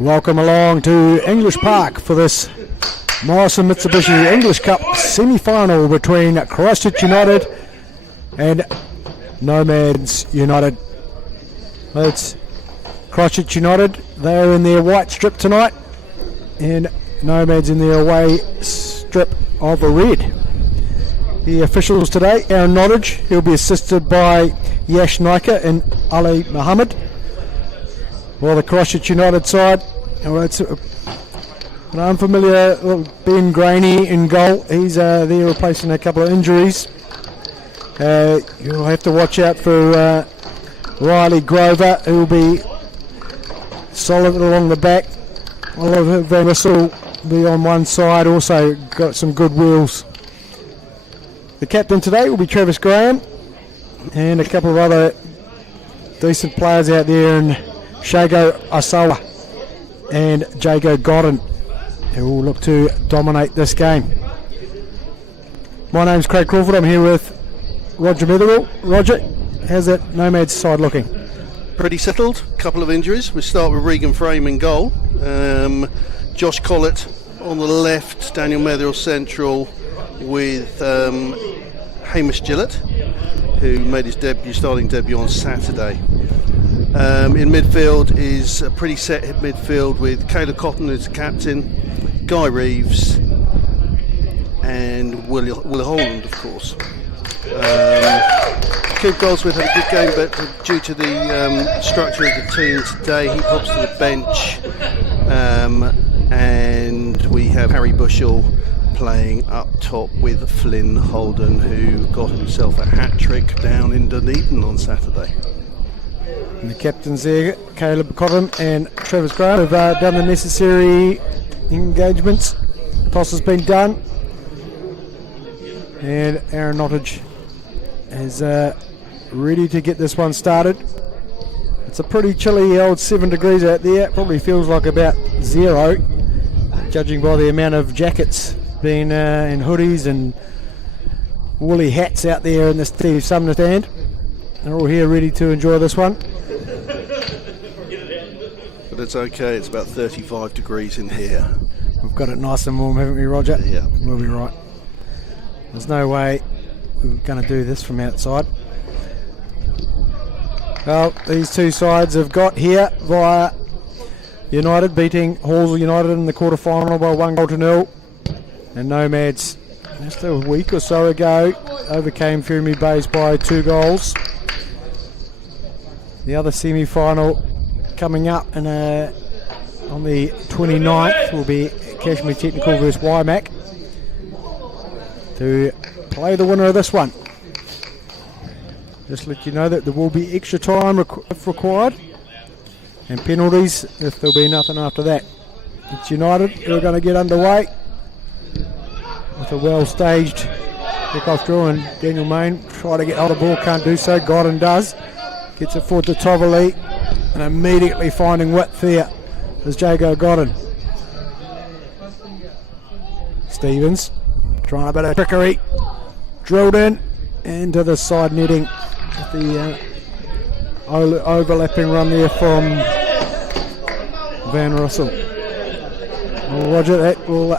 Welcome along to English Park for this Morrison Mitsubishi English Cup semi-final between Christchurch United and Nomads United. It's Christchurch United. They're in their white strip tonight, and Nomads in their away strip of red. The officials today: Aaron Nottage. He'll be assisted by Yash Naika and Ali Muhammad. Well, the Christchurch United side, it's an unfamiliar Ben Graney in goal. He's there replacing a couple of injuries. You'll have to watch out for Riley Grover, who will be solid along the back. Oliver Van Wissel will be on one side, also got some good wheels. The captain today will be Travis Graham, and a couple of other decent players out there in Shago Asawa and Jago Godden, who will look to dominate this game. My name's Craig Crawford. I'm here with Roger Metherell. Roger, how's that Nomads side looking? Pretty settled. Couple of injuries. We start with Regan Frame in goal. Josh Collett on the left. Daniel Metherell central with Hamish Gillett, who made his starting debut on Saturday. In midfield is a pretty set midfield with Caleb Cotton as captain, Guy Reeves and Will Holland, of course. Kim Goldsmith had a good game, but due to the structure of the team today, he pops to the bench, and we have Harry Bushell playing up top with Flynn Holden, who got himself a hat-trick down in Dunedin on Saturday. And the captains there, Caleb Cotton and Travis Graham, have done the necessary engagements. Toss has been done, and Aaron Nottage is ready to get this one started. It's a pretty chilly old 7 degrees out there. It probably feels like about 0, judging by the amount of jackets being in hoodies and woolly hats out there in the Steve Sumner stand. They're all here ready to enjoy this one. But it's okay, it's about 35 degrees in here. We've got it nice and warm, haven't we, Roger? Yeah. We'll be right. There's no way we're going to do this from outside. Well, these two sides have got here via United beating Hallsville United in the quarter-final by 1-0. And Nomads, just a week or so ago, overcame Furumi Bays by 2 goals. The other semi-final coming up on the 29th will be Kashmir Technical versus Waimak to play the winner of this one. Just let you know that there will be extra time if required, and penalties if there'll be nothing after that. It's United who are going to get underway with a well-staged kick-off draw, and Daniel Main try to get hold of the ball, can't do so. Godden does. Gets it forward to Tovali, and immediately finding width there is Jago Godden. Stevens trying a bit of trickery, drilled in into the side netting with the overlapping run there from Van Russell. Well, Roger, that will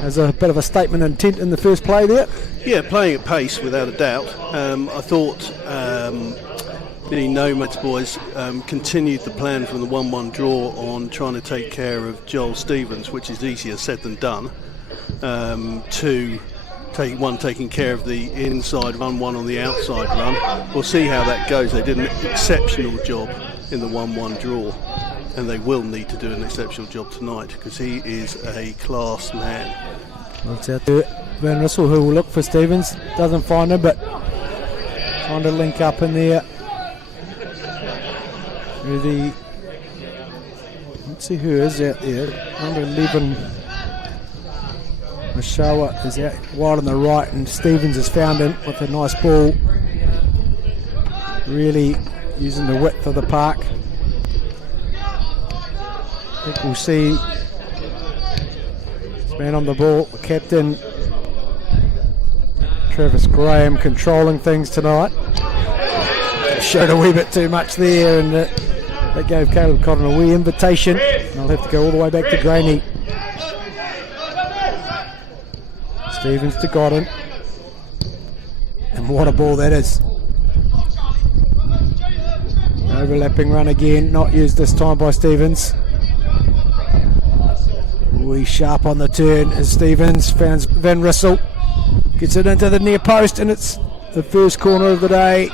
has a bit of a statement intent in the first play there. Yeah, playing at pace without a doubt. I thought the Nomads boys continued the plan from the 1-1 draw on trying to take care of Joel Stevens, which is easier said than done. Taking care of the inside run, one on the outside run. We'll see how that goes. They did an exceptional job in the 1-1 draw, and they will need to do an exceptional job tonight because he is a class man. Well, it's out there Van Russell, who will look for Stevens, doesn't find him, but trying to link up in there. Let's see who is out there. Number 11, Mashawa is out wide on the right, and Stevens has found him with a nice ball. Really using the width of the park. I think we'll see this man on the ball, the captain Travis Graham, controlling things tonight. Showed a wee bit too much there, and that gave Caleb Cotton a wee invitation. I'll have to go all the way back to Graney. Stevens to Godden. And what a ball that is. Overlapping run again, not used this time by Stevens. Wee sharp on the turn as Stevens finds Van Rissel. Gets it into the near post, and it's the first corner of the day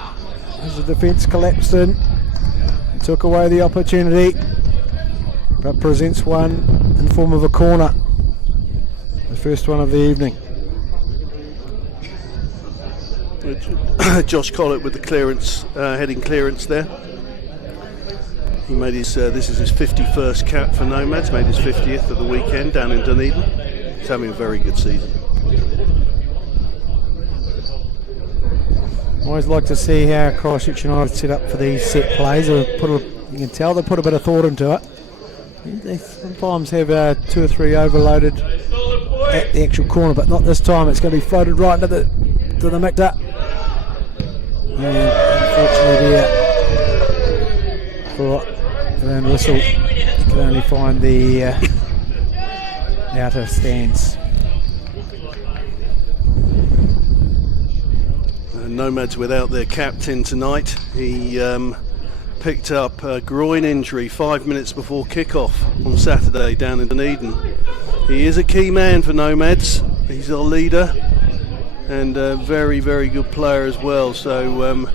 as the defence collapsed in and took away the opportunity, but presents one in the form of a corner. The first one of the evening. Josh Collett with the clearance, heading clearance there. He made his, this is his 51st cap for Nomads, made his 50th at the weekend down in Dunedin. He's having a very good season. I always like to see how Christchurch United set up for these set plays. You can tell they put a bit of thought into it. They sometimes have 2 or 3 overloaded at the actual corner, but not this time. It's going to be floated right into the mixer. And unfortunately there for Van Rissel, you can only find the outer stands. Nomads without their captain tonight. He picked up a groin injury 5 minutes before kick-off on Saturday down in Dunedin. He is a key man for Nomads. He's our leader and a very, very good player as well. So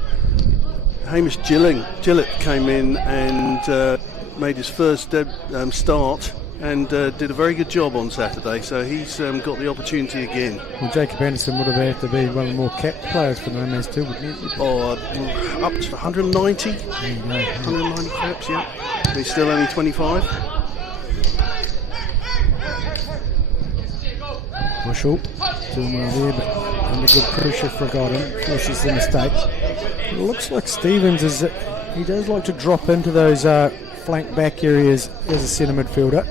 Hamish Gillett came in and made his first start and did a very good job on Saturday, so he's got the opportunity again. Well, Jacob Anderson would have had to be one of the more capped players for Nomads too, wouldn't he? Oh, up to 190. 190 caps, yeah. He's still only 25. Bushell doing well there, but under good pressure for Godden, forces the mistake. It looks like Stevens he does like to drop into those flank back areas as a centre midfielder.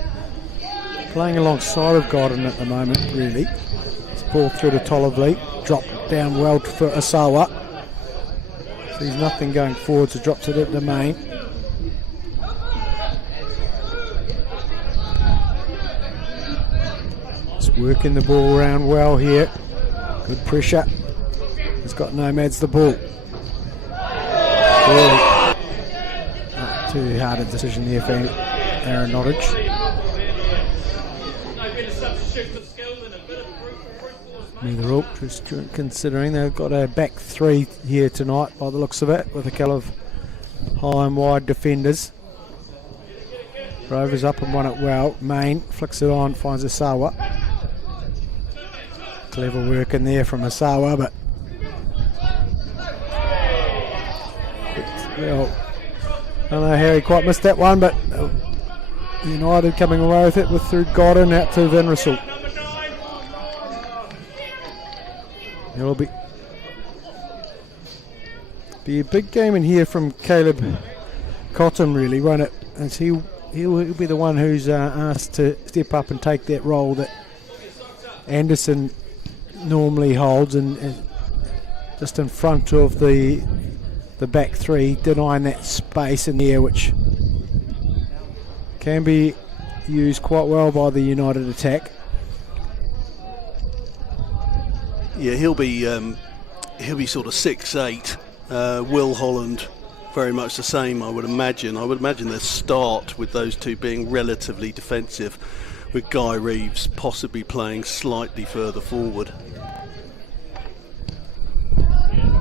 Playing alongside of Godden at the moment, really. It's ball through to Tollivlee, dropped down well for Asawa. So he's nothing going forward, so drops it at the main. Just working the ball around well here. Good pressure. He's got Nomads the ball. Not too hard a decision there for Aaron Nottage. Neither all, just considering they've got a back 3 here tonight by the looks of it, with a couple of high and wide defenders. Rovers up and won it well. Main flicks it on, finds Asawa. Clever work in there from Asawa, but well, I don't know how he quite missed that one, but United coming away with it through Godden out to Van Rissel. It'll be a big game in here from Caleb Cotton, really, won't it? As he'll be the one who's asked to step up and take that role that Anderson normally holds, and just in front of the back 3, denying that space in the air, which can be used quite well by the United attack. Yeah, he'll be sort of 6'8". Will Holland, very much the same, I would imagine. I would imagine the start with those two being relatively defensive, with Guy Reeves possibly playing slightly further forward.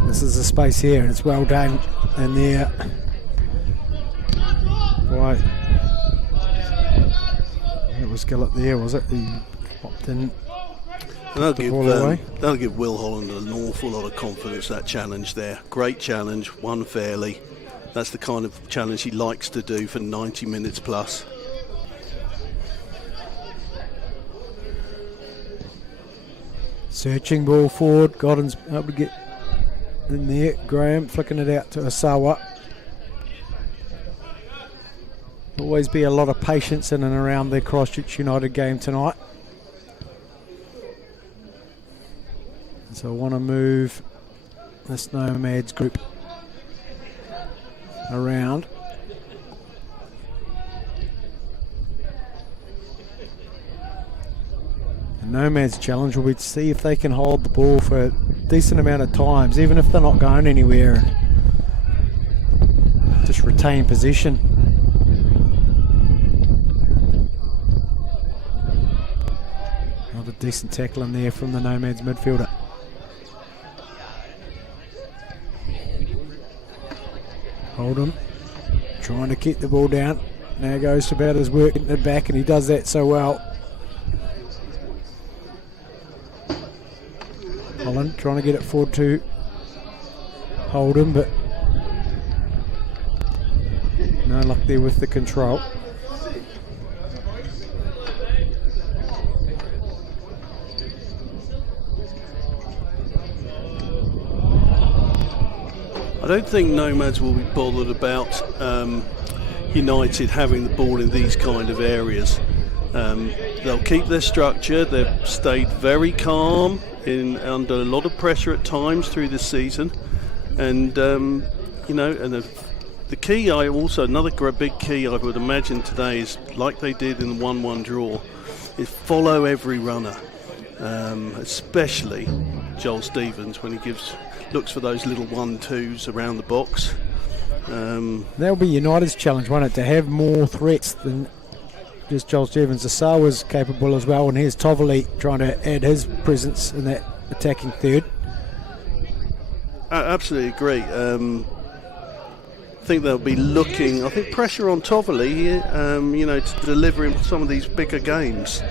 This is the space here, and it's well done in there. Right. It was Gillett there, was it? He popped in. That'll give Will Holland an awful lot of confidence, that challenge there. Great challenge, won fairly. That's the kind of challenge he likes to do for 90 minutes plus. Searching ball forward, Godden's able to get in there. Graham flicking it out to Asawa. Always be a lot of patience in and around the Christchurch United game tonight. So I want to move this Nomads group around. Nomads' challenge will be to see if they can hold the ball for a decent amount of times, even if they're not going anywhere. Just retain position. Another decent tackle in there from the Nomads midfielder. Hold trying to keep the ball down. Now goes about his work in the back, and he does that so well. Holland trying to get it forward to Holden, but no luck there with the control. I don't think Nomads will be bothered about United having the ball in these kind of areas. They'll keep their structure. They've stayed very calm under a lot of pressure at times through this season, and the key, another big key I would imagine today is, like they did in the 1-1 draw, is follow every runner, especially Joel Stevens when he looks for those little 1-2s around the box. That'll be United's challenge, won't it, to have more threats than just Joel Stevens. Asar was capable as well, and here's Tovoli trying to add his presence in that attacking third. I absolutely agree. I think they'll be looking, pressure on Tovoli here, to deliver him some of these bigger games.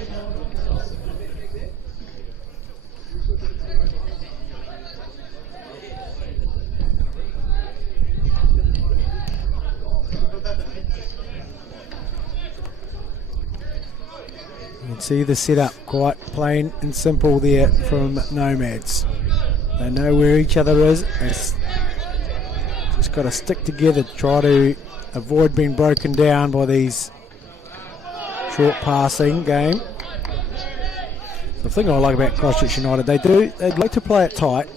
You can see the setup quite plain and simple there from Nomads. They know where each other is. It's just got to stick together to try to avoid being broken down by these short passing game. The thing I like about Christchurch United, they'd like to play it tight.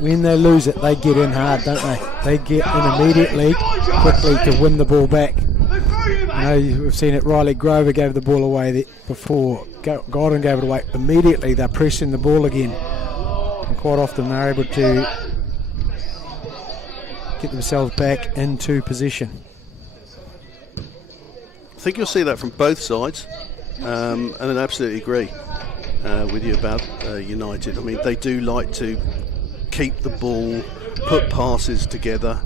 When they lose it, they get in hard, don't they? They get in immediately, quickly to win the ball back. We've seen it. Riley Grover gave the ball away before. Gordon gave it away. Immediately they're pressing the ball again. And quite often they're able to get themselves back into position. I think you'll see that from both sides. And I absolutely agree with you about United. I mean, they do like to keep the ball, put passes together.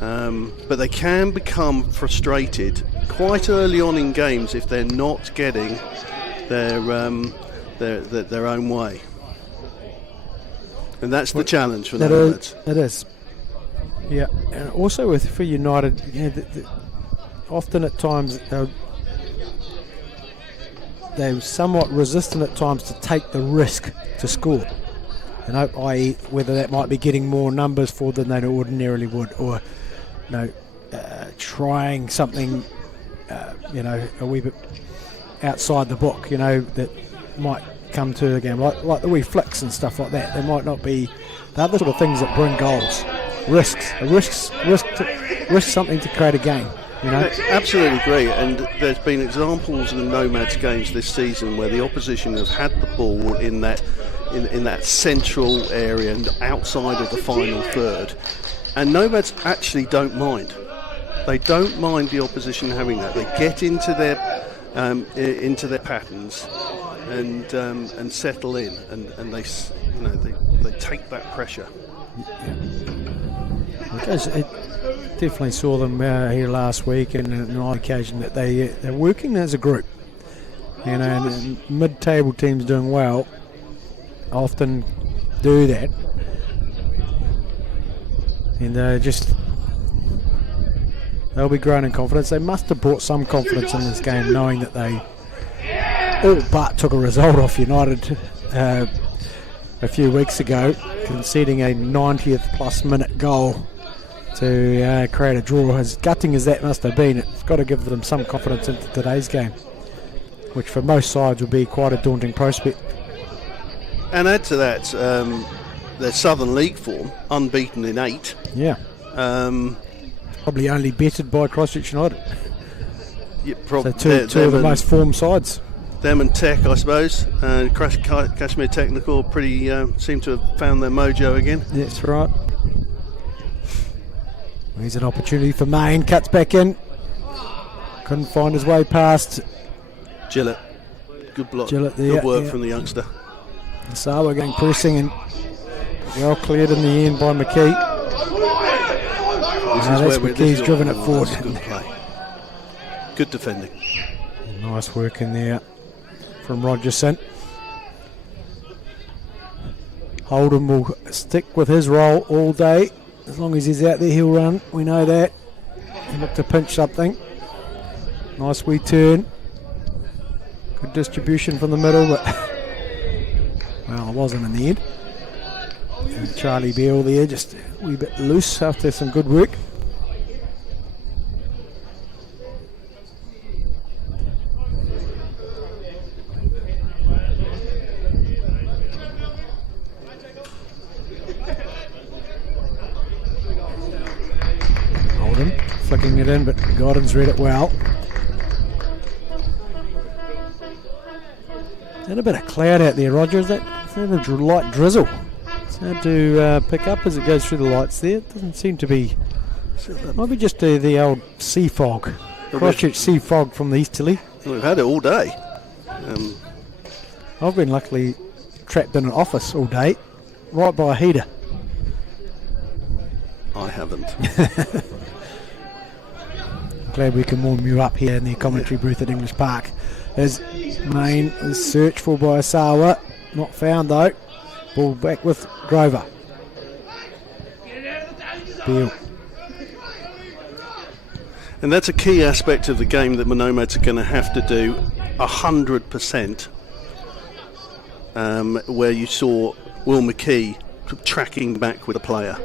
But they can become frustrated quite early on in games if they're not getting their own way, and that's the challenge for them. It is, yeah. And also for United, often at times they're somewhat resistant at times to take the risk to score. I.e., whether that might be getting more numbers for than they ordinarily would, or trying something, a wee bit outside the book, that might come to the game, like the wee flicks and stuff like that. They might not be the other sort of things that bring goals. Risk something to create a game. I absolutely agree, and there's been examples in the Nomads games this season where the opposition have had the ball in that central area and outside of the final third. And Nomads actually don't mind. They don't mind the opposition having that. They get into their patterns and settle in, and they take that pressure. I definitely saw them here last week, and on occasion that they're working as a group. And mid-table teams doing well often do that. And they'll be growing in confidence. They must have brought some confidence in this game, knowing that they all but took a result off United a few weeks ago, conceding a 90th plus minute goal to create a draw. As gutting as that must have been, it's got to give them some confidence into today's game, which for most sides would be quite a daunting prospect. And add to that, their Southern League form, unbeaten in 8. Yeah. Probably only bettered by Christchurch United. Yeah, so two of the most formed sides. them and Tech, I suppose. Kashmir Technical pretty seem to have found their mojo again. That's right. Here's an opportunity for Main, cuts back in. Couldn't find his way past Gillett. Good block. Gillett there, good work from the youngster. Sawa going pressing and well cleared in the end by McKee. That's McKee's driven it forward. Good play. Good defending. Nice work in there from Rogerson. Holden will stick with his role all day. As long as he's out there, he'll run. We know that. He looked to pinch something. Nice wee turn. Good distribution from the middle, but well, it wasn't in the end. And Charlie Beale there, just a wee bit loose after some good work. Holden flicking it in, but Gordon's read it well. And a bit of cloud out there, Roger. Is that a light drizzle? It's hard to pick up as it goes through the lights there. It doesn't seem to be. Might be just the old sea fog. Christchurch sea fog from the easterly. Well, we've had it all day. I've been luckily trapped in an office all day, right by a heater. I haven't. Glad we can warm you up here in the commentary booth at English Park. As Main is searched for by Asawa. Not found though. Ball back with Grover. Beale. And that's a key aspect of the game that Nomads are going to have to do 100%. Where you saw Will McKee tracking back with a player.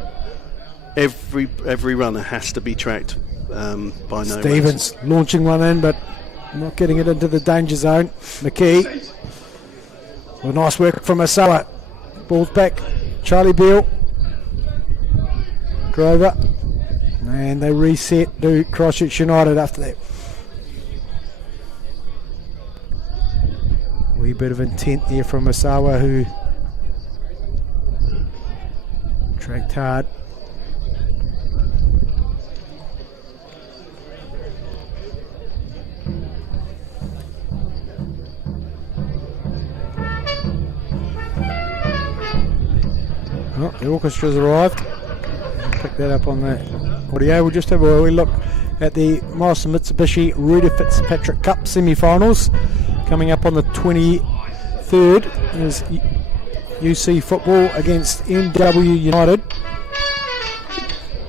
Every runner has to be tracked by Nomads. Stevens launching one in, but not getting it into the danger zone. McKee. Well, nice work from Asawa. Ball's back. Charlie Beale. Grover. And they reset to Christchurch United after that. Wee bit of intent there from Asawa, who tracked hard. Oh, the orchestra's arrived. Pick that up on the audio. We'll just have a wee look at the Morrison Mitsubishi Rudy Fitzpatrick Cup semi-finals coming up on the 23rd. There's UC football against NW United.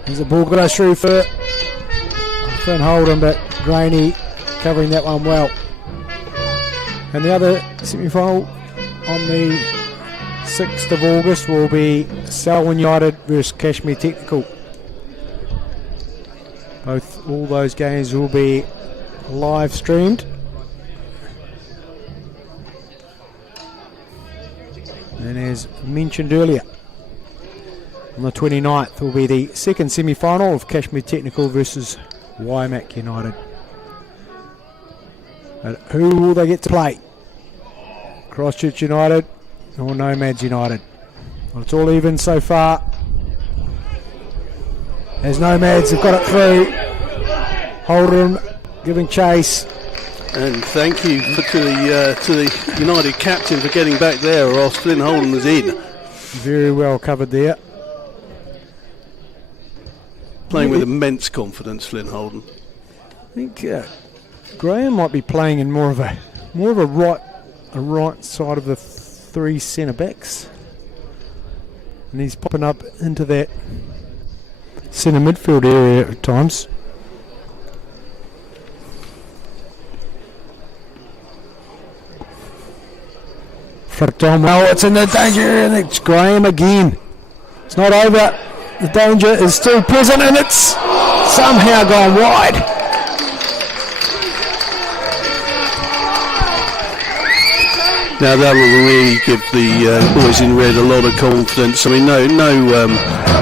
There's a ball goes through for Finn Holden, but Graney covering that one well. And the other semi-final on the 6th of August will be Selwyn United versus Kashmir Technical. All those games will be live streamed. And as mentioned earlier, on the 29th will be the second semi-final of Kashmir Technical versus Waimak United. But who will they get to play? Christchurch United or Nomads United? Well, it's all even so far. As Nomads have got it through. Holden giving chase. And thank you to the United captain for getting back there, or else Flynn Holden was in. Very well covered there. Playing with immense confidence, Flynn Holden. I think Graham might be playing in more of a right side of the three centre backs, and he's popping up into that centre midfield area at times. Flicked on well, it's in the danger area, and it's Graham again. It's not over. The danger is still present, and it's somehow gone wide. Now that will really give the boys in red a lot of confidence. I mean, no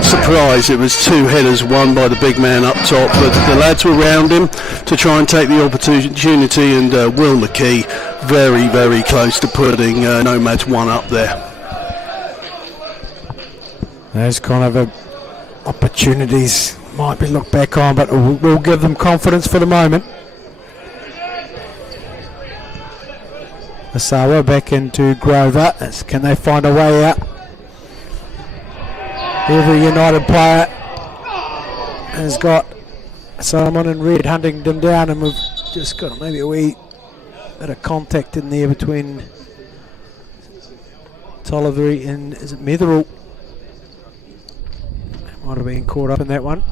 surprise. It was 2 headers won by the big man up top, but the lads were round him to try and take the opportunity. And Will McKee very, very close to putting Nomads 1 up there. Those kind of opportunities might be looked back on, but we'll give them confidence for the moment. Asawa back into Grover. Can they find a way out? Every United player has got someone in red hunting them down, and we've just got maybe a wee bit of contact in there between Tolliver and is it Metherall? Might have been caught up in that one.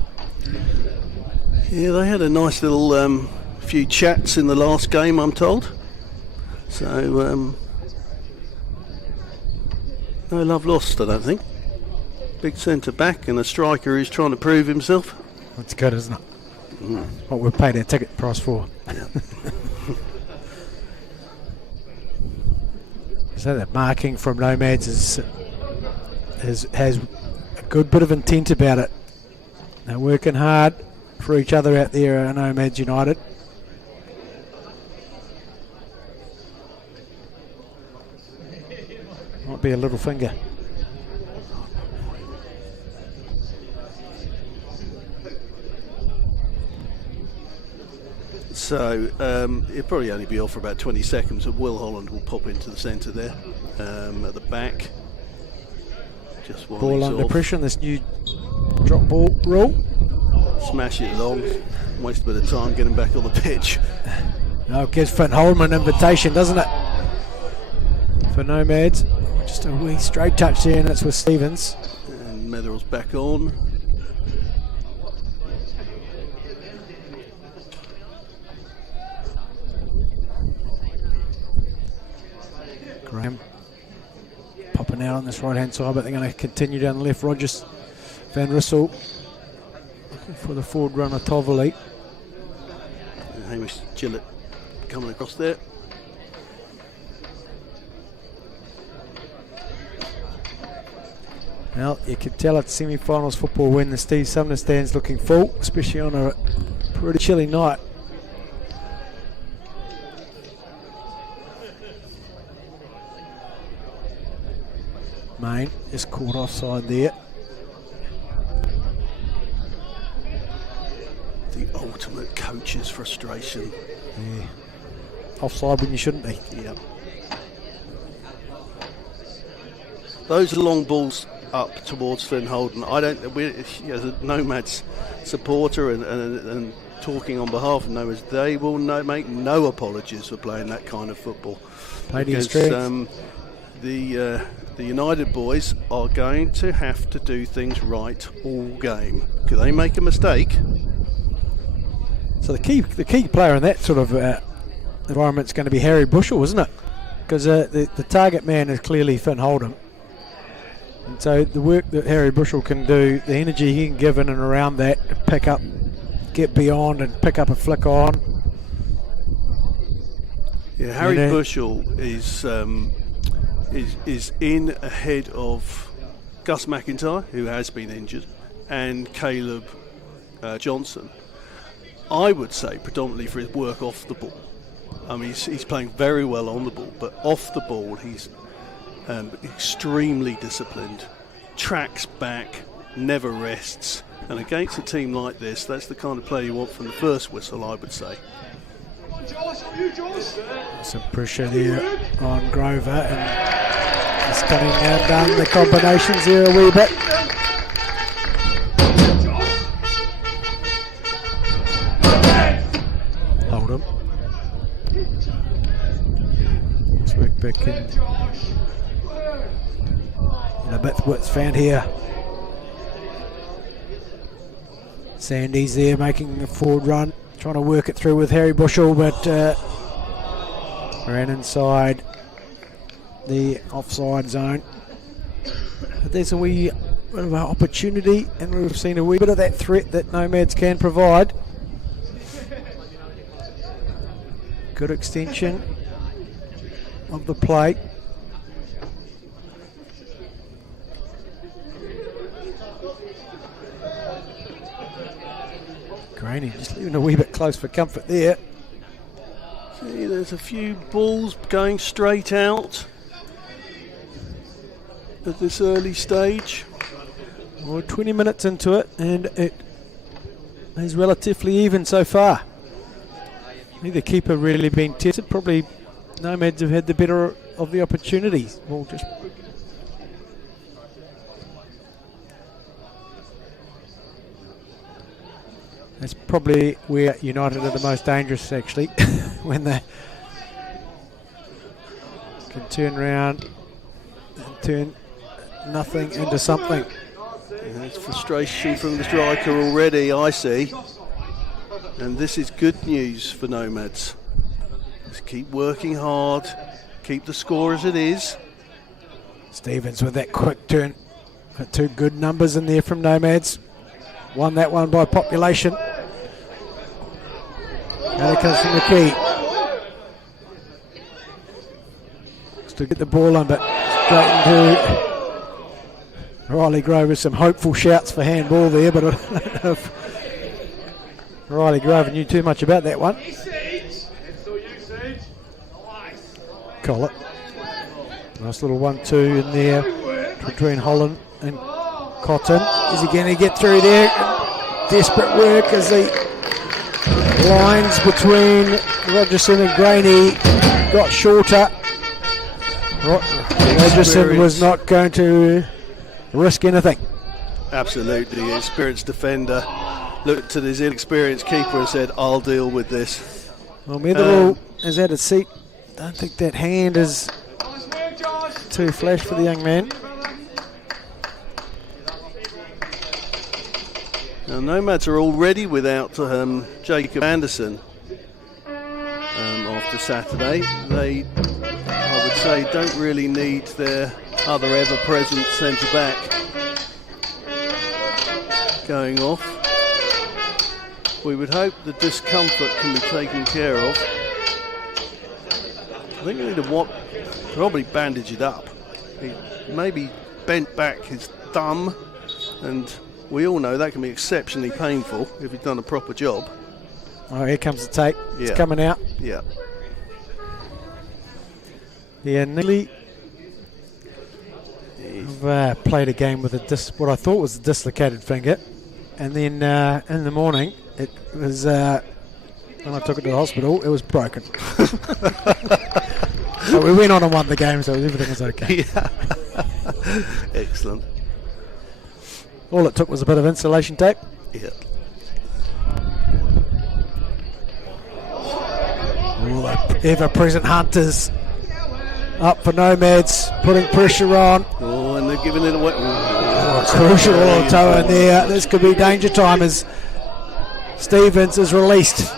Yeah, they had a nice little few chats in the last game, I'm told. So, no love lost, I don't think. Big centre back and a striker who's trying to prove himself. That's good, isn't it? What we've paid our ticket price for. Yeah. So that marking from Nomads has a good bit of intent about it. They're working hard for each other out there at Nomads United. Might be a little finger. So it'll probably only be off for about 20 seconds, and Will Holland will pop into the centre there at the back. Just while Ball he's under off. pressure in this new drop ball rule. Smash it long, waste a bit of time getting back on the pitch. Oh, it gives Finn Holman an invitation, doesn't it? For Nomads. Just a wee straight touch there, and it's with Stevens. And Metherall's back on. Graham popping out on this right hand side, but they're going to continue down the left. Rogers, Van Rissel looking for the forward runner Tovoli. And Hamish Gillett coming across there. Well, you can tell it's semi-finals football when the Steve Sumner stand's looking full, especially on a pretty chilly night. Main is caught offside there. The ultimate coach's frustration. Yeah. Offside when you shouldn't be. Yep. Those long balls up towards Finn Holden. As a Nomads supporter and talking on behalf of Nomads, they will make no apologies for playing that kind of football. Played his Because strength. the United boys are going to have to do things right all game. Could they make a mistake? So the key player in that sort of environment is going to be Harry Bushell, isn't it? Because the target man is clearly Finn Holden. And so the work that Harry Bushell can do, the energy he can give in and around that, pick up, get beyond and pick up a flick on. Yeah, Harry Bushell is in ahead of Gus McIntyre, who has been injured, and Caleb Johnson. I would say predominantly for his work off the ball. I mean, he's playing very well on the ball, but off the ball he's extremely disciplined, tracks back, never rests, and against a team like this, that's the kind of player you want from the first whistle, I would say. Some pressure there on Grover, and he's cutting down the combinations there a wee bit. Hold him. Let's work back in. And a bit what's found here. Sandy's there making a forward run, trying to work it through with Harry Bushell, but ran inside the offside zone. But there's a wee bit of an opportunity, and we've seen a wee bit of that threat that Nomads can provide. Good extension of the plate. Graney just leaving a wee bit close for comfort there. See, there's a few balls going straight out at this early stage. We're 20 minutes into it, and it is relatively even so far. Neither keeper really been tested. Probably Nomads have had the better of the opportunities. Well, just that's probably where United are the most dangerous, actually, when they can turn around and turn nothing into something. There's frustration from the striker already, I see. And this is good news for Nomads. Just keep working hard, keep the score as it is. Stevens with that quick turn. Got two good numbers in there from Nomads. Won that one by population. And it comes from the key. To get the ball on, but straight into Riley Grover. Some hopeful shouts for handball there, but I don't know if Riley Grover knew too much about that one. Collett. Nice little 1-2 in there between Holland and Cotton. Is he going to get through there? Desperate work as the lines between Rogerson and Graney got shorter. Rogerson was not going to risk anything. Absolutely, experienced defender looked at his inexperienced keeper and said, I'll deal with this. Well, Metherall has had a seat. Don't think that hand is too flash for the young man. Now, Nomads are already without Jacob Anderson after Saturday. They, I would say, don't really need their other ever-present centre-back going off. We would hope the discomfort can be taken care of. I think we need to probably bandage it up. He maybe bent back his thumb, and we all know that can be exceptionally painful if you've done a proper job. Oh, here comes the tape. Yeah. It's coming out. Yeah. Yeah, nearly. I've played a game with what I thought was a dislocated finger, and then in the morning it was when I took it to the hospital, it was broken. So we went on and won the game, so everything was okay. Yeah. Excellent. All it took was a bit of insulation tape. Yeah. All the ever-present Hunters up for Nomads, putting pressure on. Oh, and they're giving it away. Crucial toe in there. This could be danger time as Stevens is released.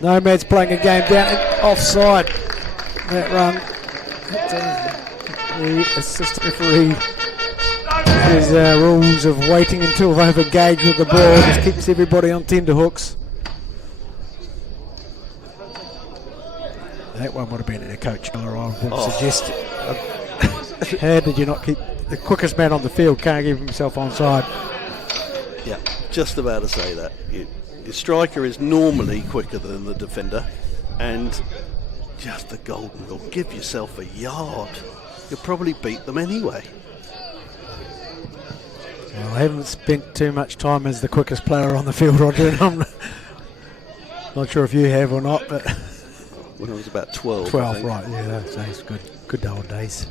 Nomads playing a game down and offside. That run. The assistant referee has rules of waiting until they've engaged with the ball. Just keeps everybody on tenterhooks. That one would have been in a coach killer, I would suggest. How did you not keep the quickest man on the field? Can't keep himself onside. Yeah, just about to say that. Your striker is normally quicker than the defender, and just the golden rule. Give yourself a yard. You'll probably beat them anyway. Well, I haven't spent too much time as the quickest player on the field, Roger, and I'm not sure if you have or not, but when I was about 12. 12, right, yeah, those days, good old days.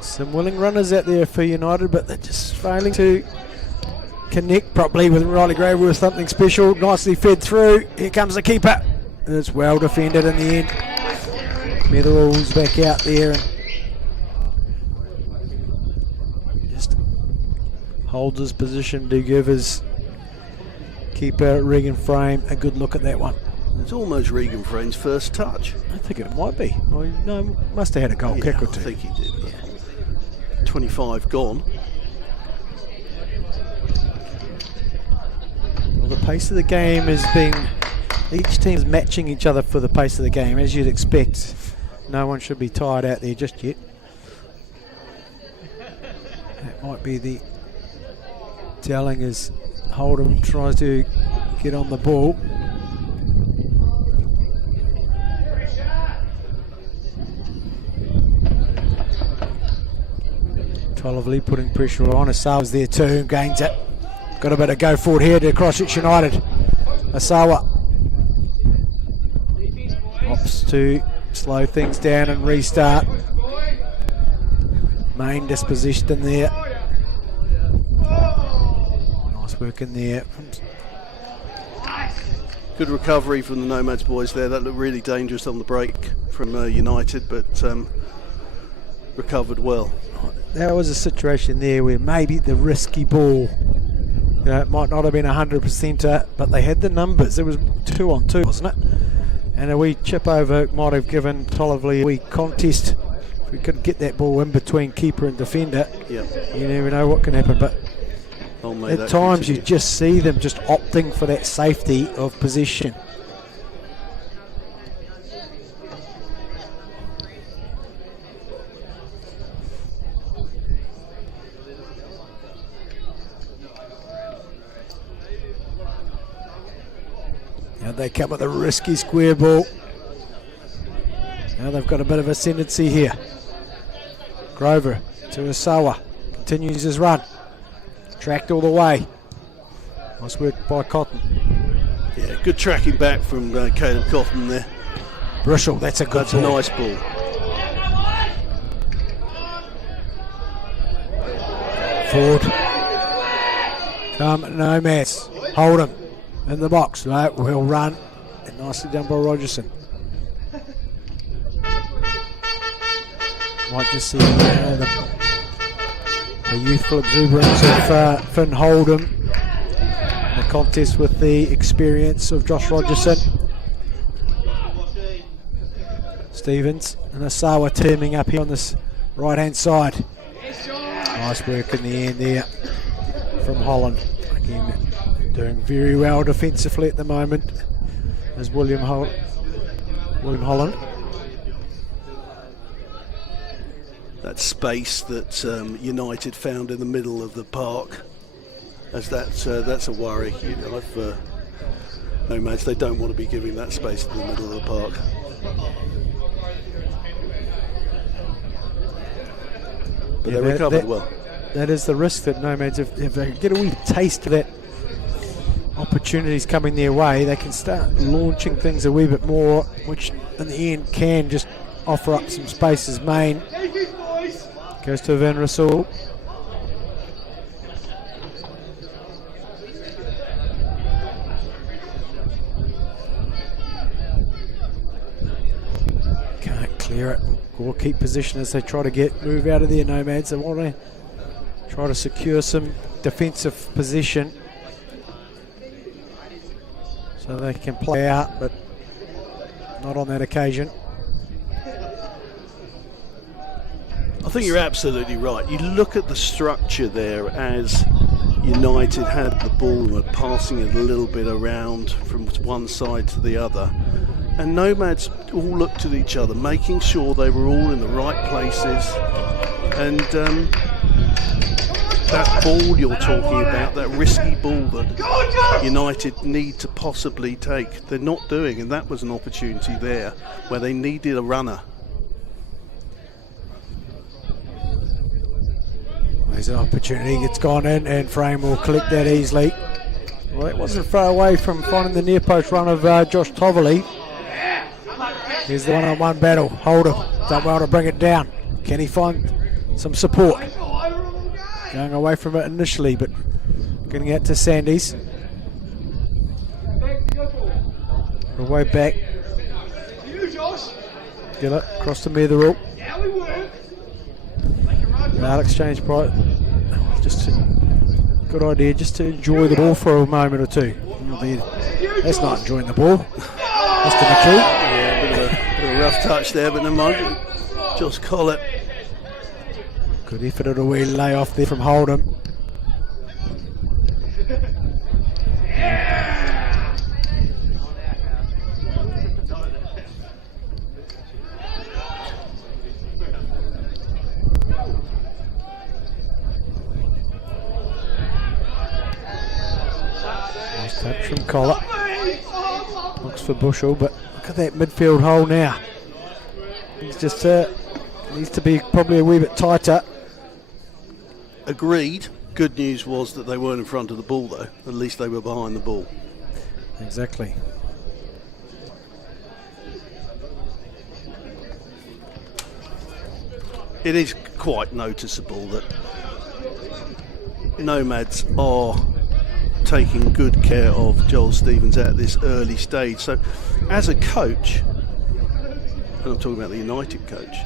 Some willing runners out there for United, but they're just failing to connect properly with Riley Grover with something special. Nicely fed through. Here comes the keeper. It's well defended in the end. Metherall's back out there and just holds his position to give his keeper Regan Frame a good look at that one. It's almost Regan Frame's first touch. I think it might be. Well, no, must have had a goal kick or two. I think he did. Yeah. 25 gone. Well, the pace of the game is being Each team is matching each other for the pace of the game, as you'd expect. No one should be tired out there just yet. That might be the telling as Hold'em tries to get on the ball. Tollively putting pressure on. Asawa's there too, gains it. Got a bit of go forward here to Christchurch United. Asawa opts to slow things down and restart. Main dispositioned in there. Nice work in there. Good recovery from the Nomads boys there. That looked really dangerous on the break from United, but recovered well. There was a situation there where maybe the risky ball, it might not have been 100%, but they had the numbers. It was 2-on-2, wasn't it? And a wee chip over might have given Tollively a wee contest. If we could get that ball in between keeper and defender, yep. You never know what can happen. But at times continue. you just see them just opting for that safety of possession. Now they come with a risky square ball. Now they've got a bit of ascendancy here. Grover to Asawa. Continues his run. Tracked all the way. Nice work by Cotton. Yeah, good tracking back from Caleb Cotton there. Bristol, that's a good That's ball. a nice ball. Forward. Come Nomads. Hold him in the box. Right, well run. And nicely done by Rogerson. Might just see the youthful exuberance of Finn Hold'em. The contest with the experience of Josh Rogerson. Stevens and Asawa teaming up here on this right hand side. Nice work in the end there from Holland. Again, doing very well defensively at the moment as William Holland. That space that United found in the middle of the park, as that's a worry. You know, Nomads, they don't want to be giving that space in the middle of the park. But they recovered well. That is the risk that Nomads, if they get a wee taste of that opportunities coming their way, they can start launching things a wee bit more, which in the end can just offer up some space as Main. Goes to Van Rasool. Can't clear it or keep position as they try to move out of there. Nomads, they want to try to secure some defensive position so they can play out, but not on that occasion. I think you're absolutely right. You look at the structure there as United had the ball and were passing it a little bit around from one side to the other. And Nomads all looked at each other, making sure they were all in the right places. And that ball you're talking about, that risky ball that United need to possibly take, they're not doing. And that was an opportunity there where they needed a runner. There's an opportunity, it's gone in, and Frame will collect that easily. Well, it wasn't far away from finding the near post run of Josh Tollively. Here's the one-on-one battle. Holder done well to bring it down. Can he find some support? Going away from it initially, but getting out to Sandys. The way back. Get it across the Metherall. That exchange price, just good idea, just to enjoy the ball for a moment or two. That's not enjoying the ball. Mr. McKee. Yeah, bit of a rough touch there, but never mind. Just call it. Good effort at a wee lay off there from Hold'em. from Collar. Looks for Bushell, but look at that midfield hole now. He's just needs to be probably a wee bit tighter. Agreed. Good news was that they weren't in front of the ball, though. At least they were behind the ball. Exactly. It is quite noticeable that Nomads are taking good care of Joel Stevens at this early stage. So as a coach, and I'm talking about the United coach,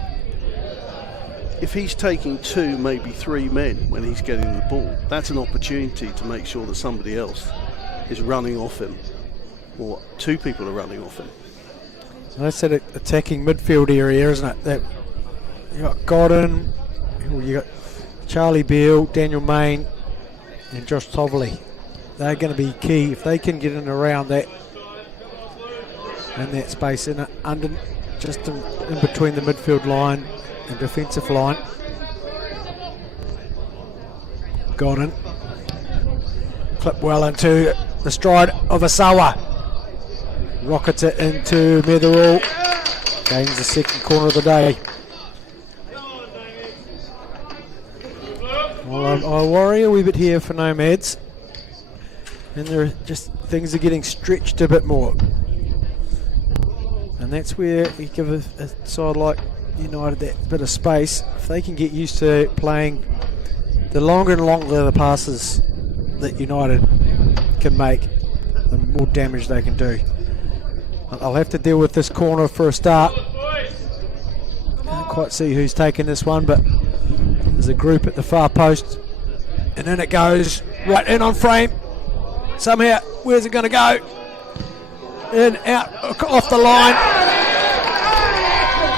if he's taking 2, maybe 3 men when he's getting the ball, that's an opportunity to make sure that somebody else is running off him, or 2 people are running off him. So that's that attacking midfield area, isn't it? That you got Godden, you got Charlie Beale, Daniel Main, and Josh Toverley. They're going to be key if they can get in around that in that space in just in between the midfield line and defensive line. Godden clip well into the stride of Asawa. Rockets it into Metherall. Gains the second corner of the day. Well, I worry a wee bit here for Nomads. And things are getting stretched a bit more. And that's where you give a side like United that bit of space. If they can get used to playing the longer and longer the passes that United can make, the more damage they can do. I'll have to deal with this corner for a start. Can't quite see who's taking this one, but there's a group at the far post. And in it goes, right in on frame. Somehow, where's it going to go? In, out, off the line.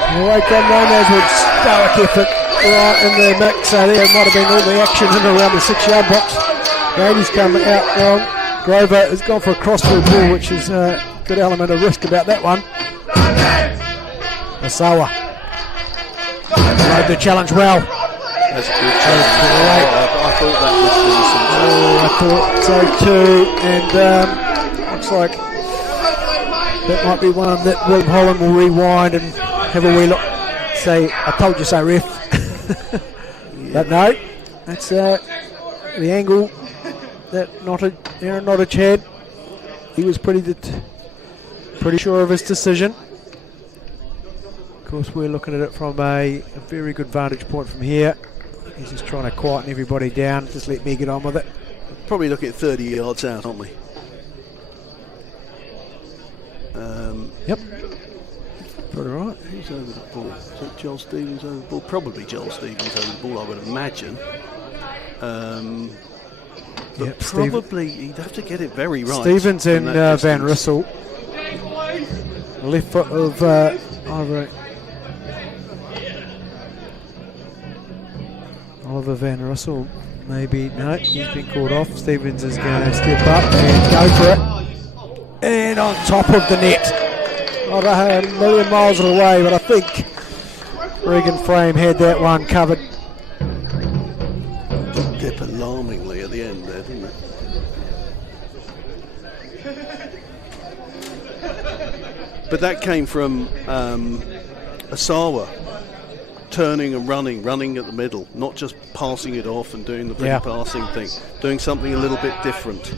And away come Nomads with stoic effort right in the mix. So there might have been all the action in and around the 6-yard box. Brady's come out wrong. Grover has gone for a crossfield ball, which is a good element of risk about that one. Asawa rode the challenge well. That's a good challenge. I thought that was decent. I thought so too, and looks like that might be one that Will Holland will rewind and have a wee look. Say, I told you so, ref. But no, that's the angle that Aaron Nottage had. He was pretty sure of his decision. Of course, we're looking at it from a very good vantage point from here. He's just trying to quieten everybody down. Just let me get on with it. Probably looking at 30 yards out, aren't we? Yep. Pretty right. Who's over the ball? Is it Joel Stevens over the ball? Probably Joel Stevens over the ball, I would imagine. But yep, probably he'd have to get it very right. Stevens and Van Rissel. Left foot of Oliver Van Rissel. Maybe, no, he's been called off. Stevens is going to step up and go for it. And on top of the net. Not a million miles away, but I think Regan Frame had that one covered. Did dip alarmingly at the end there, didn't it? But that came from Asawa turning and running at the middle, not just passing it off and doing the pretty passing thing, doing something a little bit different.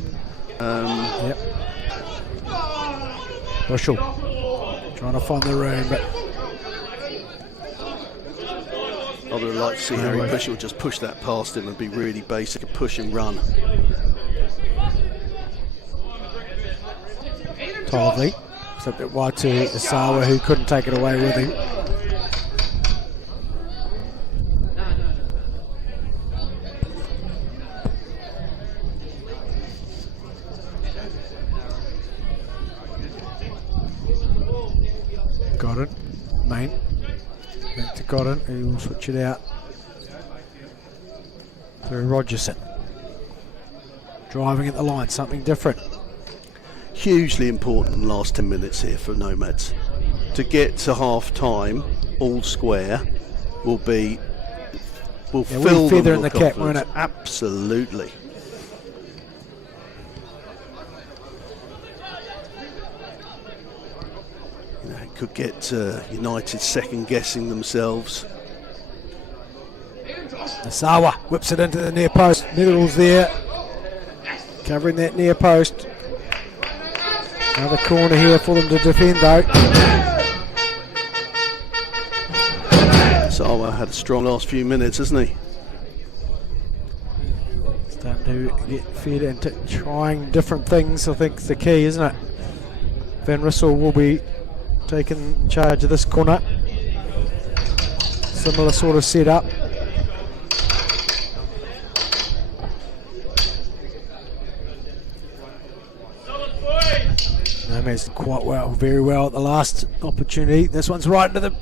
Yep. Bushell trying to find the room, but I would like to see Harry Bushell just push that past him and be really basic and push and run. Toverley slipped it wide to Asawa, who couldn't take it away with him. Got it. Main. Back to Godden, who will switch it out through Rogerson. Driving at the line, something different. Hugely important last 10 minutes here for Nomads. To get to half time, all square, will fill feather them in the with cap, won't it? Absolutely. could get United second guessing themselves. Nasawa whips it into the near post. Middle's there, covering that near post. Another corner here for them to defend though. Sawa had a strong last few minutes, hasn't he? Starting to get fed into trying different things, I think is the key, isn't it? Van Rissel will be taking charge of this corner. Similar sort of setup. Nomads quite well, very well at the last opportunity. This one's right into the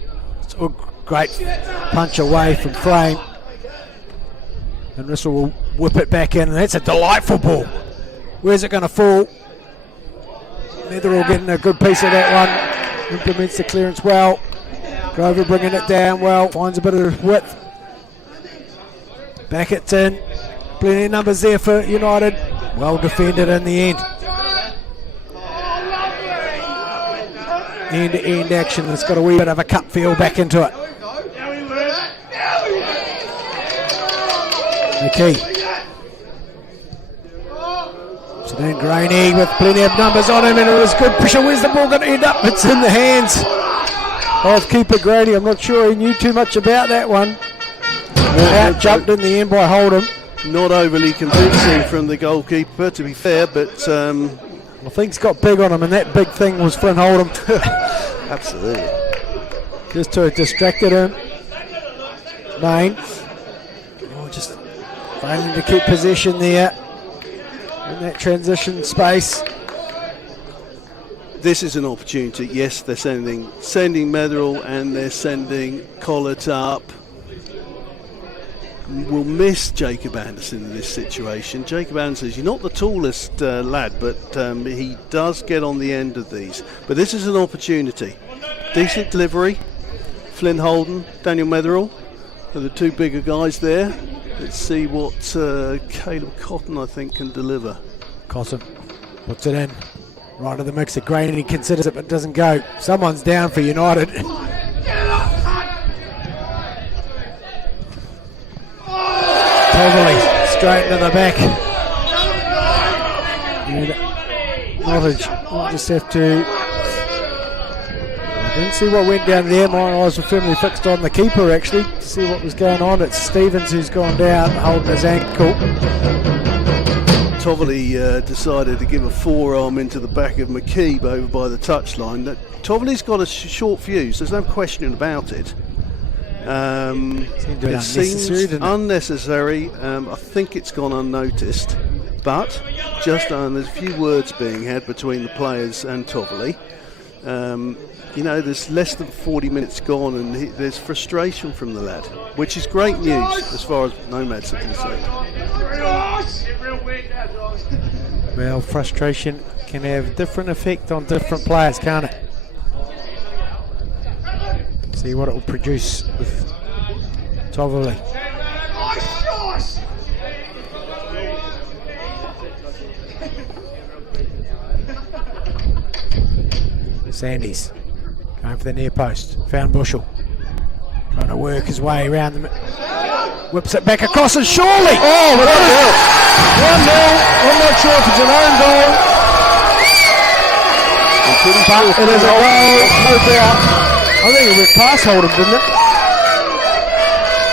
great punch away from Frame. And Rissel will whip it back in, and that's a delightful ball. Where's it going to fall? Netherall getting a good piece of that one. Implements the clearance well. Grover bringing it down well. Finds a bit of width. Back it's in. Plenty of numbers there for United. Well defended in the end. End-to-end action. It's got a wee bit of a cup feel back into it. McKee. So then Graney with plenty of numbers on him, and it was good pressure. Where's the ball going to end up? It's in the hands of keeper Graney. I'm not sure he knew too much about that one. Out jumped in the end by Hold'em. Not overly convincing from the goalkeeper, to be fair, but I think it's got big on him, and that big thing was Flynn Hold'em. absolutely. Just to have distracted him. Main. Just failing to keep possession there in that transition space. This is an opportunity. Yes, they're sending Metherell and they're sending Collett up. We'll miss Jacob Anderson in this situation. Jacob Anderson, you're not the tallest lad, but he does get on the end of these. But this is an opportunity. Decent delivery. Flynn Holden, Daniel Metherell are the two bigger guys there. Let's see what Caleb Cotton, I think, can deliver. Cotton puts it in. Right to the mix of Grain, and he considers it but doesn't go. Someone's down for United. Totally straight into the back. Nottage will just have to. I didn't see what went down there. My eyes were firmly fixed on the keeper actually to see what was going on. It's Stevens who's gone down holding his ankle. Toverley decided to give a forearm into the back of McKeeb over by the touchline. Toverley's got a short fuse, there's no question about it. It seems unnecessary. I think it's gone unnoticed, but just there's a few words being had between the players and Toverley. There's less than 40 minutes gone, and there's frustration from the lad, which is great news as far as Nomads are concerned. Well, frustration can have different effect on different players, can't it? See what it will produce with Toverley. Sandys going for the near post. Found Bushell. Trying to work his way around the... Whips it back across, and surely! Oh, what a goal! 1-0. I'm not sure if it's an own goal. But it is a goal, no doubt. I think it went past Hold'em, didn't it?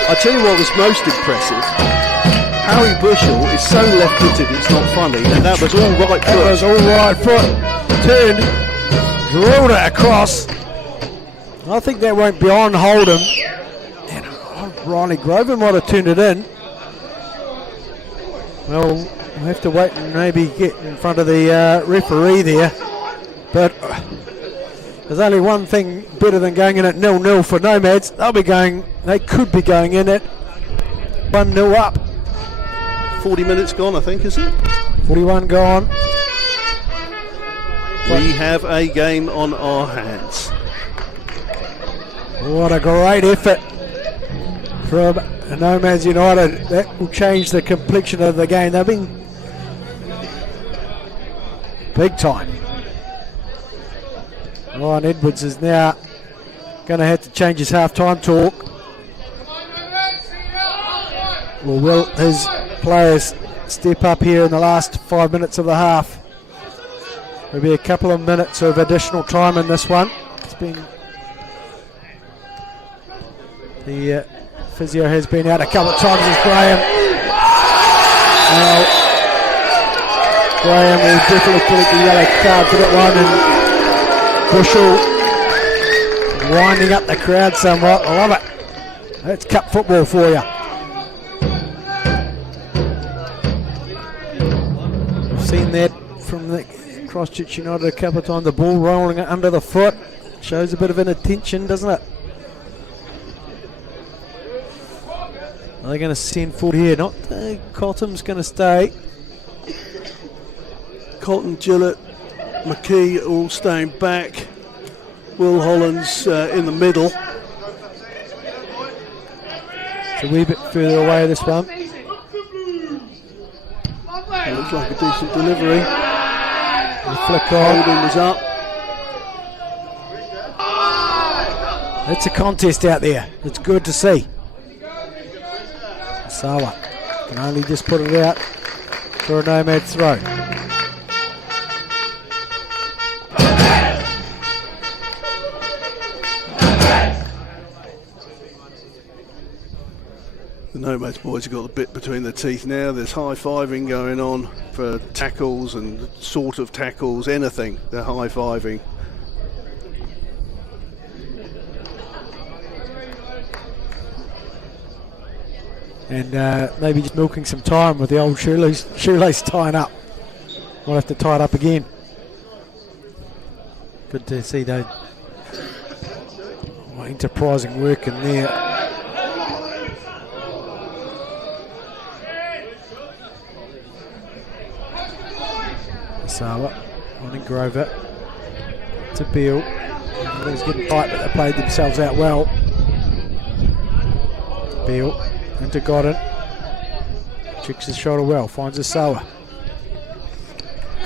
I'll tell you what was most impressive. Harry Bushell is so left-footed it's not funny, and that was all right foot. That was all right foot. Turned, drilled it across. I think that went beyond Hold'em. And Riley Grover might have turned it in. Well, we'll have to wait and maybe get in front of the referee there. But there's only one thing better than going in at 0-0 for Nomads. They could be going in at 1-0 up. 40 minutes gone, I think, is it? 41 gone. We have a game on our hands. What a great effort from Nomads United. That will change the complexion of the game. They've been big time. Ryan Edwards is now going to have to change his half-time talk. Or will his players step up here in the last 5 minutes of the half? There'll be a couple of minutes of additional time in this one. It's been the physio has been out a couple of times with Graham. Graham will definitely collect the yellow card for that one, and Bushell winding up the crowd somewhat. I love it. That's cup football for you. We've seen that from the Christchurch United a couple of times. The ball rolling it under the foot shows a bit of inattention, doesn't it? Are they going to send forward here? Not Cotham's going to stay. Cotton, Gillett, McKee all staying back. Will Holland's in the middle. It's a wee bit further away, this one. It looks like a decent delivery. The flick on. Holding was up. It's a contest out there. It's good to see. Sawa can only just put it out for a Nomads throw. The Nomads boys have got the bit between their teeth now. There's high-fiving going on for tackles and sort of tackles, anything. They're high-fiving. And maybe just milking some time with the old shoelace tying up. We'll have to tie it up again. Good to see those enterprising work in there. Sawa on Grover to Beale. Everything's getting tight, but they played themselves out well. Beale into Godden. Checks his shoulder well, finds a Sawa.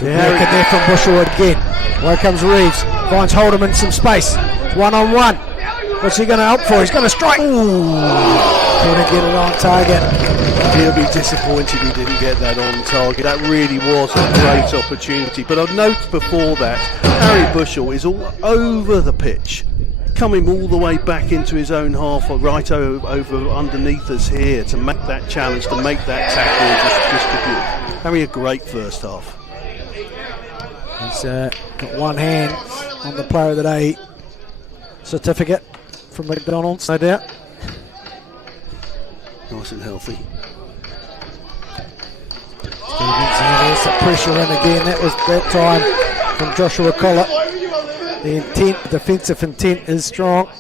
Good work in there from Bushell again. Away comes Reeves, finds Holdham in some space. One-on-one. What's he going to opt for? He's going to strike. Ooh, couldn't get it on target. He'll be disappointed he didn't get that on target. That really was a great opportunity. But I've noted before that, Harry Bushell is all over the pitch, coming all the way back into his own half, right over underneath us here to make that challenge, to make that tackle and just distribute. Having a great first half. He's got one hand on the Player of the Day certificate from McDonald's, no doubt. Nice and healthy. There's the pressure in again. That was that time from Joshua Collett. The intent, defensive intent is strong.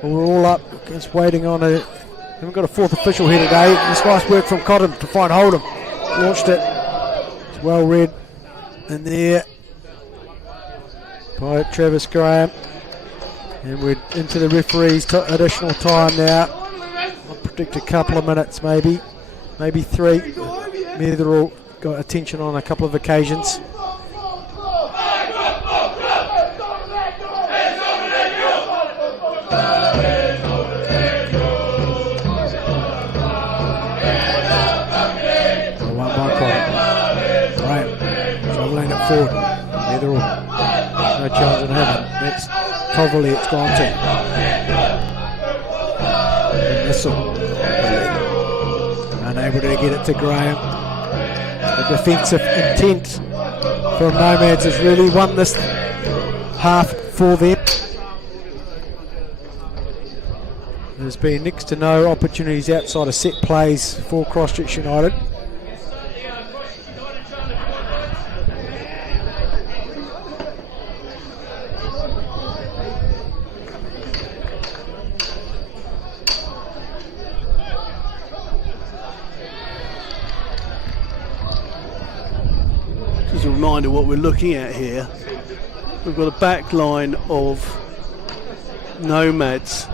We're all up, just waiting on a. Haven't got a fourth official here today. It's nice work from Cotton to find Holdham. Launched it. It's well read in there by Travis Graham. And we're into the referee's additional time now. I'll predict a couple of minutes, maybe 3. Netherall got attention on a couple of occasions. Travelling it forward. Netherall, no chance of having. That's Toverley it's gone to. Missile. Unable to get it to Graham. The defensive intent from Nomads has really won this half for them. There's been next to no opportunities outside of set plays for Christchurch United. Just a reminder what we're looking at here. We've got a back line of Nomads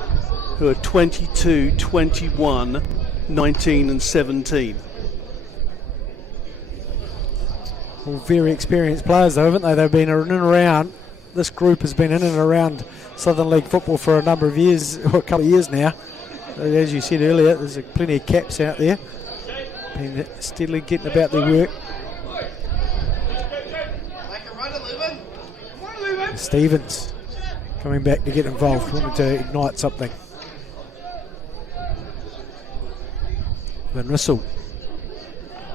who are 22, 21, 19 and 17. All very experienced players though, haven't they? They've been in and around this group has been in and around Southern League football for a number of years, or a couple of years now. As you said earlier, there's plenty of caps out there, been steadily getting about their work. Stevens coming back to get involved, wanting to ignite something. Van Rissel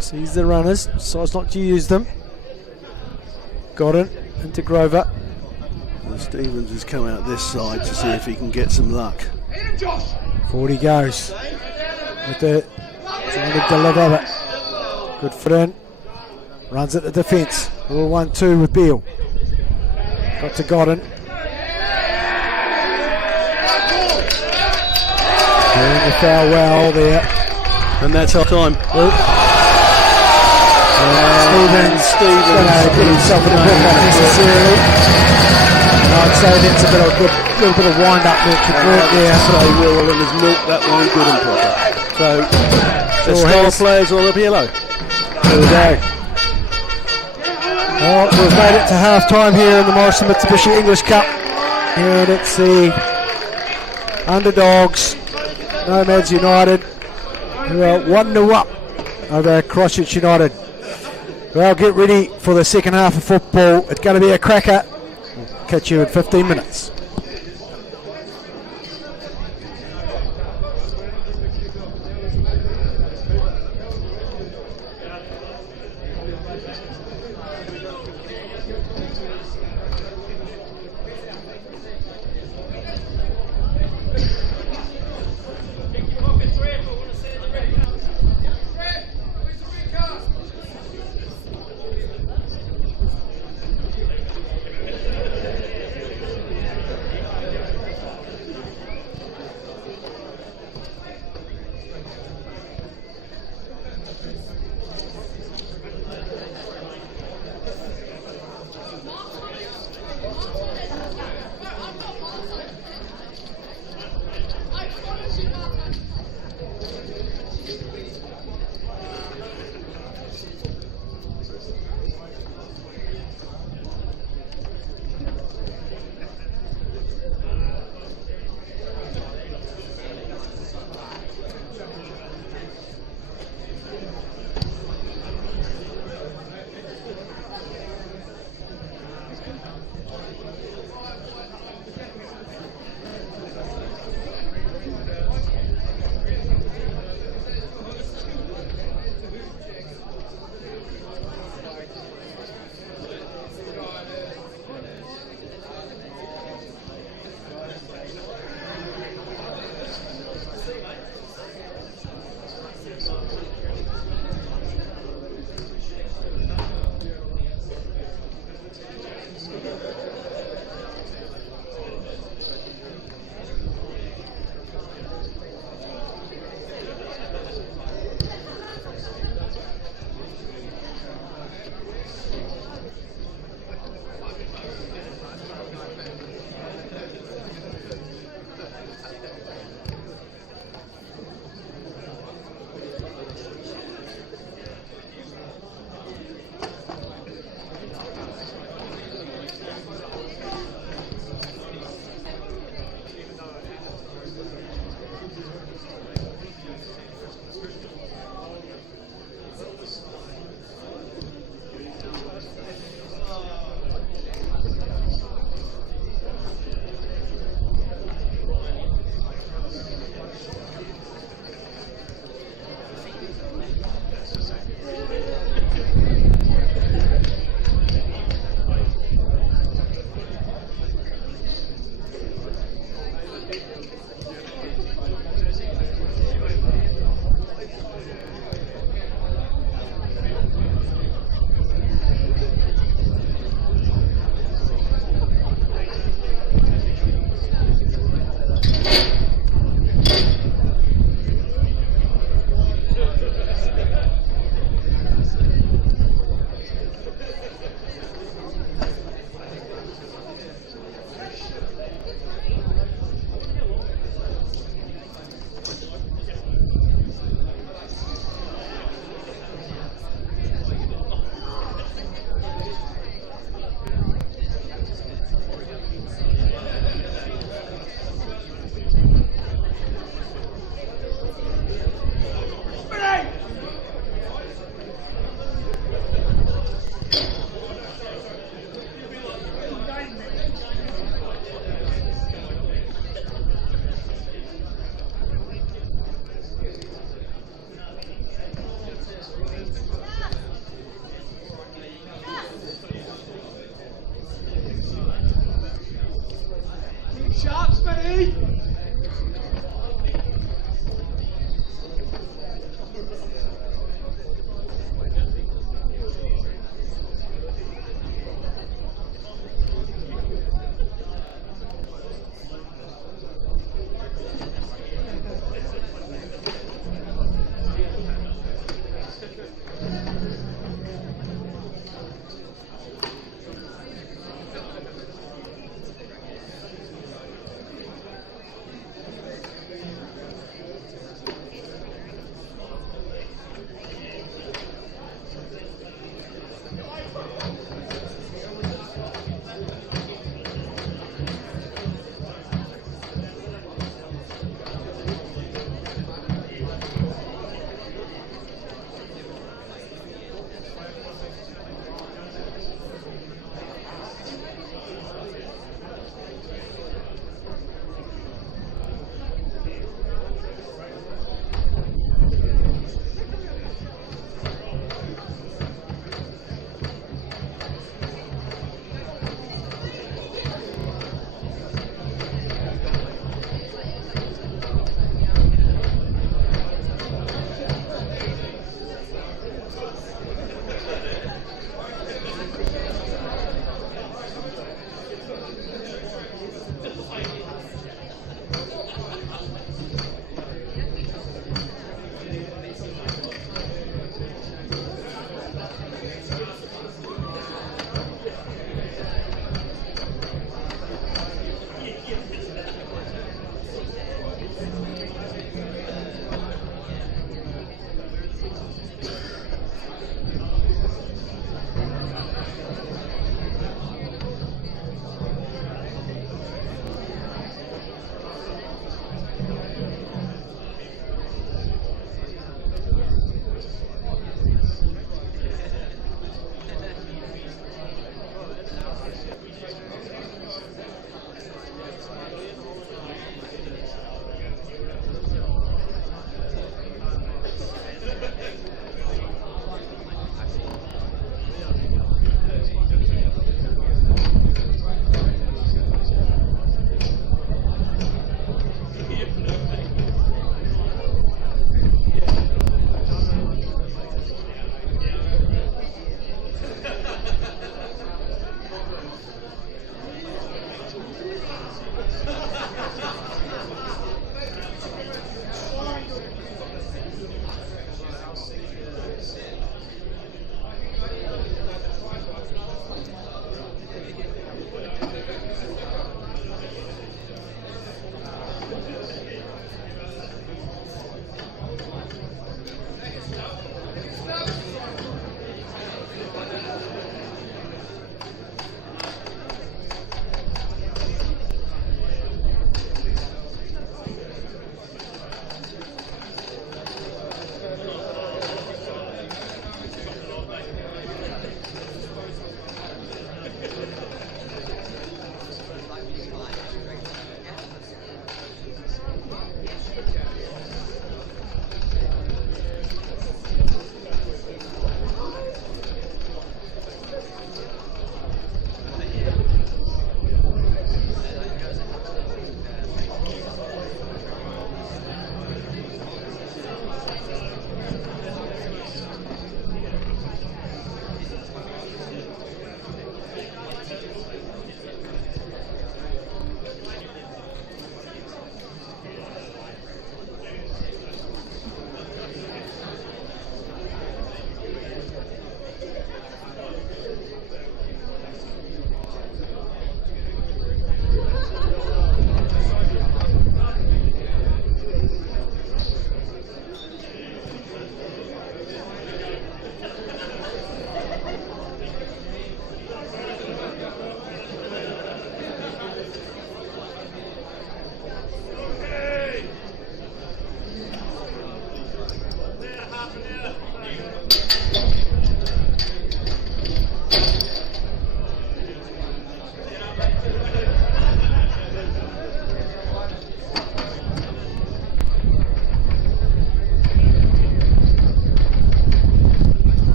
sees the runners, decides not to use them. Got it into Grover. And Stevens has come out this side to see if he can get some luck. 40 goes. With the trying to deliver, but good foot in. Runs at the defence. 1-2 with Beale. Got to Godden. Doing the foul well there. And that's half time. Stevens going to get himself in a book unnecessarily. I'd say that's a little bit of wind-up work there. Say Will and has milked that one good and proper. So the star players all up yellow. There we go. Well, we've made it to half-time here in the Morrison Mitsubishi English Cup. And it's the underdogs, Nomads United, who are 1-0 up over Christchurch United. Well, get ready for the second half of football. It's going to be a cracker. We'll catch you in 15 minutes.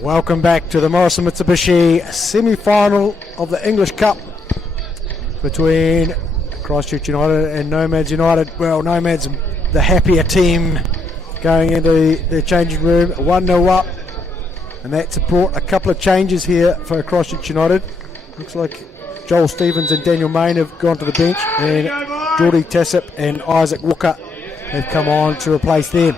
Welcome back to the Morrison Mitsubishi semi-final of the English Cup between Christchurch United and Nomads United. Well, Nomads, the happier team, going into their changing room, 1-0 up, and that's brought a couple of changes here for Christchurch United. Looks like Joel Stevens and Daniel Main have gone to the bench, and Geordie Tassip and Isaac Walker have come on to replace them.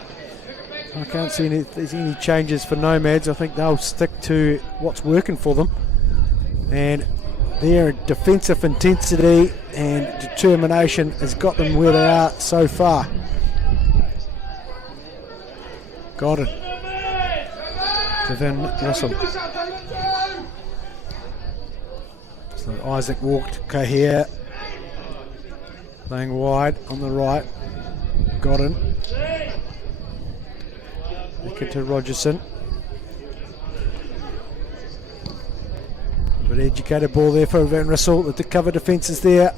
I can't see any changes for Nomads. I think they'll stick to what's working for them, and their defensive intensity and determination has got them where they are so far. Got it. To Van Russell. So Isaac Walker here, playing wide on the right. Got it. Back to Rogerson. But educated ball there for Van Russell. The cover defence is there.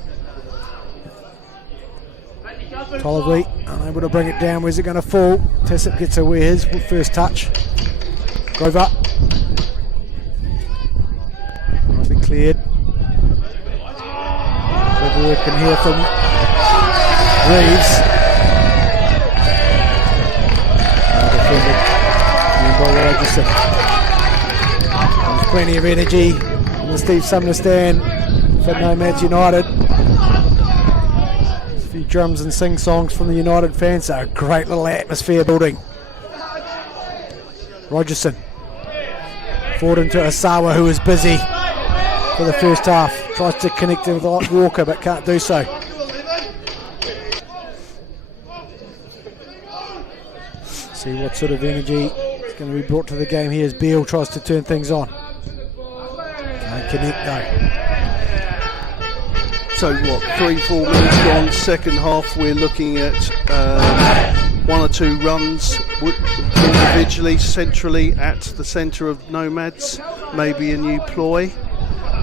Tolliver unable to bring it down. Where's it going to fall? Tassip gets away his first touch. Grover. Nicely cleared. Good work in here from Reeves. There's plenty of energy in the Steve Sumner stand for Nomads United. A few drums and sing-songs from the United fans, so a great little atmosphere building. Rogerson forward into Asawa, who is busy for the first half. Tries to connect with Walker but can't do so. See what sort of energy is going to be brought to the game here as Beale tries to turn things on. Can't connect though. So what, 3-4 minutes gone, second half, we're looking at one or two runs individually, centrally at the centre of Nomads, maybe a new ploy,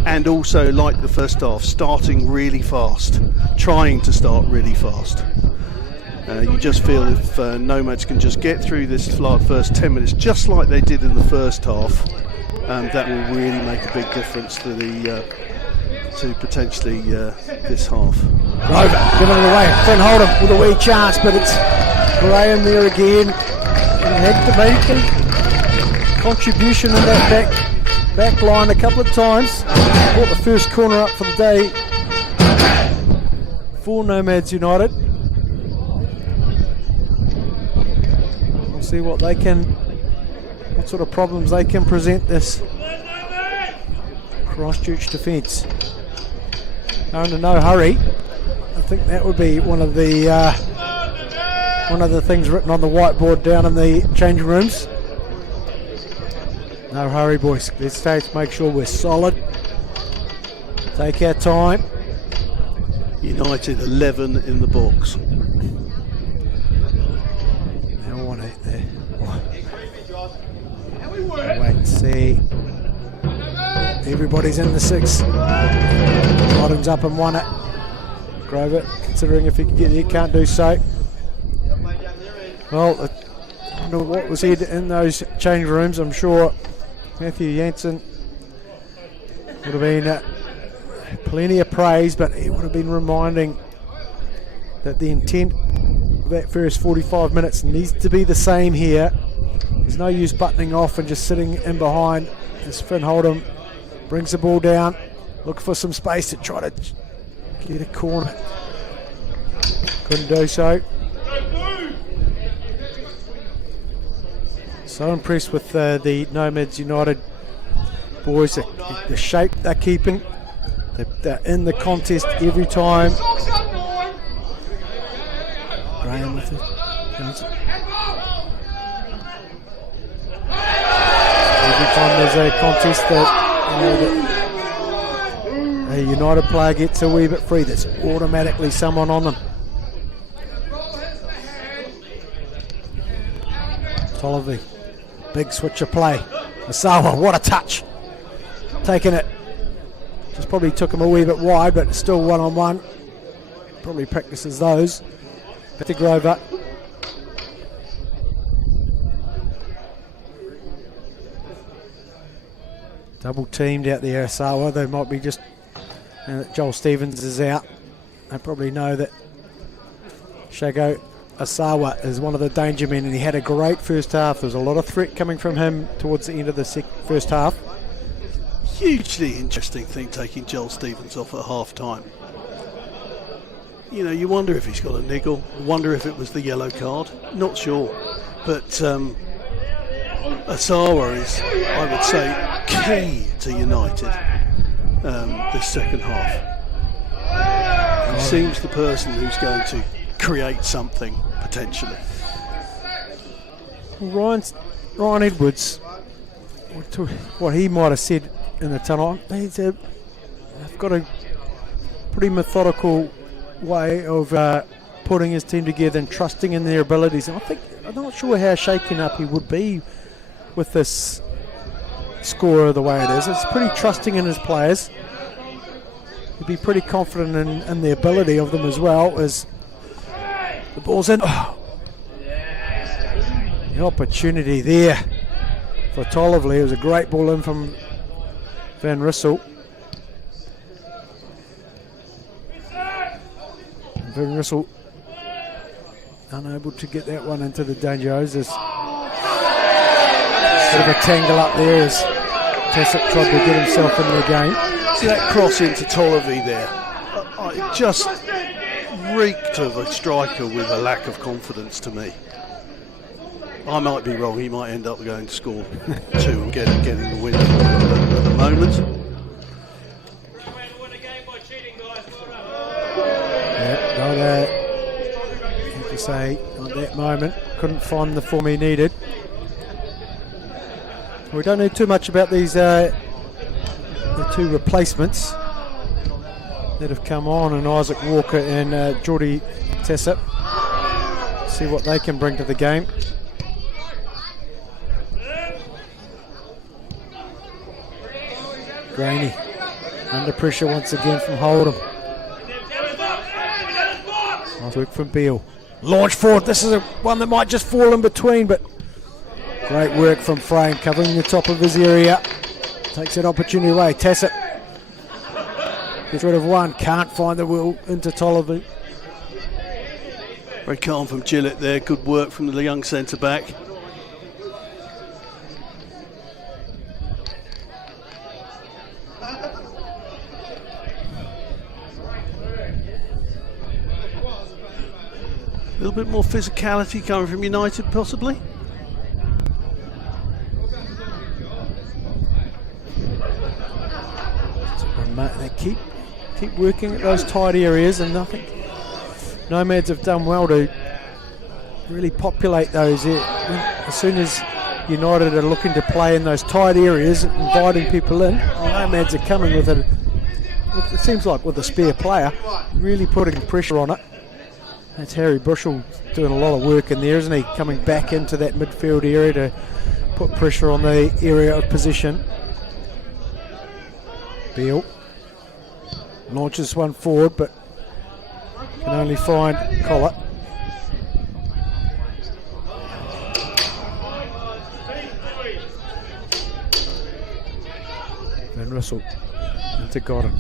and also like the first half, starting really fast, trying to start really fast. You just feel if Nomads can just get through this first 10 minutes just like they did in the first half, that will really make a big difference to the to potentially this half. Rover giving it away. Finn Hold'em with a wee chance, but it's Graham there again. He had to make a contribution in that back line a couple of times. Brought the first corner up for the day for Nomads United. We'll see what sort of problems they can present this Christchurch defence. They're in no hurry. I think that would be one of the things written on the whiteboard down in the changing rooms. No hurry, boys. Let's make sure we're solid. Take our time. United 11 in the box. Now on it there. Wait and see. Everybody's in the 6. Bottoms up and won it. Grover, considering if he can get there, can't do so. Well, I don't know what was said in those change rooms. I'm sure Matthew Jansen would have been plenty of praise, but he would have been reminding that the intent of that first 45 minutes needs to be the same here. There's no use buttoning off and just sitting in behind as Finn Hold'em brings the ball down, look for some space to try to get a corner. Couldn't do so. So impressed with the Nomads United boys, the shape they're keeping. They're in the contest every time. Graham with it. Every time there's a contest that a United player gets a wee bit free, there's automatically someone on them. Tolliver, big switch of play. Masawa, what a touch. Taking it. Just probably took him a wee bit wide, but still one-on-one. Probably practices those. Back to Grover. Double teamed out there, Asawa. They might be just, now that Joel Stevens is out, they probably know that Shago Asawa is one of the danger men, and he had a great first half. There was a lot of threat coming from him towards the end of the first half. Hugely interesting thing taking Joel Stevens off at half time. You know, you wonder if he's got a niggle, wonder if it was the yellow card, not sure. But Asawa is, I would say, key to United this second half. He seems the person who's going to create something potentially. Ryan Edwards, what he might have said in the tunnel, they've got a pretty methodical way of putting his team together and trusting in their abilities, and I'm not sure how shaken up he would be with this score the way it is. It's pretty trusting in his players. He'd be pretty confident in the ability of them as well. As the ball's in. Oh. The opportunity there for Tolliver. It was a great ball in from Van Rissel. Van Rissel unable to get that one into the danger zones. Bit of a tangle up there as Tessop tried to get himself in the game. See that cross into Tolliver there? It just reeked of a striker with a lack of confidence to me. I might be wrong, he might end up going to score 2 and getting the win at the moment. Yeah, not to say at that moment, couldn't find the form he needed. We don't know too much about these the 2 replacements that have come on, and Isaac Walker and Geordie Tessop. See what they can bring to the game. Graney under pressure once again from Hold'em. Nice work from Beale. Launch forward. This is one that might just fall in between, but great work from Frame, covering the top of his area. Takes that opportunity away. Tessop gets rid of one. Can't find the will into Tolliver. Very calm from Gillett there. Good work from the young centre back. A little bit more physicality coming from United, possibly. They keep working at those tight areas, and I think Nomads have done well to really populate those. As soon as United are looking to play in those tight areas, inviting people in, Nomads are coming with a it seems like with the spare player, really putting pressure on it. That's Harry Bushell doing a lot of work in there, isn't he? Coming back into that midfield area to put pressure on the area of position. Beale launches one forward, but can only find Collett. Van Russell into Godden.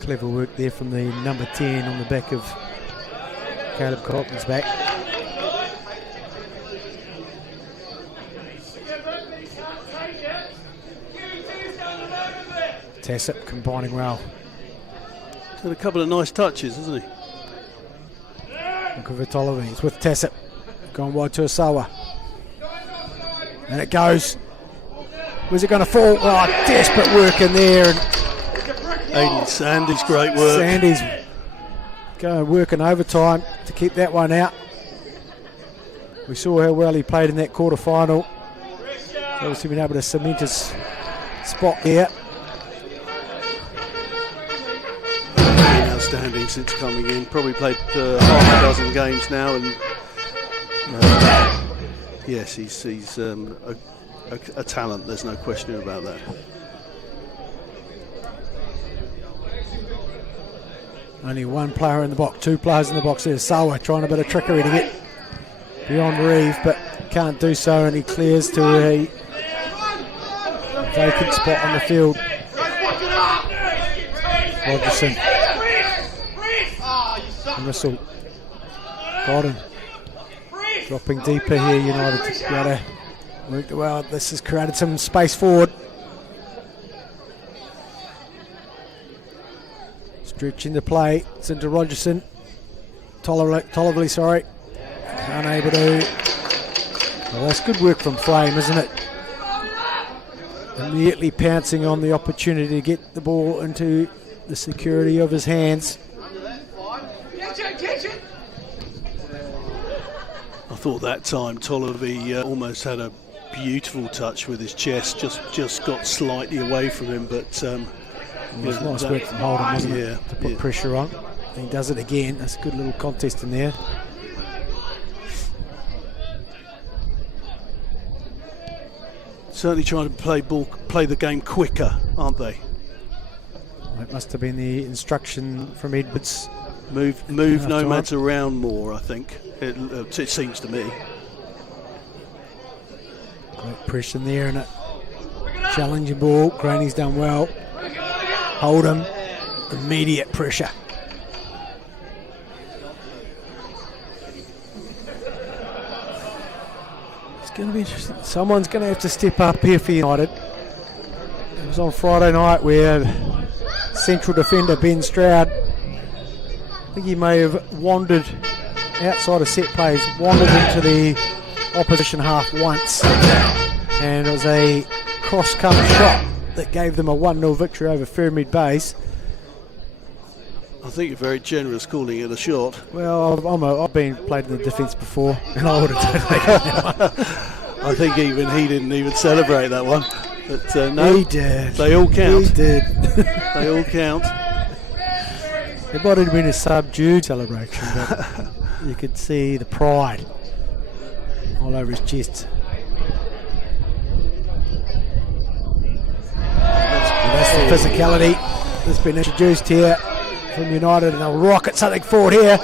Clever work there from the number 10 on the back of Caleb Cotton's back. Tassett combining well. Got a couple of nice touches, hasn't he? Look at Vitolovi. It's with Tassett. Going wide to Asawa. And it goes. Where's it going to fall? Oh, desperate work in there. And Aidan Sandy's great work. Sandy's going working overtime to keep that one out. We saw how well he played in that quarter final. Obviously been able to cement his spot there. Outstanding since coming in. Probably played half a dozen games now, and yes, he's a talent. There's no question about that. Only one player in the box, two players in the box there. Sawa trying a bit of trickery to get beyond Reeve, but can't do so, and he clears to a vacant spot on the field. Rogerson. And Russell. Gordon. Dropping deeper here, United to be able to work well. This has created some space forward. Stretching the play. It's into Rogerson. Tollively, sorry. Unable to. Well, that's good work from Flame, isn't it? Immediately pouncing on the opportunity to get the ball into the security of his hands. I thought that time Tollivy almost had a beautiful touch with his chest. Just got slightly away from him, but. It was nice work from Holden, wasn't it, to put pressure on. He does it again. That's a good little contest in there. Certainly trying to play the game quicker, aren't they? That must have been the instruction from Edwards. Move Nomads around more, I think. It seems to me. Great pressure there and a challenging ball. Graney's done well. Hold him. Immediate pressure. It's going to be interesting. Someone's going to have to step up here for United. It was on Friday night where central defender Ben Stroud, I think he may have wandered outside of set plays, wandered into the opposition half once, and it was a cross-come shot that gave them a 1-0 victory over Fairmead Bays. I think you're very generous calling it a shot. Well, I've been played in the defence before, and I would have taken it. I think even he didn't even celebrate that one. But no, he did. They all count. He did. They all count. It might have been a subdued celebration, but you could see the pride all over his chest. That's the physicality that's been introduced here from United, and they'll rocket something forward here.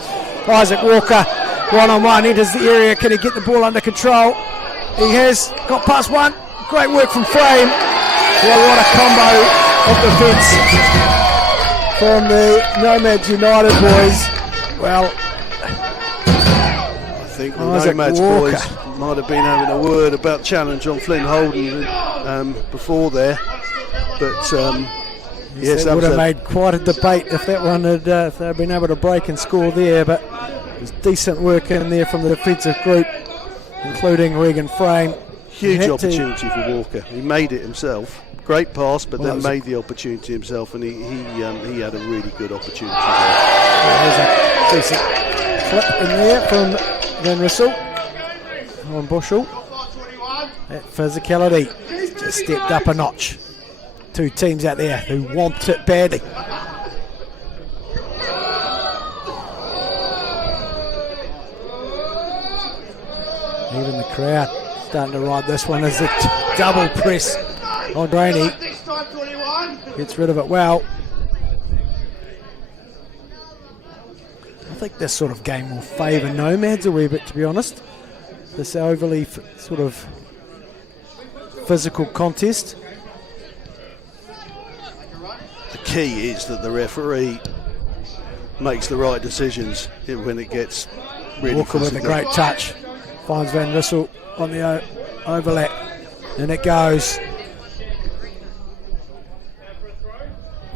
Isaac Walker, one-on-one, enters the area. Can he get the ball under control? He has got past one. Great work from Frame. Well, what a combo of defence from the Nomads United boys. Well, I think the Nomads boys might have been having a word about challenge on Flynn Holden before there. But yes, that would have made quite a debate if that one had if they'd been able to break and score there. But there's decent work in there from the defensive group, including Regan Frame. Huge opportunity for Walker. He made it himself. Great pass, but then made the opportunity himself, and he had a really good opportunity there. There's a decent flip in there from Van Russell on Bushell. That physicality. just stepped up a notch. Two teams out there who want it badly. Even the crowd starting to ride this one as a double press on Rainey. Gets rid of it well. I think this sort of game will favour Nomads a wee bit, to be honest. This overly sort of physical contest. The key is that the referee makes the right decisions when it gets really Walker with a great touch. Finds Van Rissel on the overlap. And it goes.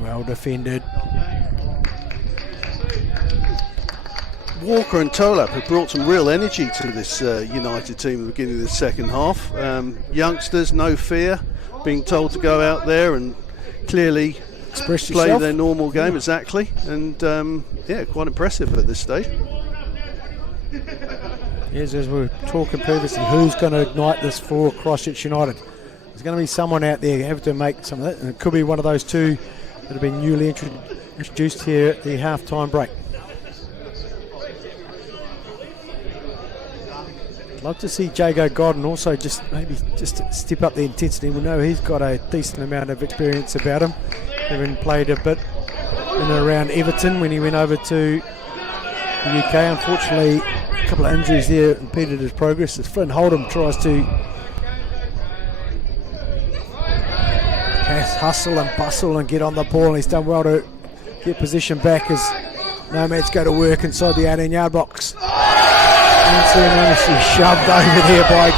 Well defended. Walker and Tolap have brought some real energy to this United team at the beginning of the second half. Youngsters, no fear, being told to go out there and clearly Express play yourself. their normal game, exactly. And yeah, quite impressive at this stage. Yes, as we were talking previously, who's going to ignite this for Christchurch United? There's going to be someone out there who have to make some of that, and it could be one of those two that have been newly introduced here at the half-time break. I'd love to see Jago Godden also just step up the intensity. We know he's got a decent amount of experience about him, having played a bit in and around Everton when he went over to the UK. Unfortunately, a couple of injuries there impeded his progress as Flynn Holdham tries to hustle and bustle and get on the ball, and he's done well to get position back as Nomads go to work inside the 18-yard box. And shoved over there by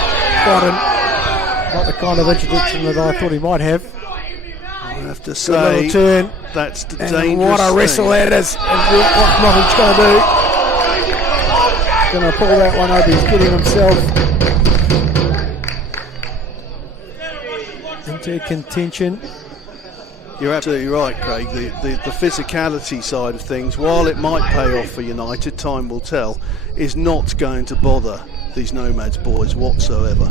Godden. Not the kind of introduction that I thought he might have. I have to say, turn. That's the And dangerous what a wrestle thing. that is. And what Nothing's going to do. He's going to pull that one up. He's getting himself into contention. You're absolutely right, Craig. The physicality side of things, while it might pay off for United, time will tell, is not going to bother these Nomads boys whatsoever.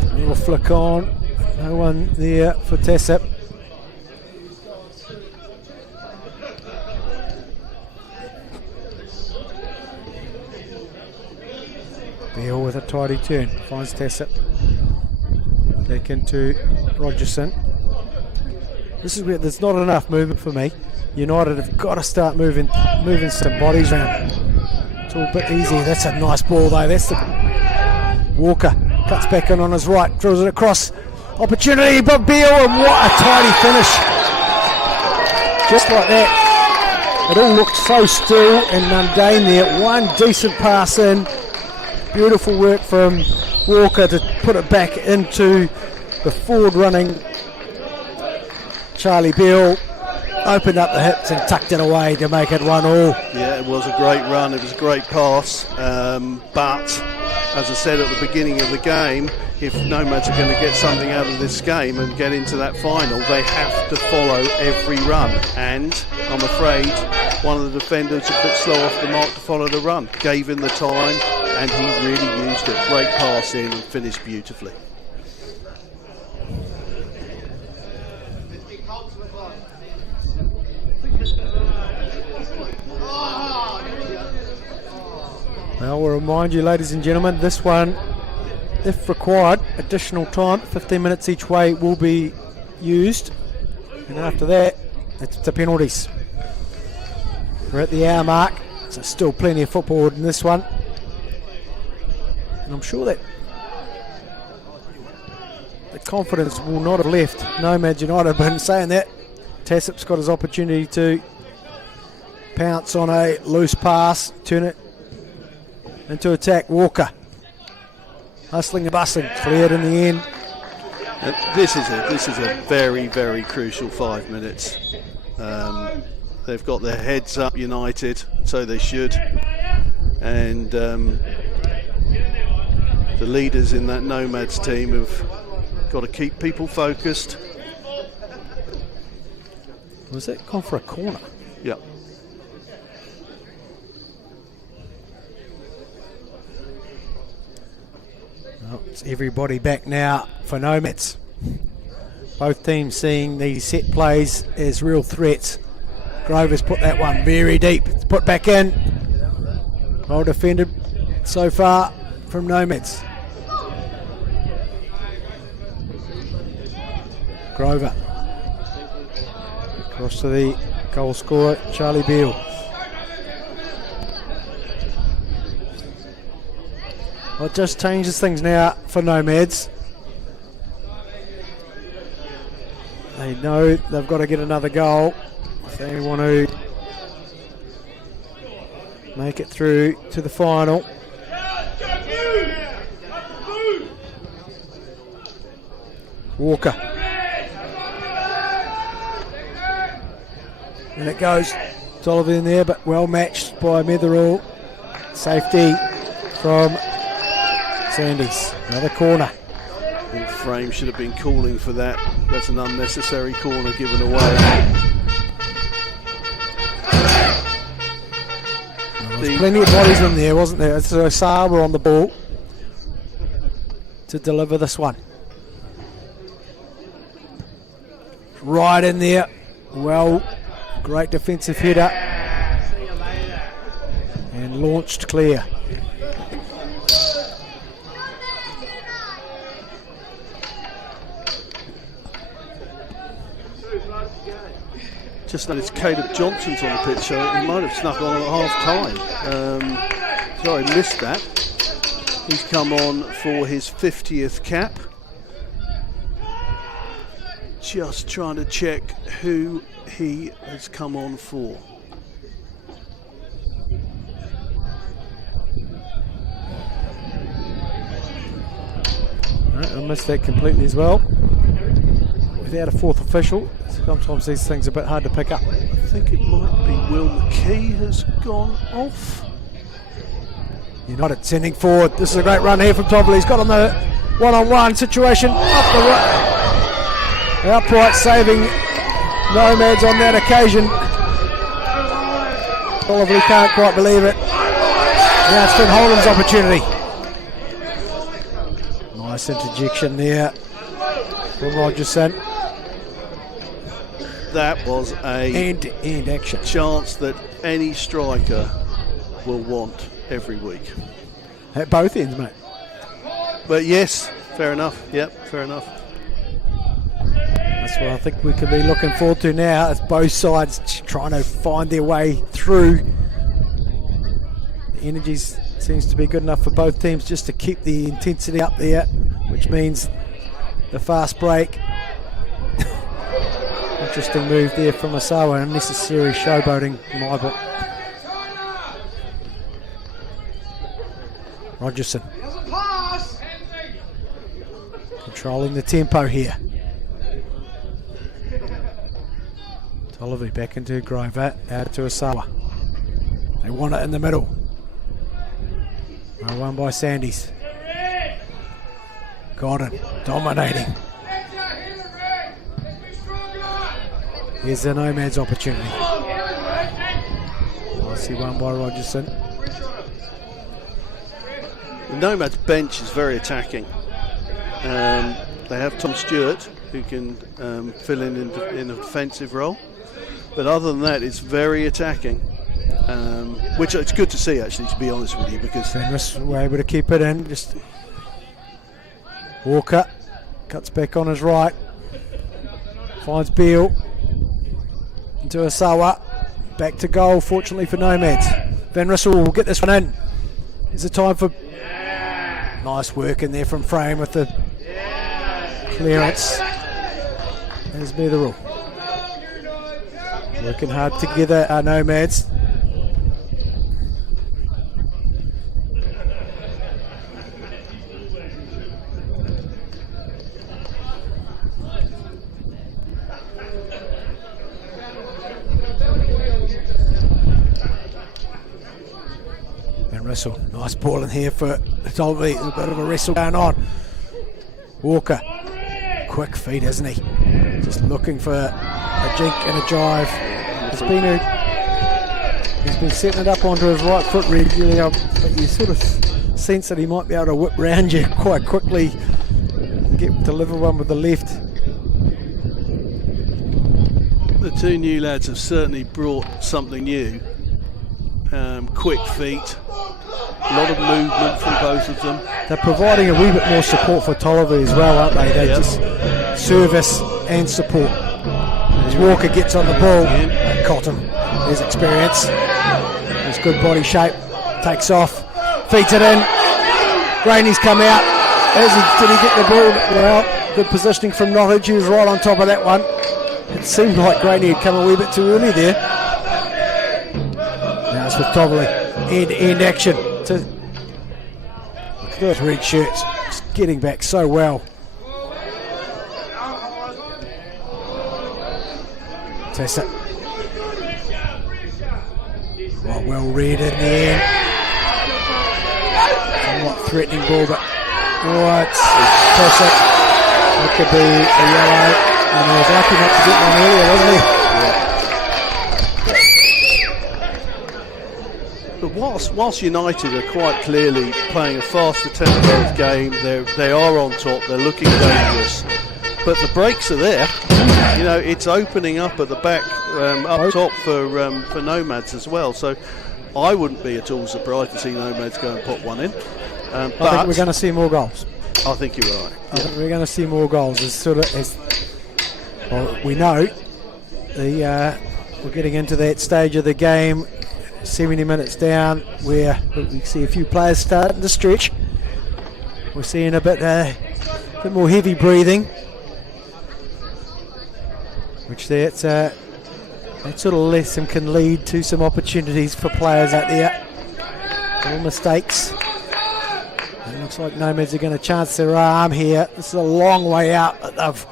A little flick on. No one there for Tessep. Beale with a tidy turn, finds Tessep. Back into Rogerson. This is where there's not enough movement for me. United have got to start moving some bodies around. It's all a bit easier. That's a nice ball though. That's the Walker cuts back in on his right, drills it across. Opportunity, but Beale, and what a tidy finish. Just like that. It all looked so still and mundane there. One decent pass in. Beautiful work from Walker to put it back into the forward running Charlie Beale. Opened up the hips and tucked it away to make it 1-1. Yeah, it was a great run, it was a great pass, but as I said at the beginning of the game, if Nomads are going to get something out of this game and get into that final, they have to follow every run, and I'm afraid one of the defenders a bit slow off the mark to follow the run. Gave him the time and he really used it. Great pass in and finished beautifully. Well, we'll remind you, ladies and gentlemen, this one, if required, additional time, 15 minutes each way, will be used. And after that, it's the penalties. We're at the hour mark, so still plenty of football in this one. And I'm sure that the confidence will not have left Nomads United, but in saying that, Tassip's got his opportunity to pounce on a loose pass, turn it into attack. Walker hustling and bustling, cleared in the end. This is a very, very crucial 5 minutes. They've got their heads up, United, so they should, and the leaders in that Nomads team have got to keep people focused. Was that gone for a corner? Yep. Well, it's everybody back now for Nomads. Both teams seeing these set plays as real threats. Grover's put that one very deep. It's put back in. Well defended so far from Nomads. Grover. Across to the goal scorer, Charlie Beale. Well, it just changes things now for Nomads. They know they've got to get another goal if they want to make it through to the final. Walker. And it goes. Oliver in there, but well matched by Metherall. Safety from Sandys. Another corner. Frame should have been calling for that. That's an unnecessary corner given away. There's plenty of bodies in there, wasn't there? So Sawa on the ball to deliver this one. Right in there. Well, great defensive header. And launched clear. Just noticed Caleb Johnson's on the pitch, so he might have snuck on at half time. Sorry, missed that. He's come on for his 50th cap. Just trying to check who he has come on for. I missed that completely as well. Without a fourth official, sometimes these things are a bit hard to pick up. I think it might be Will McKee has gone off. United sending forward. This is a great run here from Tobley. He's got on the one-on-one situation. Up the right. Outright saving Nomads on that occasion. Oliver can't quite believe it. Now it's Finn Holden's opportunity. Nice interjection there from Rogerson. That was a end-to-end action. Chance that any striker will want every week. At both ends, mate. But yes, fair enough. Yep, fair enough. That's what I think we could be looking forward to now, as both sides trying to find their way through. The energy seems to be good enough for both teams just to keep the intensity up there, which means the fast break. Interesting move there from Asawa, unnecessary showboating in my book. Rogerson controlling the tempo here. Tolliver back into Grover, out to Asawa. They want it in the middle. Well, won by Sandys. Gordon dominating. Here's the Nomads opportunity. Nicely won by Rogerson. The Nomads bench is very attacking. They have Tom Stewart, who can fill in a defensive role. But other than that, it's very attacking. Which it's good to see, actually, to be honest with you, because Fenris were able to keep it in. Just Walker cuts back on his right, finds Beale into Asawa, back to goal. Fortunately for Nomads, Van Rissel will get this one in. Is it time for nice work in there from Frame with the clearance? There's Metherall working hard together. Our Nomads. Wrestle. Nice ball in here for Dolby. A bit of a wrestle going on. Walker. Quick feet, isn't he? Just looking for a jink and a jive. He's been setting it up onto his right foot regularly, but you sort of sense that he might be able to whip round you quite quickly and deliver one with the left. The two new lads have certainly brought something new. Quick feet, a lot of movement from both of them. They're providing a wee bit more support for Tolliver as well, aren't they? They just service and support. As Walker gets on the ball, Cotton, his experience, his good body shape, takes off, feeds it in. Rainey's come out. Did he get the ball? Well, good positioning from Nottage, he was right on top of that one. It seemed like Rainey had come a wee bit too early there. Now it's with Toverley. End action. Look at those red shirts. Just getting back so well. Tessa. Well read in the end. Somewhat threatening ball, but it's Tessa. That could be a yellow. And he was lucky not to get one earlier, wasn't he? But whilst United are quite clearly playing a faster tempo game, they are on top, they're looking dangerous. But the breaks are there. You know, it's opening up at the back, up top for Nomads as well. So I wouldn't be at all surprised to see Nomads go and put one in. I think we're going to see more goals. I think you're right. I think we're going to see more goals. Well, we know we're getting into that stage of the game, 70 minutes down, where we see a few players starting to stretch. We're seeing a bit more heavy breathing, which that sort of lesson can lead to some opportunities for players out there. Little mistakes. It looks like Nomads are going to chance their arm here. This is a long way out, but they've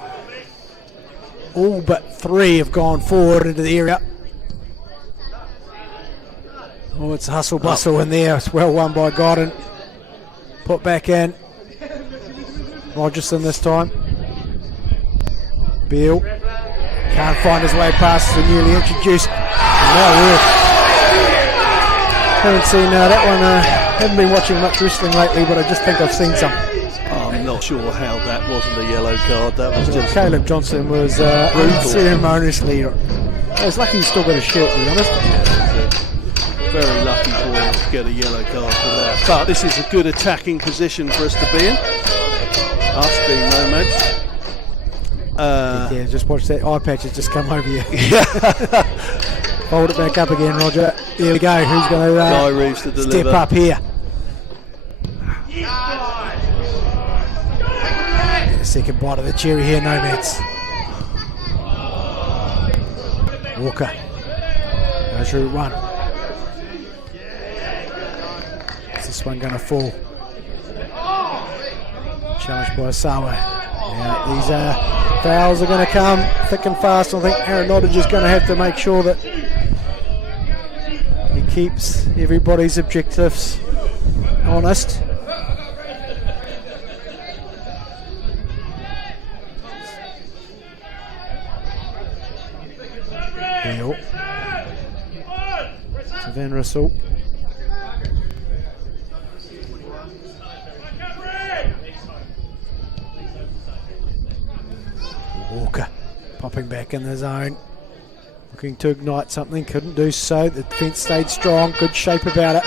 all but three have gone forward into the area. Oh, it's hustle bustle in there. It's well won by Godden. Put back in. Rogerson this time. Beale can't find his way past the newly introduced. Haven't seen that one. Haven't been watching much wrestling lately, but I just think I've seen some. I'm not sure how that wasn't a yellow card. That was just Caleb Johnson was unceremoniously. I was lucky he still got a shirt, to be honest. Very lucky ball to get a yellow card for that. But this is a good attacking position for us to be in. Us being Nomads. Yeah, just watch that eye patch has just come over you. Hold it back up again, Roger. There we go. Who's going to step up here? Get a second bite of the cherry here, Nomads. Walker goes through one. Is this one going to fall? Challenged by Sawa. Now these fouls are going to come thick and fast. I think Aaron Nottage is going to have to make sure that he keeps everybody's objectives honest. Beale to Van Russell. Walker popping back in the zone, looking to ignite something, couldn't do so. The defence stayed strong, good shape about it.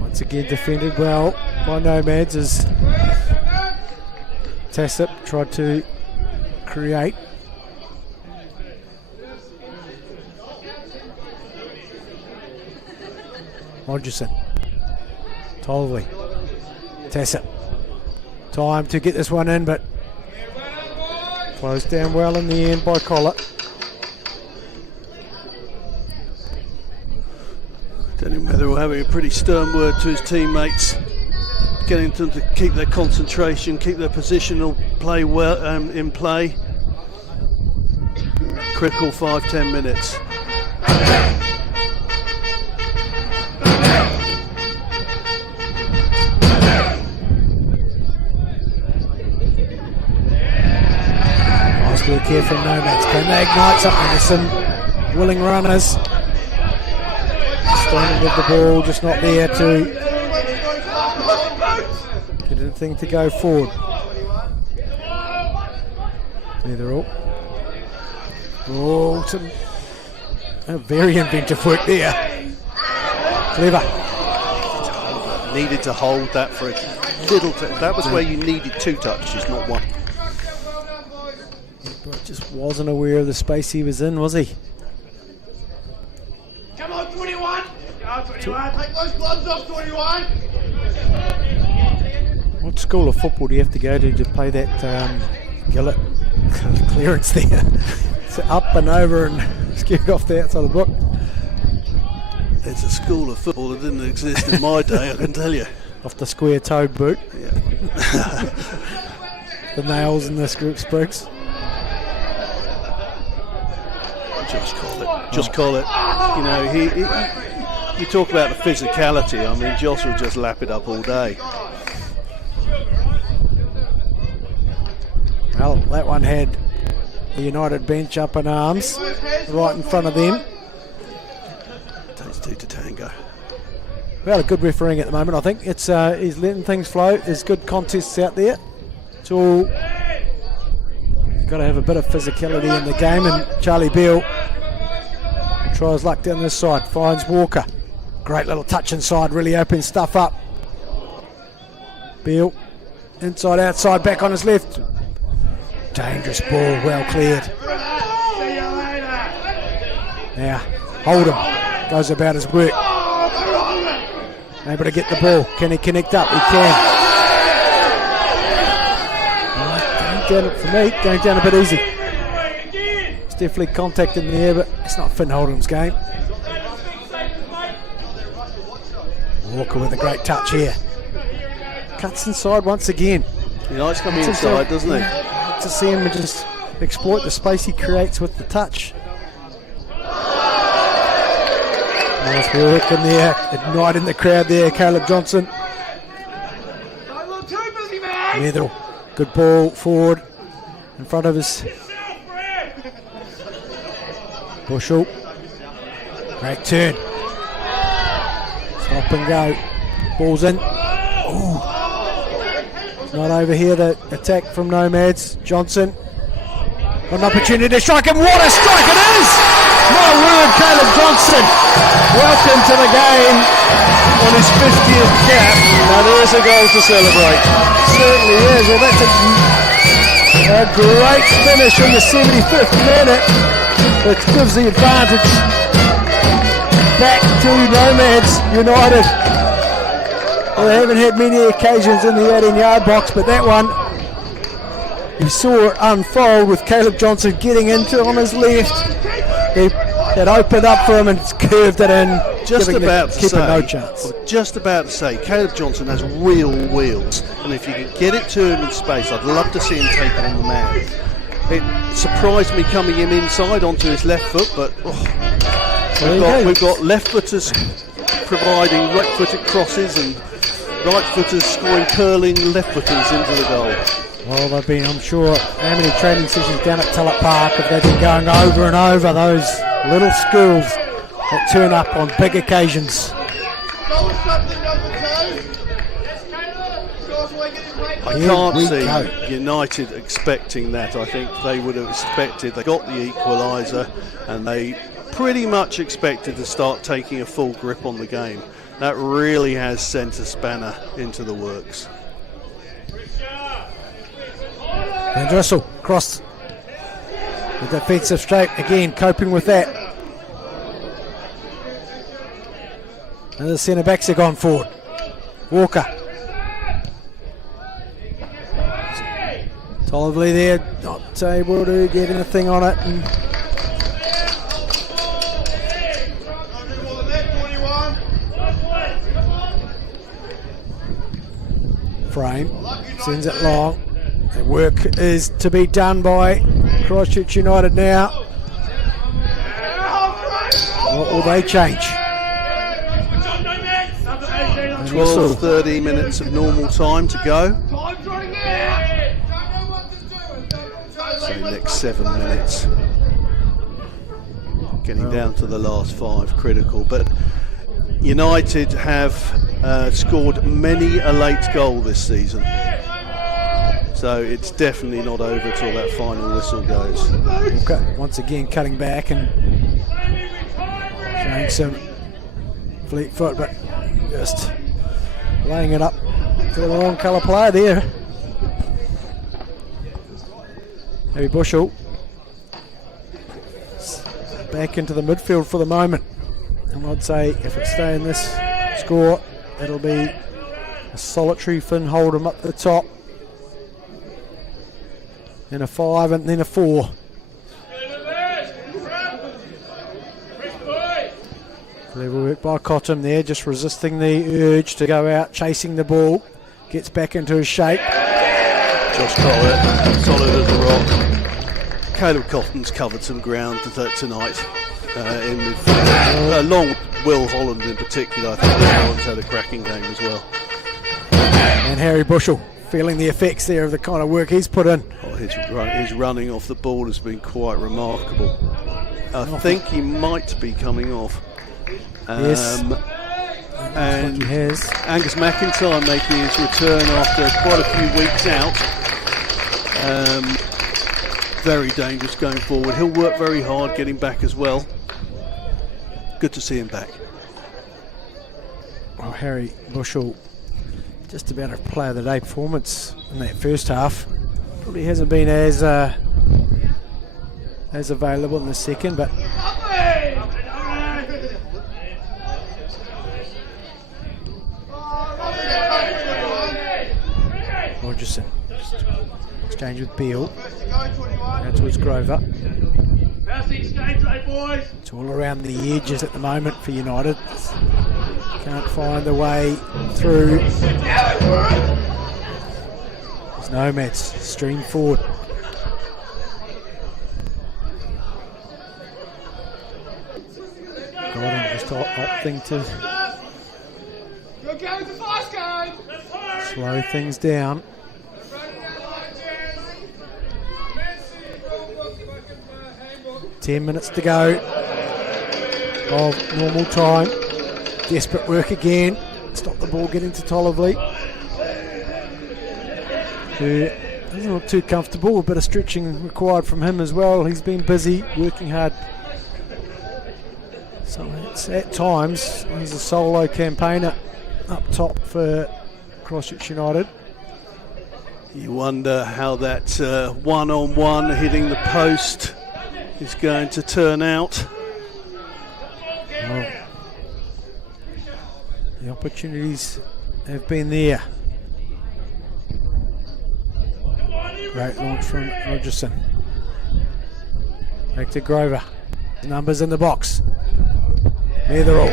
Once again defended well by Nomads as Tassip tried to create. Rogerson. Tolvey. Tassip. Time to get this one in, but closed down well in the end by Collett. Daniel Matherell having a pretty stern word to his teammates, getting them to keep their concentration, keep their positional play well in play. Critical 5-10 minutes. Nice work here from Nomads. Can they ignite something? There's some willing runners. Standing with the ball, just not there to get anything to go forward. Neither all. Oh, some very inventive work there. Clever. Needed to hold that for a little. That was where you needed 2 touches, not 1. But just wasn't aware of the space he was in, was he? Come on, 21. Come on, 21. Take those gloves off, 21. What school of football do you have to go to play that Gillett clearance there? So up and over and skewered off the outside of the book. It's a school of football that didn't exist in my day, I can tell you. Off the square-toed boot. Yeah. The nails in this group sprigs. Just call it. Just call it. You know, you talk about the physicality. I mean, Josh will just lap it up all day. Well, that one had the United bench up in arms, right in front of them. Takes 2 to tango. Well, a good refereeing at the moment, I think. It's he's letting things flow. There's good contests out there. It's all got to have a bit of physicality in the game, and Charlie Beale tries luck down this side, finds Walker. Great little touch inside, really opens stuff up. Beale, inside, outside, back on his left. Dangerous ball, well cleared. Now, Oldham goes about his work. Able to get the ball. Can he connect up? He can. Going down for me, going down a bit easy. It's definitely contact in the air, but it's not Finn Oldham's game. Walker with a great touch here. Cuts inside once again. He likes coming inside, doesn't he? To see him just exploit the space he creates with the touch. Nice work in there, igniting the crowd there, Caleb Johnson. Netherall, good ball forward in front of us. Bushell, great turn. Stop and go, ball's in. Ooh. Not over here, the attack from Nomads. Johnson, an opportunity to strike him. What a strike it is! My word, Caleb Johnson, welcome to the game on his 50th cap. Now there's a goal to celebrate. Certainly is. Well, that's a great finish in the 75th minute. It gives the advantage back to Nomads United. Well, they haven't had many occasions in the 18-yard box, but that one, you saw it unfold with Caleb Johnson getting into on his left. It opened up for him and curved it in. Just about to say, no chance. Just about to say, Caleb Johnson has real wheels, and if you can get it to him in space, I'd love to see him take on the man. It surprised me coming in inside onto his left foot, but we've got left-footers providing right-footed crosses and right-footers scoring curling left-footers into the goal. Well, they've been, I'm sure, how many training sessions down at Tullett Park have they been going over and over those little schools that turn up on big occasions. I can't see United expecting that. I think they would have expected, they got the equaliser and they pretty much expected to start taking a full grip on the game. That really has sent a spanner into the works. And Dressel crossed the defensive straight again, coping with that. And the centre backs have gone forward. Walker. Tollively there, not able to get anything on it. And Frame sends it long. The work is to be done by Christchurch United now. What will they change? 12, 30 minutes of normal time to go. So next 7 minutes. getting down to the last 5, critical. But United have scored many a late goal this season, so it's definitely not over till that final whistle goes. Okay, once again cutting back and showing some fleet foot, but just laying it up to the wrong colour player there. Harry Bushell back into the midfield for the moment, and I'd say if it stays in this score, it'll be a solitary Finn Hold'em up the top, then a 5 and then a 4. Clever work by Cottam there, just resisting the urge to go out chasing the ball. Gets back into his shape. Josh Collett, solid as a rock. Caleb Cotton's covered some ground tonight in midfield, along with Will Holland in particular. I think Will Holland's had a cracking game as well. And Harry Bushell feeling the effects there of the kind of work he's put in. Oh, his running off the ball has been quite remarkable. I think he might be coming off. Yes. And he has. Angus McIntyre making his return after quite a few weeks out. Very dangerous going forward. He'll work very hard getting back as well. Good to see him back. Well, Harry Bushell, just about a player of the day performance in that first half. Probably hasn't been as available in the second, but Rogerson exchange with Beale. Now towards Grover. It's all around the edges at the moment for United. Can't find the way through. There's Nomads stream forward. Gordon just opting to slow things down. 10 minutes to go of normal time. Desperate work again. Stop the ball getting to Tollivley, who doesn't look too comfortable. A bit of stretching required from him as well. He's been busy, working hard. So it's at times he's a solo campaigner up top for Christchurch United. You wonder how that one-on-one hitting the post is going to turn out. Well, the opportunities have been there. Great launch from Rogerson. Back to Grover. Numbers in the box. Netherall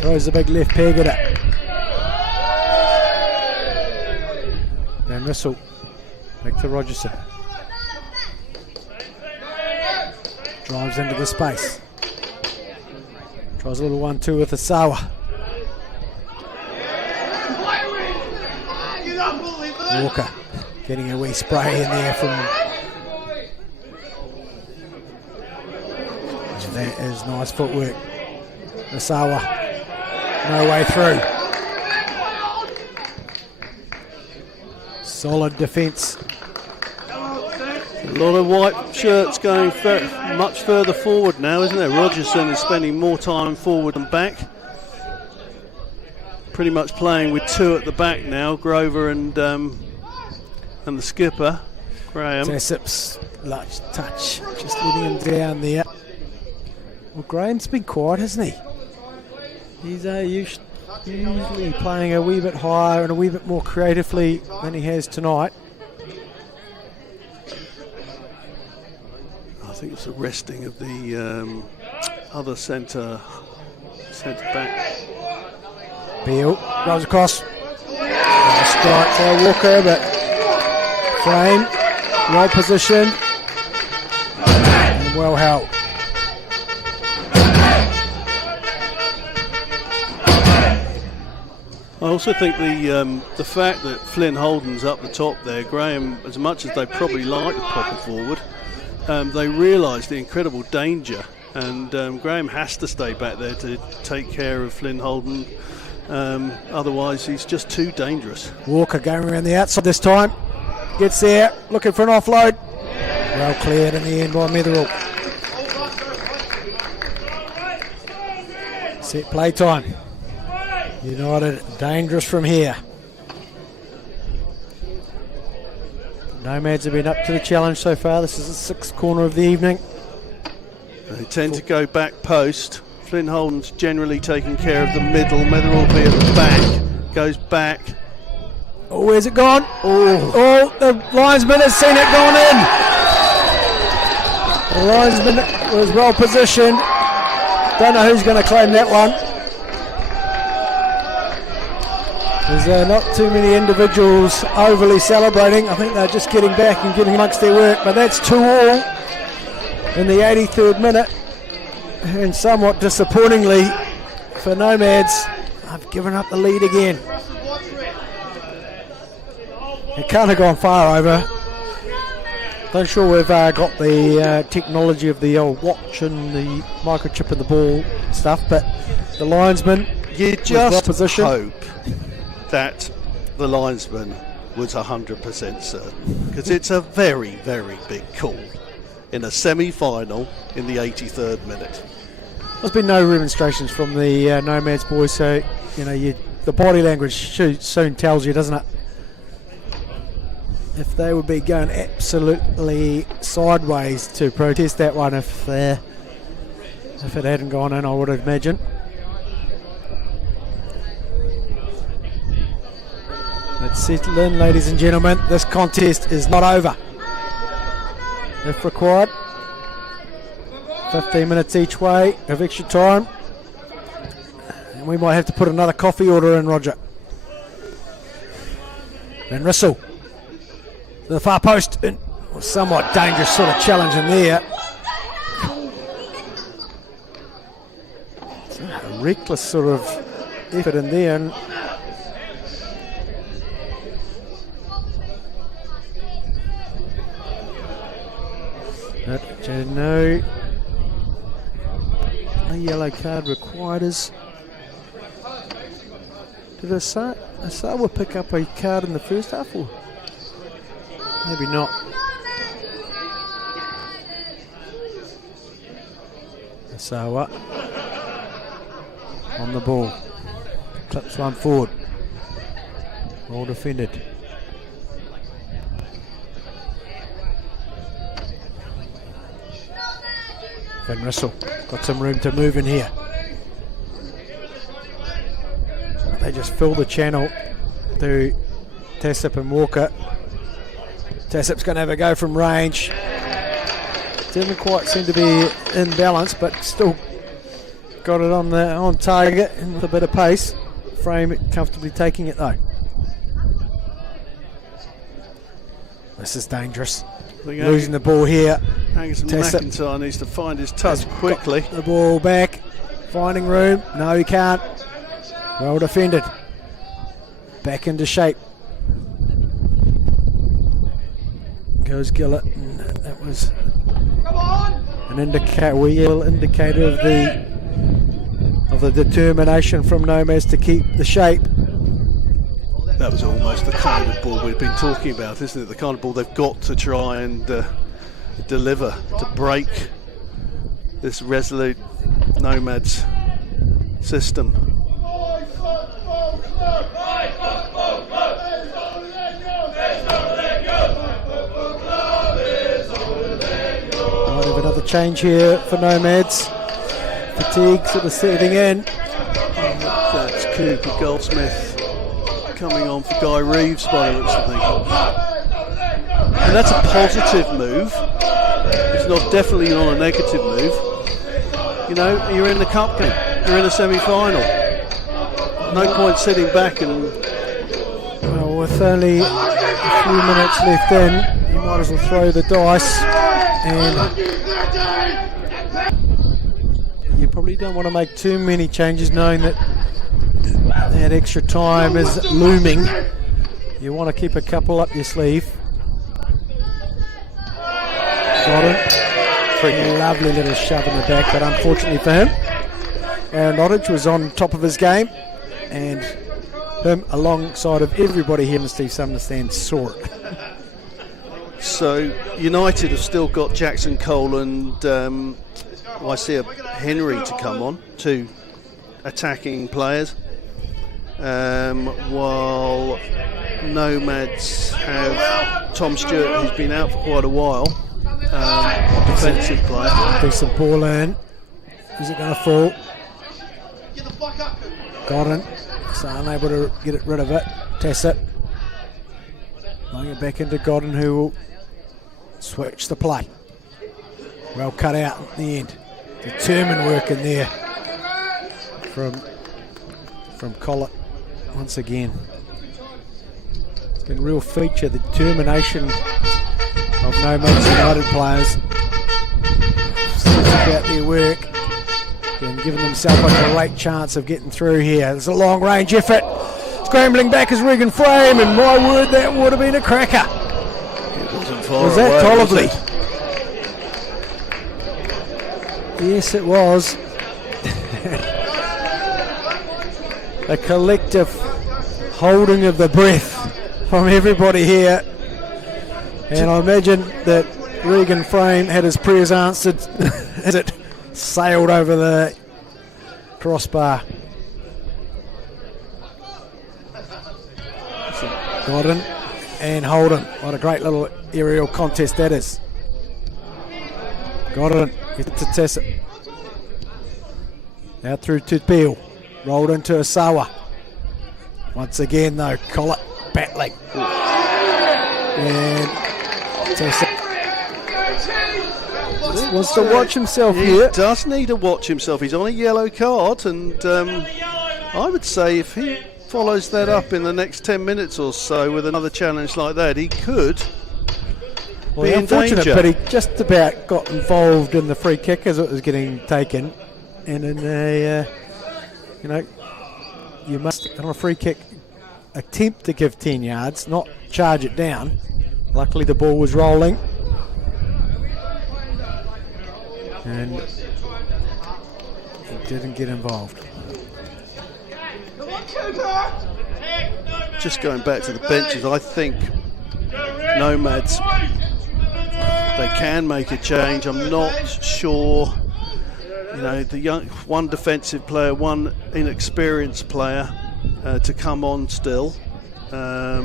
throws the big left peg at it. Van Rissel. Back to Rogerson. Drives into the space. Tries a little 1-2 with Asawa. Walker getting a wee spray in there from. That is nice footwork. Asawa, no way through. Solid defence. A lot of white shirts going much further forward now, isn't there? Rogerson is spending more time forward than back. Pretty much playing with 2 at the back now, Grover and the skipper, Graham. Tessip's large touch, just letting him down there. Well, Graham's been quiet, hasn't he? He's usually playing a wee bit higher and a wee bit more creatively than he has tonight. I think it's a resting of the other centre back. Beale goes across. A strike for Walker, but Frame well positioned and well held. I also think the fact that Flynn Holden's up the top there, Graham, as much as they probably like to pop it forward, they realise the incredible danger and Graham has to stay back there to take care of Flynn Holden. Otherwise, he's just too dangerous. Walker going around the outside this time. Gets there, looking for an offload. Well cleared in the end by Metherell. Set play time. United dangerous from here. Nomads have been up to the challenge so far. This is the sixth corner of the evening. They tend to go back post. Flynn Holden's generally taking care of the middle. Metherell will be at the back. Goes back. Oh, where's it gone? Oh, the linesman has seen it gone in. The linesman was well positioned. Don't know who's going to claim that one. There's not too many individuals overly celebrating. I think they're just getting back and getting amongst their work. But that's 2-2 in the 83rd minute. And somewhat disappointingly for Nomads, I've given up the lead again. It can't have gone far over. Not sure we've got the technology of the old watch and the microchip in the ball stuff, but the linesman, you just hope that the linesman was 100% certain, because it's a very, very big call in a semi-final in the 83rd minute. There's been no remonstrations from the Nomads boys, so the body language soon tells you, doesn't it? If they would be going absolutely sideways to protest that one, if it hadn't gone in, I would imagine. Let's settle in, ladies and gentlemen. This contest is not over. If required, 15 minutes each way of extra time, and we might have to put another coffee order in, Roger. Van Rissel to the far post, and somewhat dangerous sort of challenge in there. It's a reckless sort of effort in there, and no yellow card required. Did Asawa pick up a card in the first half, or maybe not? Asawa on the ball, clips one forward, well defended. Van Rissel got some room to move in here. They just fill the channel to Tassip and Walker. Tassip's going to have a go from range. Didn't quite seem to be in balance, but still got it on target and with a bit of pace. Frame comfortably taking it though. This is dangerous. Losing the ball here. McIntyre needs to find his touch quickly. The ball back, finding room. No, he can't. Well defended. Back into shape. Goes Gillett. And that was an indicator of the determination from Nomads to keep the shape. That was almost the kind of ball we've been talking about, isn't it? The kind of ball they've got to try and deliver to break this resolute Nomads system. Might have another change here for Nomads. Fatigue sort of setting in. That's Cooper Goldsmith coming on for Guy Reeves by the looks of things. And that's a positive move. It's definitely not a negative move. You're in the cup game. You're in a semi-final. No point sitting back and... Well, with only a few minutes left in, you might as well throw the dice, and you probably don't want to make too many changes knowing that that extra time is looming. You want to keep a couple up your sleeve. Got it. Cricket. Lovely little shove in the back, but unfortunately for him, Aaron Nottage was on top of his game, and him alongside of everybody here in the Steve Sumner stand saw it. So United have still got Jackson Cole and I see a Henry to come on, two attacking players, while Nomads have Tom Stewart, who's been out for quite a while, defensive player. Decent ball in. Is it going to fall? Got it. So unable to get rid of it. Test it. Laying it back into Godden, who will switch the play. Well cut out at the end. Determined work in there from Collett once again. It's been a real feature, the determination of Nomads United players. About their work and giving themselves a great chance of getting through here. There's a long range effort. Scrambling back is Regan Frame, and my word, that would have been a cracker. It wasn't far Was that away, Tollively? was it? Yes, it was. A collective holding of the breath from everybody here. And I imagine that Regan Frame had his prayers answered as it sailed over the crossbar. Godden and Holden. What a great little aerial contest that is. Godden gets to test it. Out through to Beale. Rolled into Asawa. Once again though, Collett battling. And Tessa wants to watch himself here. He does need to watch himself. He's on a yellow card, and I would say if he follows that up in the next 10 minutes or so with another challenge like that, he could be in unfortunate, danger. but he just about got involved in the free kick as it was getting taken. And in a, you must, on a free kick, attempt to give 10 yards, not charge it down. Luckily the ball was rolling. And he didn't get involved. Just going back to the benches, I think Nomads, they can make a change. I'm not sure. The young one defensive player, one inexperienced player to come on still. I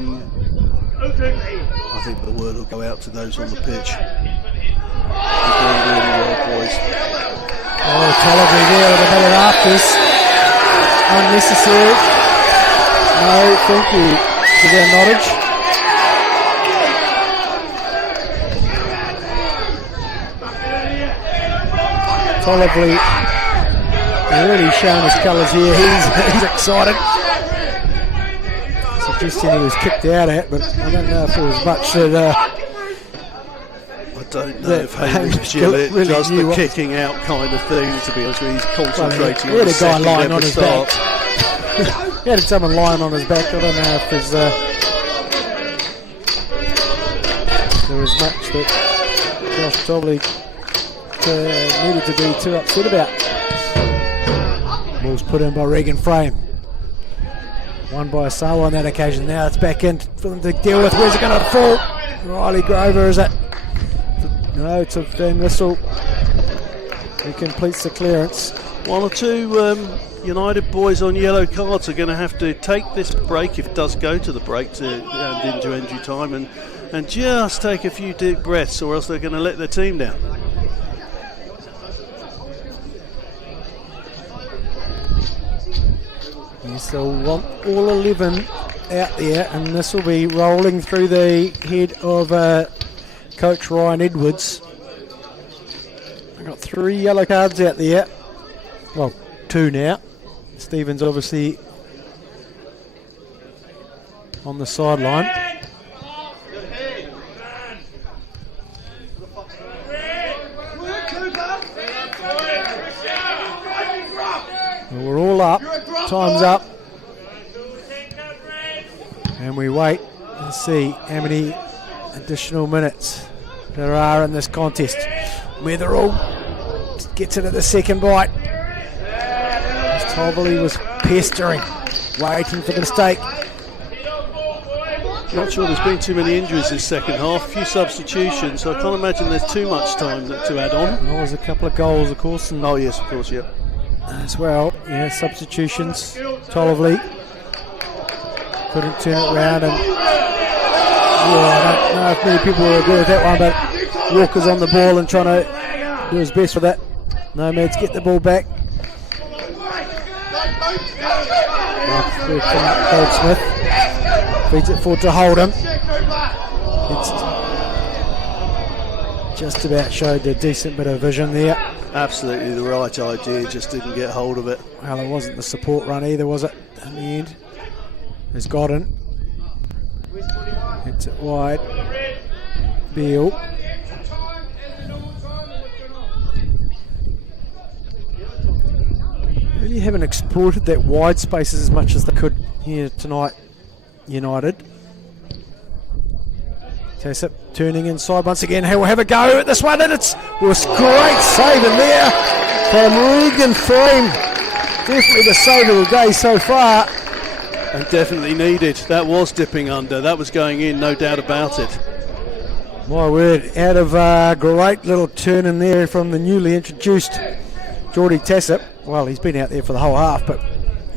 think the word will go out to those on the pitch. You're doing really well, boys. Oh, Tollively there with a bit of afters. Unnecessary. No, thank you to their Nottage. Tollively really showing his colours here. He's excited. Suggesting he was kicked out at, but I don't know if it was much that. I don't know if Hamish Gillett really does the kicking out kind of thing, to be honest with you. He's concentrating on the second lying on his start. back. He had someone lying on his back. I don't know if there was much that Josh probably needed to be too upset about. Ball's put in by Regan Frame. Won by Asawa on that occasion. Now it's back in for them to deal with. Where's it going to fall? Riley Grover, is it? No, it's a Van Whistle who completes the clearance. One or two United boys on yellow cards are going to have to take this break, if it does go to the break, to into injury time, and just take a few deep breaths, or else they're going to let their team down. Yes, they'll want all 11 out there, and this will be rolling through the head of Coach Ryan Edwards. I've got 3 yellow cards out there. Well, 2 now. Stevens obviously on the sideline. Well, we're all up. Time's up. And we wait and see how many additional minutes there are in this contest. Wetherall gets it at the second bite. Tovely was pestering, waiting for the mistake. Not sure there's been too many injuries this second half. A few substitutions, so I can't imagine there's too much time to add on. Well, there's a couple of goals, of course. And oh yes, of course, yeah. as well, yeah, substitutions. Tovely couldn't turn it around, and I don't know if many people will agree with that one, but Walker's on the ball and trying to do his best with that. Nomads get the ball back. Goldsmith feeds it forward to Hold'em. It's just about showed a decent bit of vision there. Absolutely the right idea, just didn't get hold of it. Well, it wasn't the support run either, was it? In the end, there's Godden. Hits it wide. Beale. Really haven't exploited that wide spaces as much as they could here tonight, United. Tassip turning inside once again. He'll have a go at this one, and it was great save in there from Regan Frame. Definitely the save of the day so far. And definitely needed. That was dipping under. That was going in, no doubt about it. My word, out of a great little turn in there from the newly introduced Geordie Tassip. Well, he's been out there for the whole half, but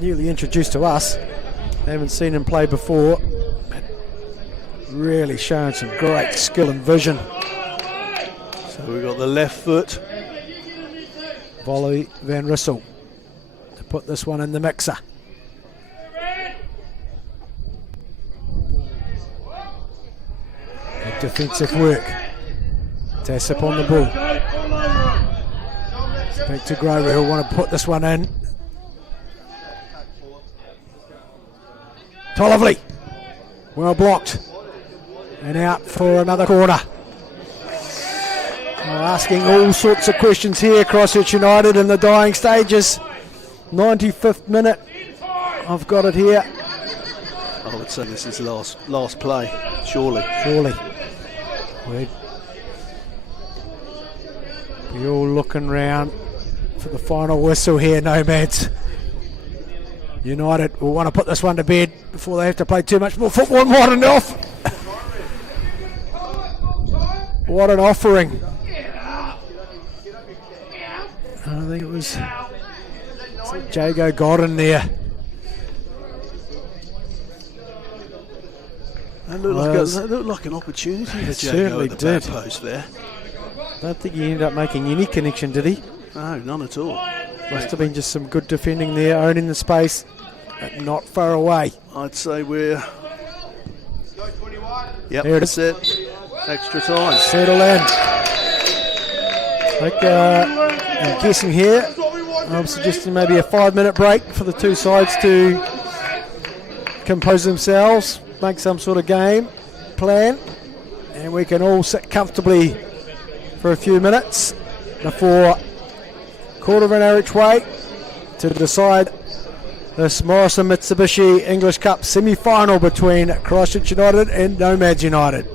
newly introduced to us. Haven't seen him play before. But really showing some great skill and vision. So we've got the left foot. Volley Van Rissel to put this one in the mixer. Good defensive work. Tassip on the ball. Back to Grover, who'll want to put this one in. Tollively, well blocked, and out for another corner. We're asking all sorts of questions here, Christchurch United in the dying stages. 95th minute, I've got it here. I would say this is last play, surely. We're all looking round for the final whistle here, Nomads. United will want to put this one to bed before they have to play too much more football. What an off! What an offering! I think it was Jago Godden there. That looked like an opportunity for Jago certainly at the did. back post there. I don't think he ended up making any connection, did he? No, none at all. Must have been just some good defending there, owning the space, but not far away. I'd say we're... Yep, There it that's it. Extra time. Settle in. I'm guessing here, I'm suggesting maybe a 5-minute break for the two sides to compose themselves, make some sort of game plan, and we can all sit comfortably for a few minutes before quarter of an hour each way to decide this Morrison Mitsubishi English Cup semi-final between Christchurch United and Nomads United.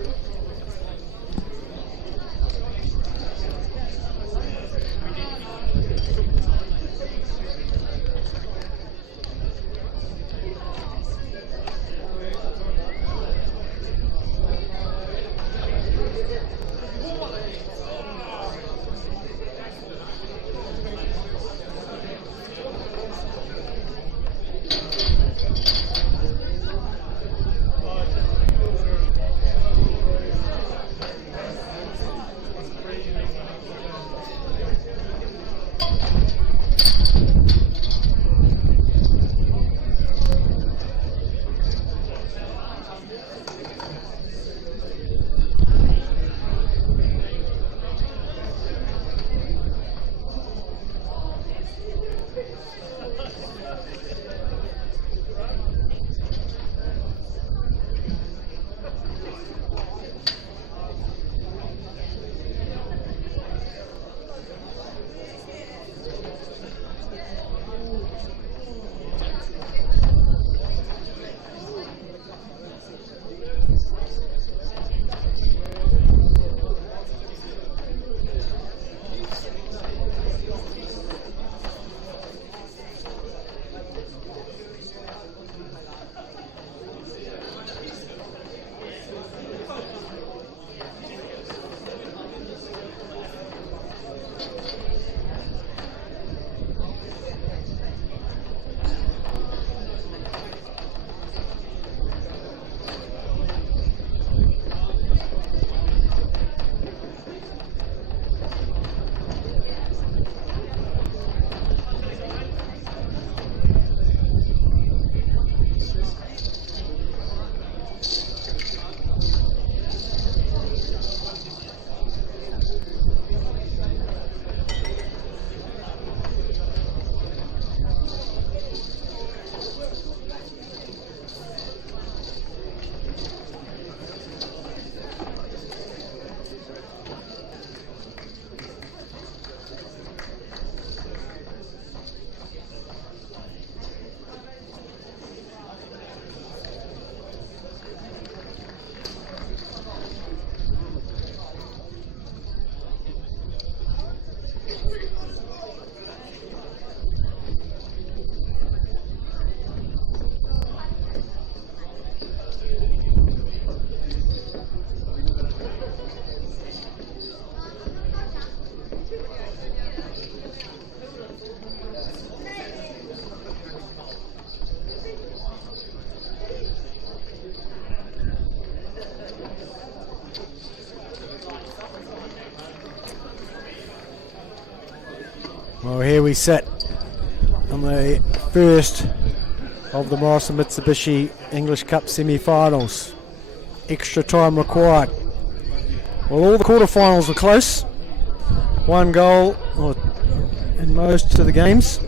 Well, here we sit on the first of the Morrison Mitsubishi English Cup semi-finals. Extra time required. Well, all the quarterfinals were close. One goal in most of the games.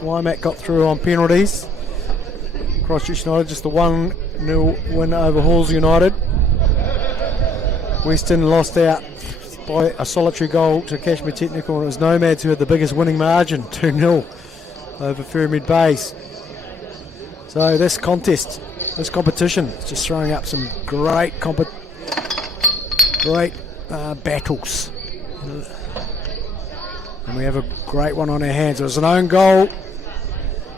Waimak got through on penalties. Christchurch United just a 1-0 win over Halls United. Western lost out by a solitary goal to Kashmir Technical, and it was Nomads who had the biggest winning margin, 2-0 over Pyramid Base. So this contest, this competition, is just throwing up some great battles. And we have a great one on our hands. It was an own goal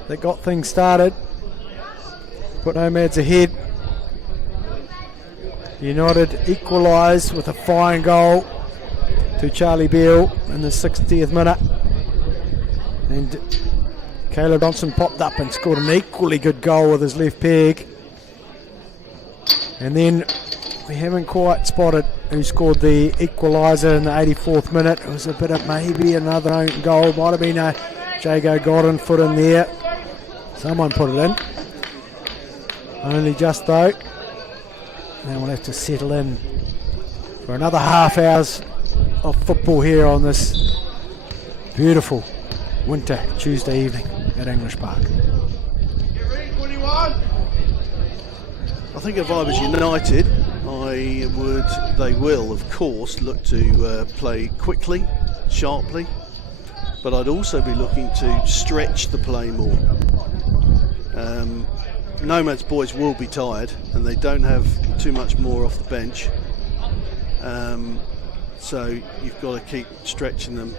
that got things started, put Nomads ahead. United equalised with a fine goal to Charlie Beale in the 60th minute, and Caleb Johnson popped up and scored an equally good goal with his left peg. And then we haven't quite spotted who scored the equaliser in the 84th minute. It was a bit of maybe another own goal, might have been a Jago Godden foot in there. Someone put it in, only just though. Now we'll have to settle in for another half hours of football here on this beautiful winter Tuesday evening at English Park. I think if I was United, they will of course look to play quickly, sharply, but I'd also be looking to stretch the play more. Nomads boys will be tired and they don't have too much more off the bench, so you've got to keep stretching them,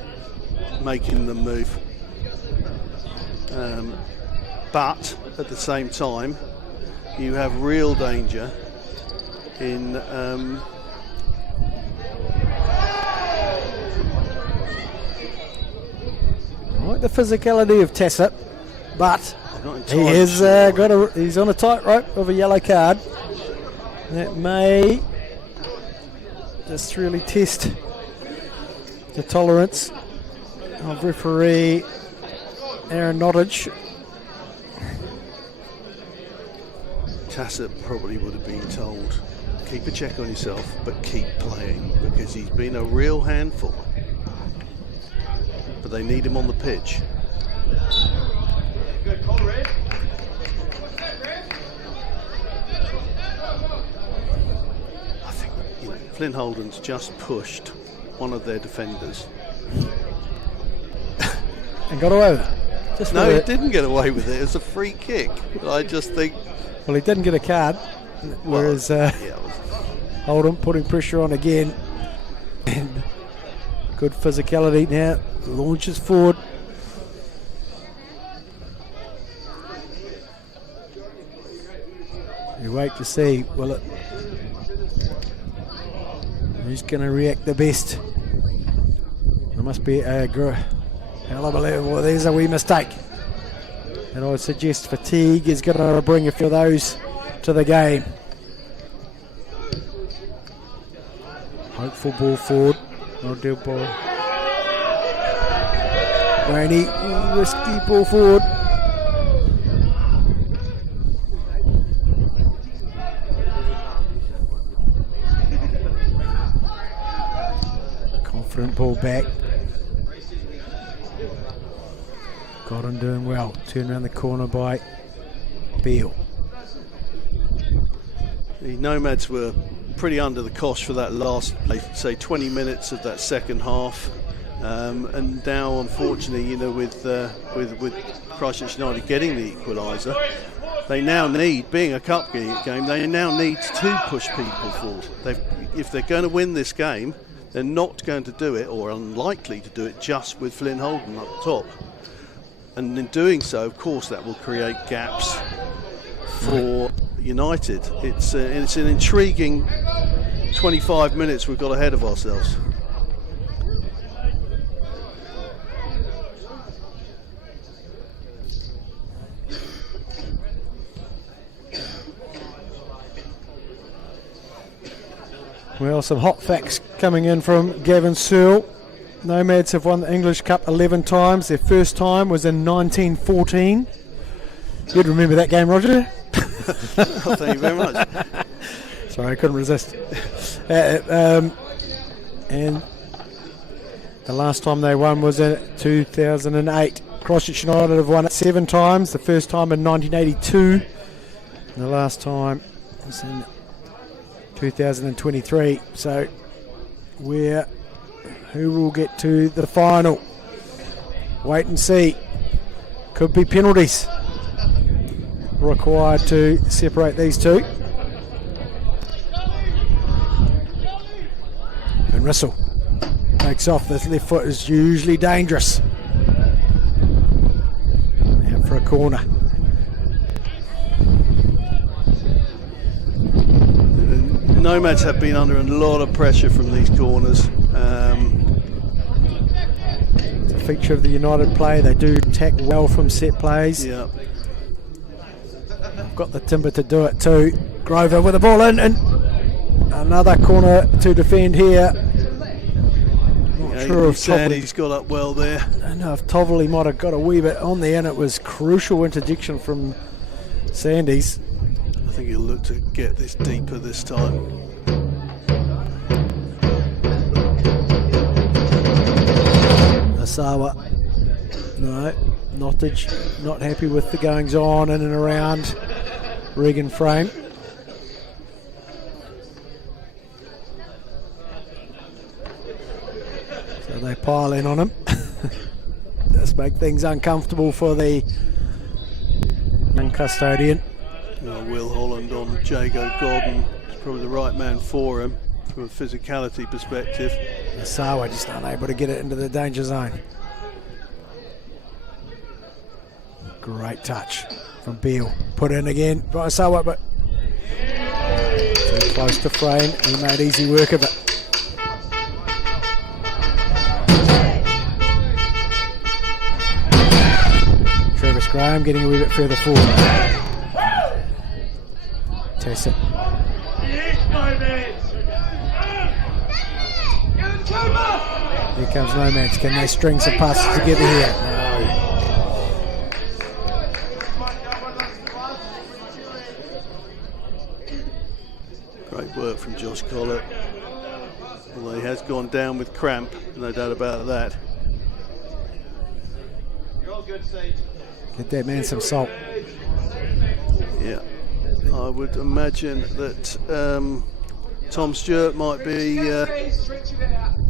making them move, but at the same time you have real danger in I like the physicality of Tassett, but he's on a tightrope of a yellow card. That may just really test the tolerance of referee Aaron Nottage. Tassett probably would have been told, keep a check on yourself, but keep playing, because he's been a real handful. But they need him on the pitch. I think Flynn Holden's just pushed one of their defenders. And got away with it. No, he didn't get away with it. It was a free kick. I just think... Well, he didn't get a card, whereas Holden putting pressure on again. And good physicality now. Launches forward. You wait to see, who's going to react the best? There must be a hell of a level. Well, there's a wee mistake. And I would suggest fatigue is going to bring a few of those to the game. Hopeful ball forward. No deal ball. Rainey, risky ball forward. Confident ball back. Godden doing well. Turned around the corner by Beale. The Nomads were pretty under the cosh for that last, say, 20 minutes of that second half, and now, unfortunately, with Christchurch United getting the equaliser, they now need, being a cup game, they now need to push people forward. If they're going to win this game, they're not going to do it, or unlikely to do it, just with Flynn Holden up top. And in doing so, of course, that will create gaps for United. It's an intriguing 25 minutes we've got ahead of ourselves. Well, some hot facts coming in from Gavin Searle. Nomads have won the English Cup 11 times. Their first time was in 1914. You'd remember that game, Roger? Oh, thank you very much. Sorry, I couldn't resist. And the last time they won was in 2008. Christchurch United have won it 7 times. The first time in 1982. And the last time was in 2023. So, who will get to the final? Wait and see. Could be penalties required to separate these two. And Russell takes off. The left foot is usually dangerous. Out for a corner. The Nomads have been under a lot of pressure from these corners. It's a feature of the United play. They do attack well from set plays. Yeah. Got the timber to do it too. Grover with the ball in, and another corner to defend here. Not sure if Sandy's got up well there. I don't know if Toverley might have got a wee bit on there, and it was crucial interjection from Sandys. I think he'll look to get this deeper this time. Asawa, no, Nottage, not happy with the goings on in and around Regan frame. So they pile in on him. Just make things uncomfortable for the young custodian. Will Holland on Jago Gordon is probably the right man for him from a physicality perspective. Asawa just unable to get it into the danger zone. Great touch from Beale. Put in again by Asawa, but too close to frame. He made easy work of it. Travis Graham getting a wee bit further forward. Tessa. Here comes Nomads. Can they string some passes together here? No. Great work from Josh Collett. Although he has gone down with cramp, no doubt about that. Get that man some salt. Yeah, I would imagine that Tom Stewart might be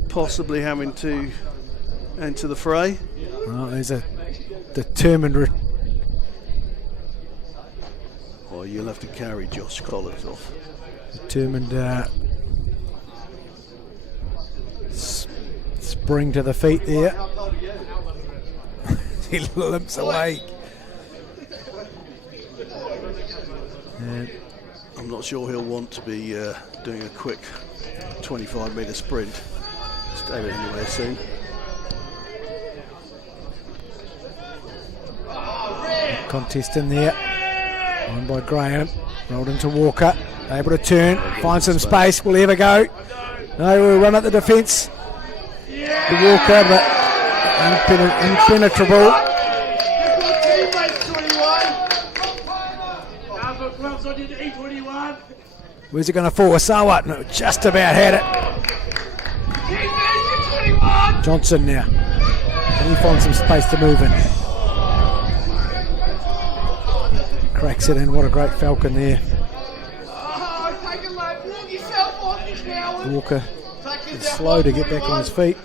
possibly having to enter the fray. Well, there's a determined... Well, you'll have to carry Josh Collett off. Determined spring to the feet there. He limps away. And I'm not sure he'll want to be doing a quick 25-metre sprint. Stay there anywhere soon. contest in there. Won by Graham. Rolled into Walker. Able to turn. Find some space. Will he ever go? No, we'll run at the defence. The Walker, but impenetrable. Where's it going to fall? Asawa? No, just about had it. Johnson now. Can he find some space to move in? Cracks it in. What a great Falcon there. Walker is slow to get back on his feet.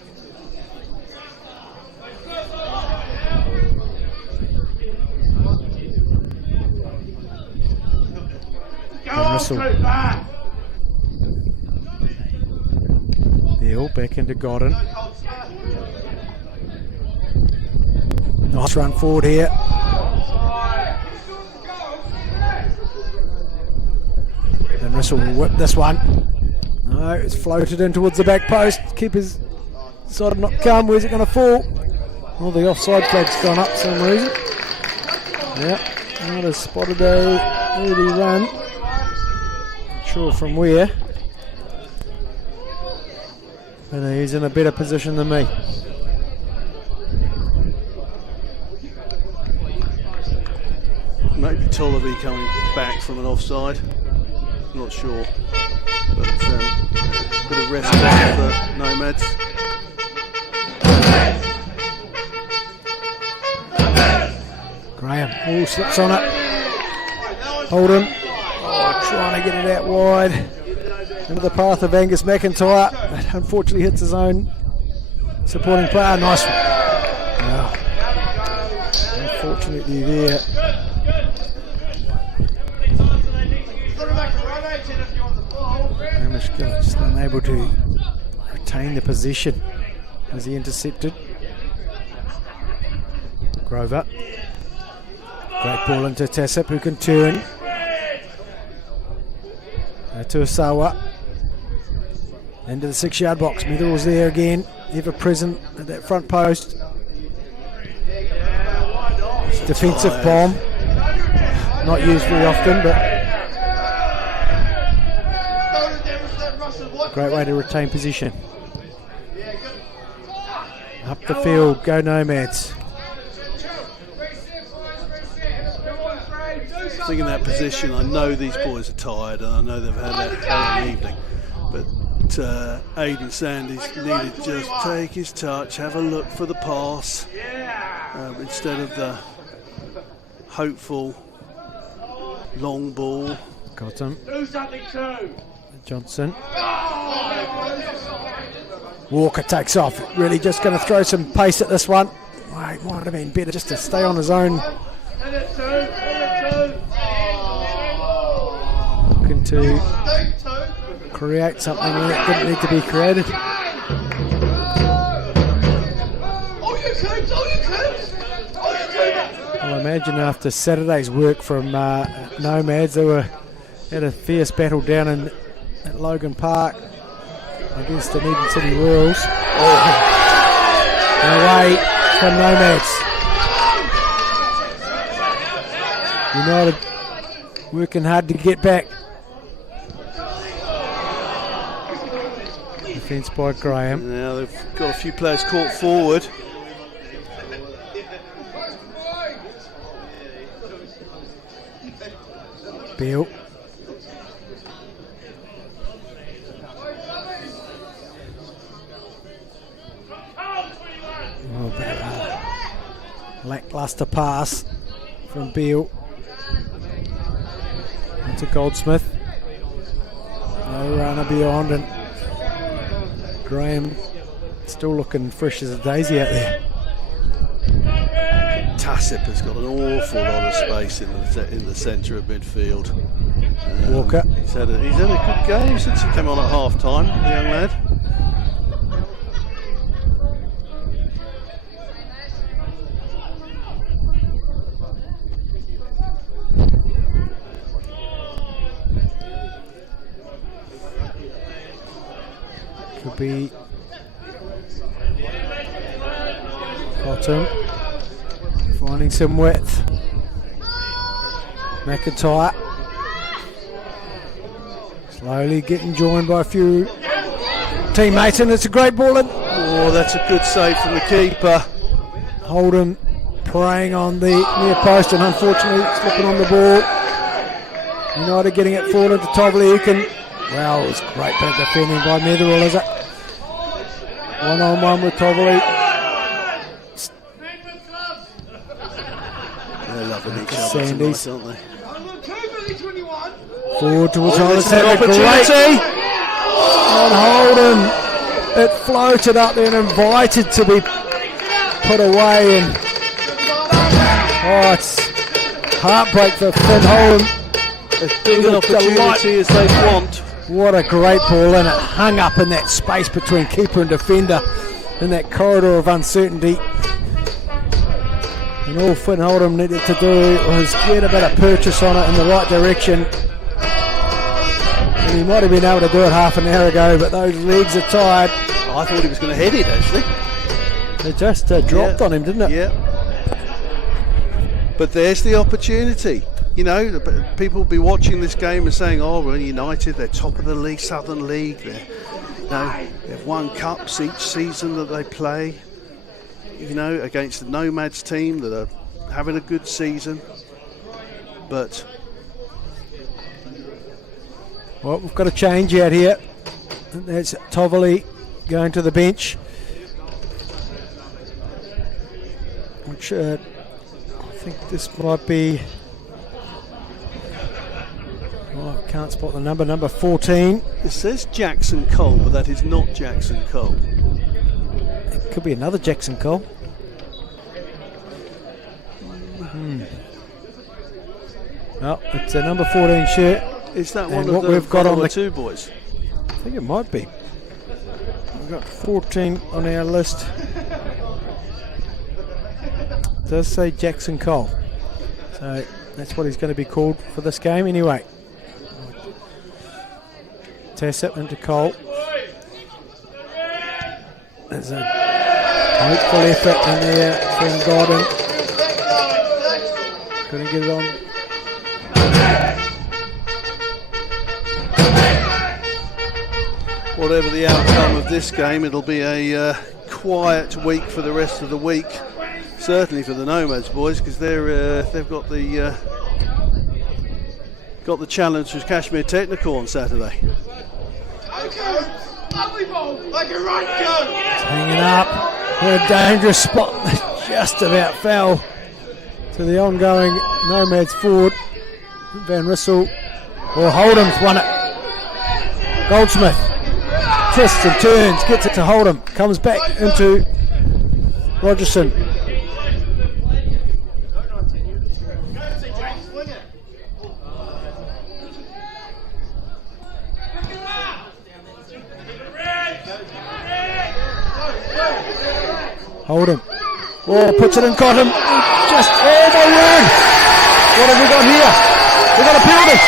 Neil back into Godden. Nice run forward here. And Russell will whip this one. No, it's floated in towards the back post. Keeper's decided not to come. Where's it going to fall? Well, the offside flag's gone up for some reason. Yeah, not has spotted a early run. Not sure from where. But he's in a better position than me. Tollerby coming back from an offside. Not sure, but bit of rest for the Nomads. Graham all slips on it. Holden, trying to get it out wide into the path of Angus McIntyre. That unfortunately hits his own supporting player. Nice one. Wow. Unfortunately there. Hamish Gillett just unable to retain the position as he intercepted. Grover. Great ball into Tassip, who can turn. To Asawa. Into the 6-yard box. Mitherall's there again, ever present at that front post. Defensive bomb. Not used very often, but great way to retain position. Up the field, go Nomads. I think in that position, I know these boys are tired and I know they've had an evening, but Aidan Sandys needed to just take his touch, have a look for the pass instead of the hopeful long ball. Got him. Do something too. Johnson. Walker takes off. Really just going to throw some pace at this one. It might have been better just to stay on his own. Looking to create something that didn't need to be created. Well, I imagine after Saturday's work from Nomads, they had a fierce battle down at Logan Park against the Eden City Royals. Away from Nomads. United working hard to get back. Defence by Graham. Now they've got a few players caught forward. Beale. Lackluster pass from Beale into Goldsmith. No runner beyond, and Graham still looking fresh as a daisy out there. Tassip has got an awful lot of space in the centre of midfield. Walker. He's had a good game since he came on at half time, the young lad. Could be Cotton finding some width. McIntyre slowly getting joined by a few teammates, and it's a great ball in. Oh, that's a good save from the keeper. Holden preying on the near post and unfortunately slipping on the ball. United getting it forward into Tovley, who can. Well, it was great bit of defending by Netherall, is it? One-on-one with Tovley. They're loving each other tonight, aren't they? Forward towards Oh, Holden. this is an opportunity. On Holden. It floated up there and invited to be put away. And it's heartbreak for Finn Holden. As big an opportunity as they want. What a great ball, and it hung up in that space between keeper and defender in that corridor of uncertainty. And all Finn Holden needed to do was get a bit of purchase on it in the right direction. And he might have been able to do it half an hour ago, but those legs are tired. I thought he was going to head it, actually. It just dropped on him, didn't it? Yeah. But there's the opportunity. You know, people will be watching this game and saying, oh, well, United, they're top of the league, Southern League. They've won cups each season that they play, you know, against the Nomads team that are having a good season. but Well, we've got a change out here. That's Tovoli going to the bench, which I think this might be. Oh, I can't spot the number 14. it says Jackson Cole, but that is not Jackson Cole. It could be another Jackson Cole. No, it's a number 14 shirt. Is that And one what of the we've got on the- two boys? I think it might be. We've got 14 on our list. It does say Jackson Cole. So that's what he's going to be called for this game anyway. Tess it into Cole. There's a hopeful effort in there from Gordon. Couldn't get it on. Whatever the outcome of this game, it'll be a quiet week for the rest of the week. Certainly for the Nomads boys, because they've got the challenge with Kashmir Technical on Saturday. Lovely ball, like a right go. Hanging up in a dangerous spot. Just about fell to the ongoing Nomads forward. Van Rissel or Holdham's won it. Goldsmith twists and turns, gets it to Holdham, comes back into Rogerson. Holdham. Oh, puts it in Cotton. Just, oh my word! What have we got here? We've got a penalty.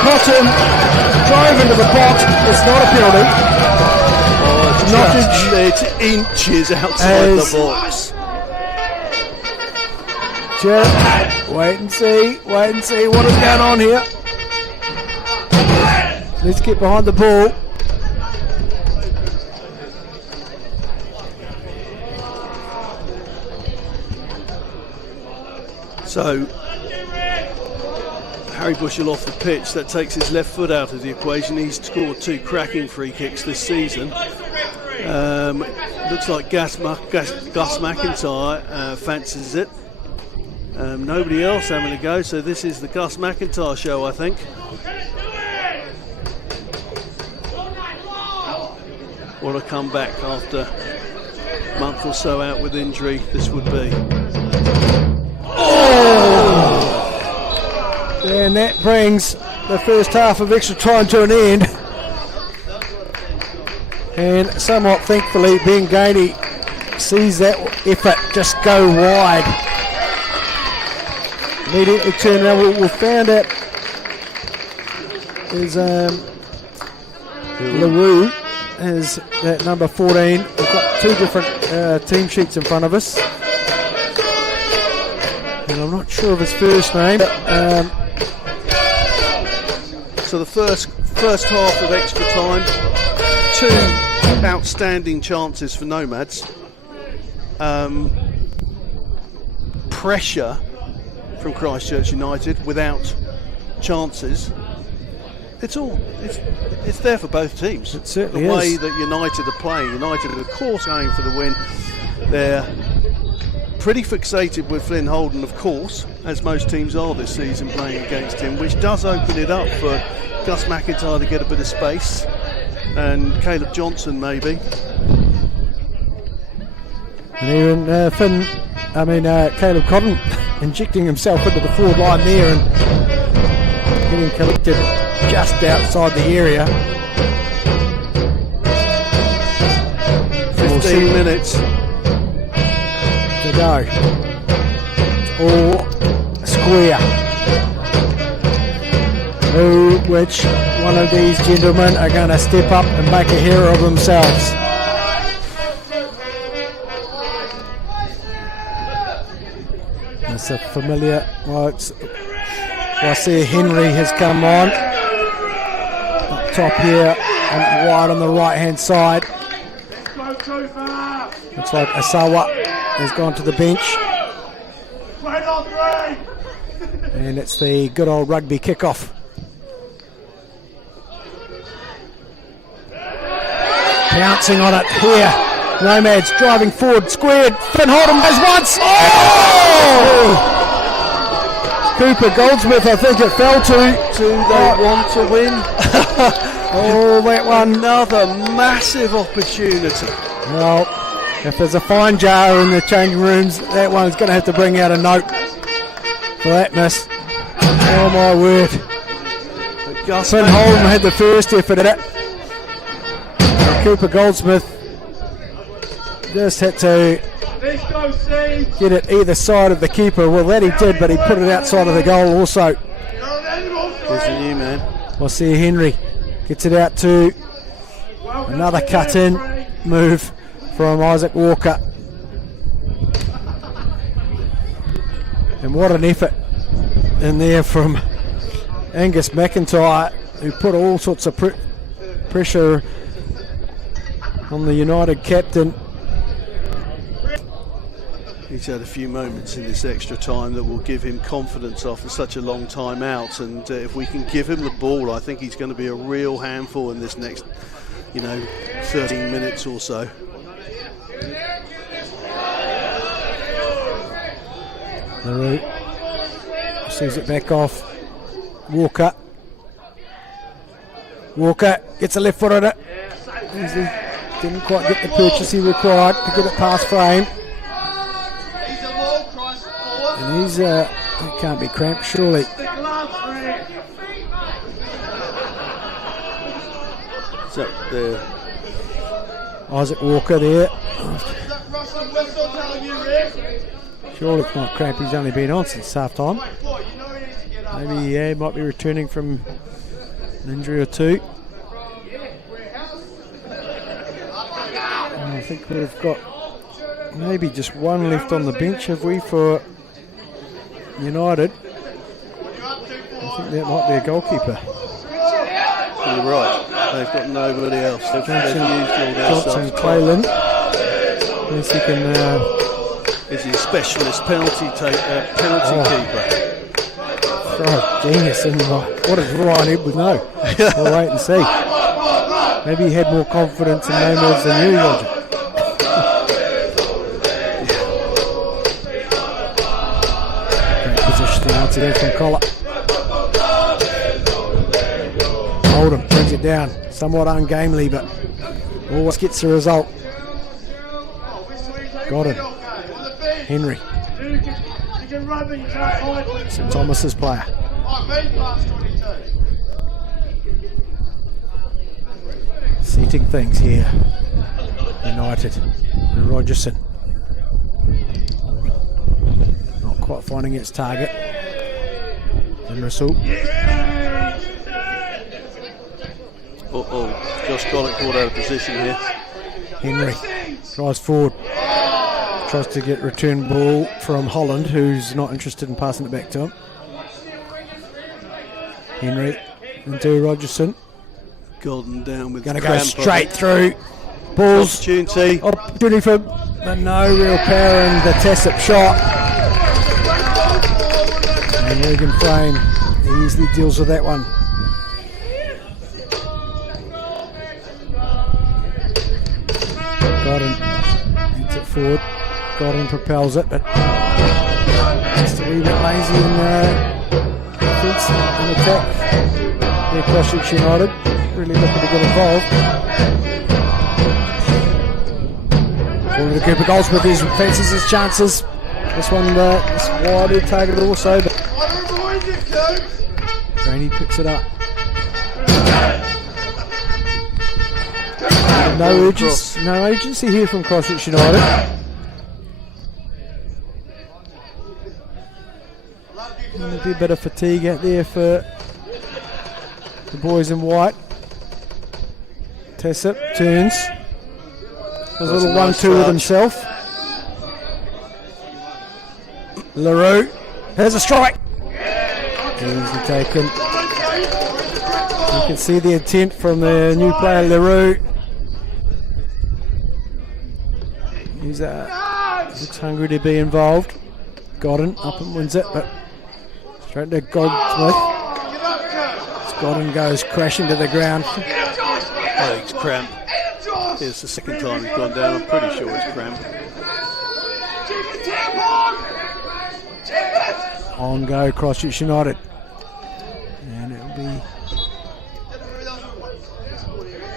Cotton drove into the box. It's not a penalty. It's inches outside the box. Wait and see what is going on here. Let's get behind the ball. So Harry Bushell off the pitch, that takes his left foot out of the equation. He's scored 2 cracking free kicks this season. Looks like Gus McIntyre fancies it. Nobody else having a go, so this is the Gus McIntyre show, I think. What a comeback after a month or so out with injury this would be. And that brings the first half of extra time to an end. And somewhat thankfully, Ben Gainey sees that effort just go wide. Immediately turn around. We found out is LaRue is that number 14. We've got 2 different team sheets in front of us. And I'm not sure of his first name. So the first half of extra time, 2 outstanding chances for Nomads. Pressure from Christchurch United without chances. It's there for both teams. It certainly the way is. that United are playing. United are of course going for the win. They're pretty fixated with Flynn Holden, of course, as most teams are this season playing against him, which does open it up for Gus McIntyre to get a bit of space, and Caleb Johnson maybe. And even Caleb Cotton injecting himself into the forward line there and getting collected just outside the area. 15 minutes to go. All square. Which one of these gentlemen are going to step up and make a hero of themselves? It's a familiar. Well, I see Henry has come on up top here and wide on the right hand side. Looks like Asawa has gone to the bench. Play on 3. And it's the good old rugby kickoff. Pouncing on it here. Nomads driving forward, squared. Finn Holdham goes once. Oh! Cooper Goldsmith, I think it fell to. Do they want to win? Oh, that one. Another massive opportunity. Well, if there's a fine jar in the changing rooms, that one's going to have to bring out a note for that miss. Oh my word. Finn Holdham had the first effort at it. And Cooper Goldsmith just had to get it either side of the keeper. Well, that he did, but he put it outside of the goal also. Here's the new man. We'll see Henry gets it out to another cut-in move from Isaac Walker. And what an effort in there from Angus McIntyre, who put all sorts of pressure on the United captain. He's had a few moments in this extra time that will give him confidence after such a long time out, and if we can give him the ball, I think he's going to be a real handful in this next 13 minutes or so. LaRue sees it back off. Walker gets a left foot on it. Didn't quite get the purchase he required to get it past frame. And he's it can't be cramped surely. So there, Isaac Walker there. Surely it's not cramped, he's only been on since half time. Maybe he might be returning from an injury or two. And I think we've got maybe just one left on the bench, have we, for United? I think that might be a goalkeeper. you're right. They've got nobody else. They've used all their Johnson subs. Clayland. Yes, he can. Is he a specialist penalty keeper? Oh, genius! And what does Ryan Edwards know? We'll wait and see. Maybe he had more confidence in Nomads than you, Roger. Great positioning once again from Collar. Oldham brings it down, somewhat ungamely, but always gets the result. Got it. Henry. St Thomas's player. Seating things here. United. And Rogerson. Not quite finding its target. And Russell. Josh Collett caught out of position here. Henry drives forward. Tries to get return ball from Holland, who's not interested in passing it back to him. Henry into Rogerson. Golden down with Going to go cramp straight through. Balls. Opportunity. Opportunity for, but no real power in the Tessip shot. And Regan Frame easily deals with that one. Godden gets it forward. Godden propels it, but just a wee bit lazy in defence and attack. There, Christchurch United really looking to get involved. Forward to Cooper Goldsmith, who fancies his chances. This one is widely targeted also, but Graney picks it up. No agency here from Christchurch United. There'll be a bit of fatigue out there for the boys in white. Tessip turns. There's a little 1-2 with himself. LaRue has a strike. Easy taken. You can see the intent from the new player LaRue. He's looks hungry to be involved. Godden up and wins it, but Straight to Goldsmith. Godden goes crashing to the ground. I think it's cramp. It's the second time he's gone down. I'm pretty sure it's cramp. On go Christchurch United. And it'll be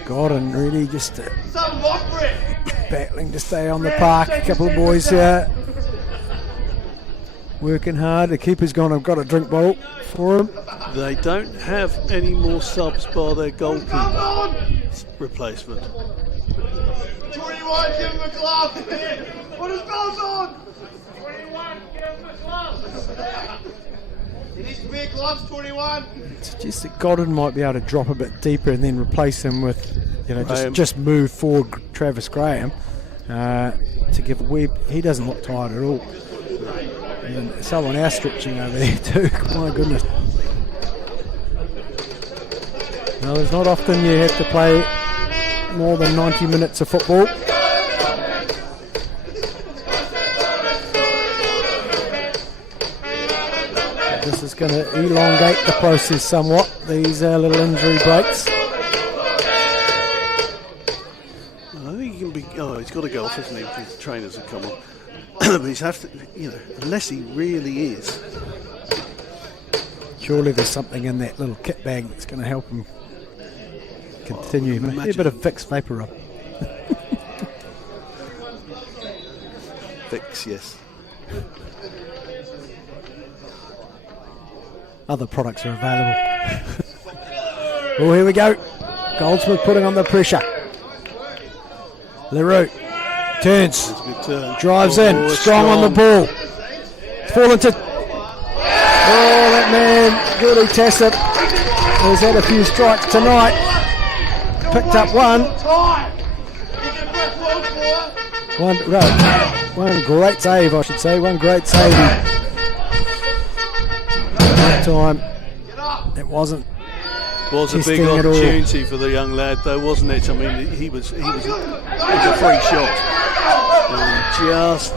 Godden really just battling to stay on the park. A couple of boys working hard. The keeper's gone, I've got a drink bottle for him. They don't have any more subs by their goalkeeper replacement. 21, give him a glove. Put his gloves on. 21, give him a glove. He needs to wear gloves, 21. It's just that Godden might be able to drop a bit deeper and then replace him with, just move forward Travis Graham to give a wee. He doesn't look tired at all. And someone else stretching over there too. My goodness. No, it's not often you have to play more than 90 minutes of football. This is going to elongate the process somewhat, these little injury breaks. I think he can be. Oh, he's got to go off, hasn't he? Because the trainers have come on. But he's have to, unless he really is. Surely there's something in that little kit bag that's going to help him continue. Maybe a bit of Vicks Vapor Rub. Vicks, yes. Other products are available. Oh, here we go. Goldsmith putting on the pressure. Leroux turns, drives in, strong on the ball. It's fallen to. Oh, that man, Gilly Tassett, has had a few strikes tonight. Picked up one. One great save, I should say. One great save. That time, it wasn't. Was a big opportunity for the young lad, though, wasn't it? I mean, he was a free shot. Just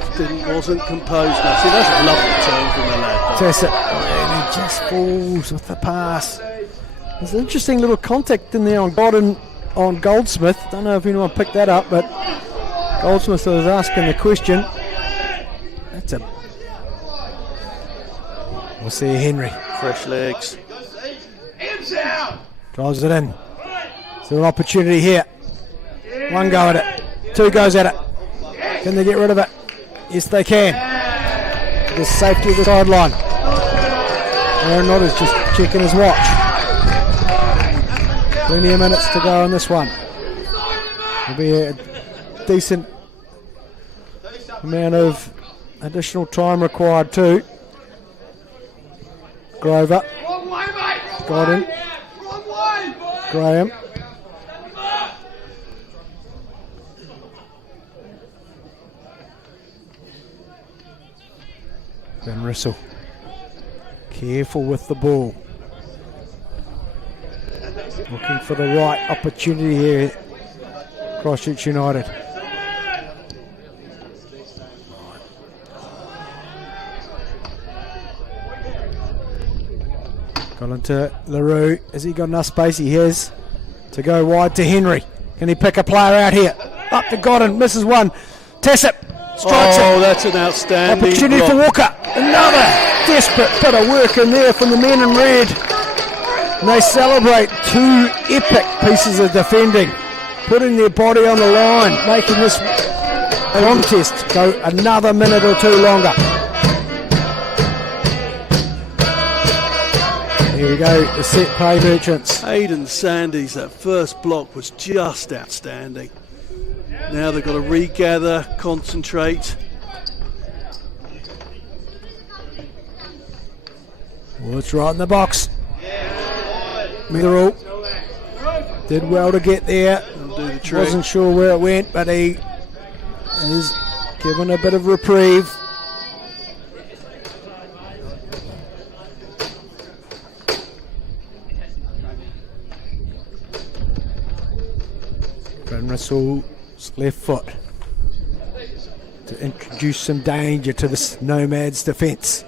wasn't composed enough. See, that's a lovely turn from the lad. Tassett, and he just falls with the pass. There's an interesting little contact in there on Godden on Goldsmith. Don't know if anyone picked that up, but Goldsmith was asking the question. That's a. We'll see Henry. Fresh legs. Drives it in. There's an opportunity here. One go at it. Two goes at it. Can they get rid of it? Yes, they can. The safety of the sideline. Aaron Notter's just checking his watch. Plenty of minutes to go on this one. There'll be a decent amount of additional time required too. Grover. Godden. Graham. Van Rissel. Careful with the ball. Looking for the right opportunity here. Christchurch United. Got into Leroux. Has he got enough space? He has. To go wide to Henry. Can he pick a player out here? Up to Godden. Misses one. Tassett. Strikes it. Oh, that's an outstanding opportunity block. For Walker. Another desperate bit of work in there from the men in red. And they celebrate two epic pieces of defending. Putting their body on the line. Making this contest go another minute or two longer. Here we go, the set play merchants. Aidan Sandys, that first block was just outstanding. Now they've got to regather, concentrate. Well, it's right in the box. Mitherall did well to get there. Do the trick. Wasn't sure where it went, but he is given a bit of reprieve. Van Rissel's left foot to introduce some danger to this Nomads defence.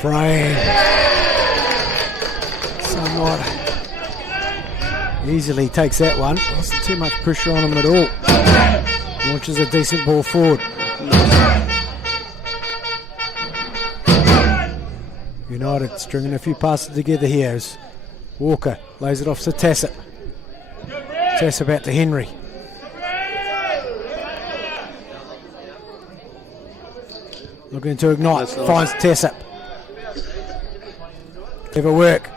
Frame. Somewhat easily takes that one. Wasn't too much pressure on him at all. Launches a decent ball forward. United stringing a few passes together here as Walker lays it off to Tassett. Tassett out to Henry. Looking to ignite, finds Tassett. Clever work.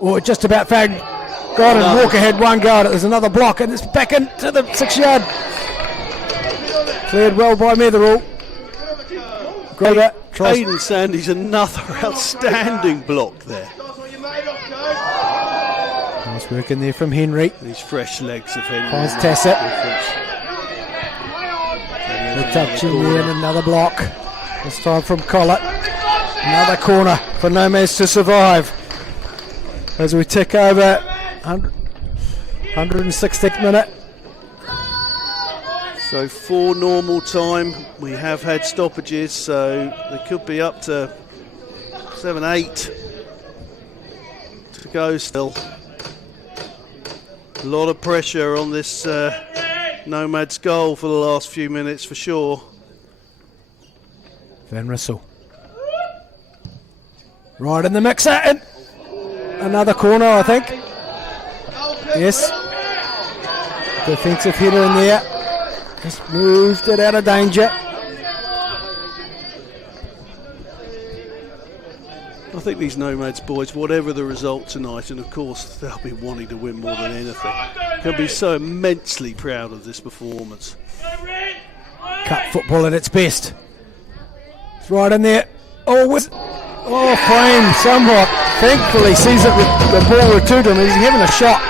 Oh, just about found Gordon. Walker had one go at it. There's another block and it's back into the 6 yard. Cleared well by Metherall. Grover tries. Aidan Sandy's another outstanding block there. Nice work in there from Henry. These fresh legs of Henry. Finds Tassett. The touch in there and another block. This time from Collett. Another corner for Nomads to survive. As we tick over 160th minute. So for normal time, we have had stoppages, so they could be up to 7-8 to go still. A lot of pressure on this Nomads goal for the last few minutes for sure. Van Rissel. Right in the mixer and another corner, I think. Yes. Defensive header in there. Just moved it out of danger. I think these Nomads boys, whatever the result tonight, and of course they'll be wanting to win more than anything, can be so immensely proud of this performance. Cup football at its best. It's right in there. Oh, frame somewhat. Thankfully sees it with the ball returned to him. He's having a shot.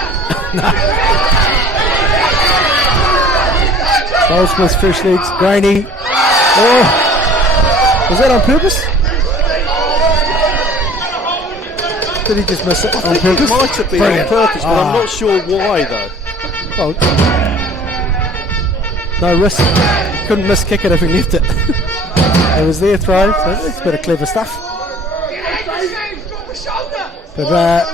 Goldsmith's fresh legs, grainy. Oh, was that on purpose? Did he just miss it on purpose? It might have been on purpose, but I'm not sure why though. Oh, no risk. Couldn't miss kick it if he left it. It was their throw, so it's a bit of clever stuff. But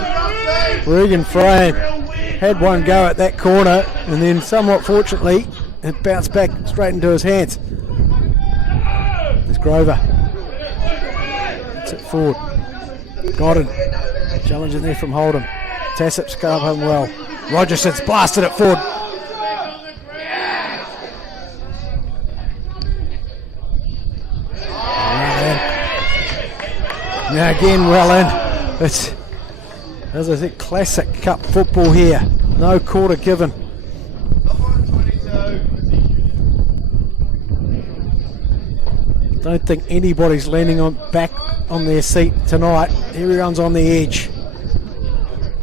Regan Frame had one go at that corner, and then somewhat fortunately, it bounced back straight into his hands. There's Grover. It's it forward. Godden. Challenging there from Holdham. Tassett's come home well. Rogerson's blasted it forward. Now again, well in. It's, as I said, classic cup football here. No quarter given. Don't think anybody's leaning back on their seat tonight. Everyone's on the edge.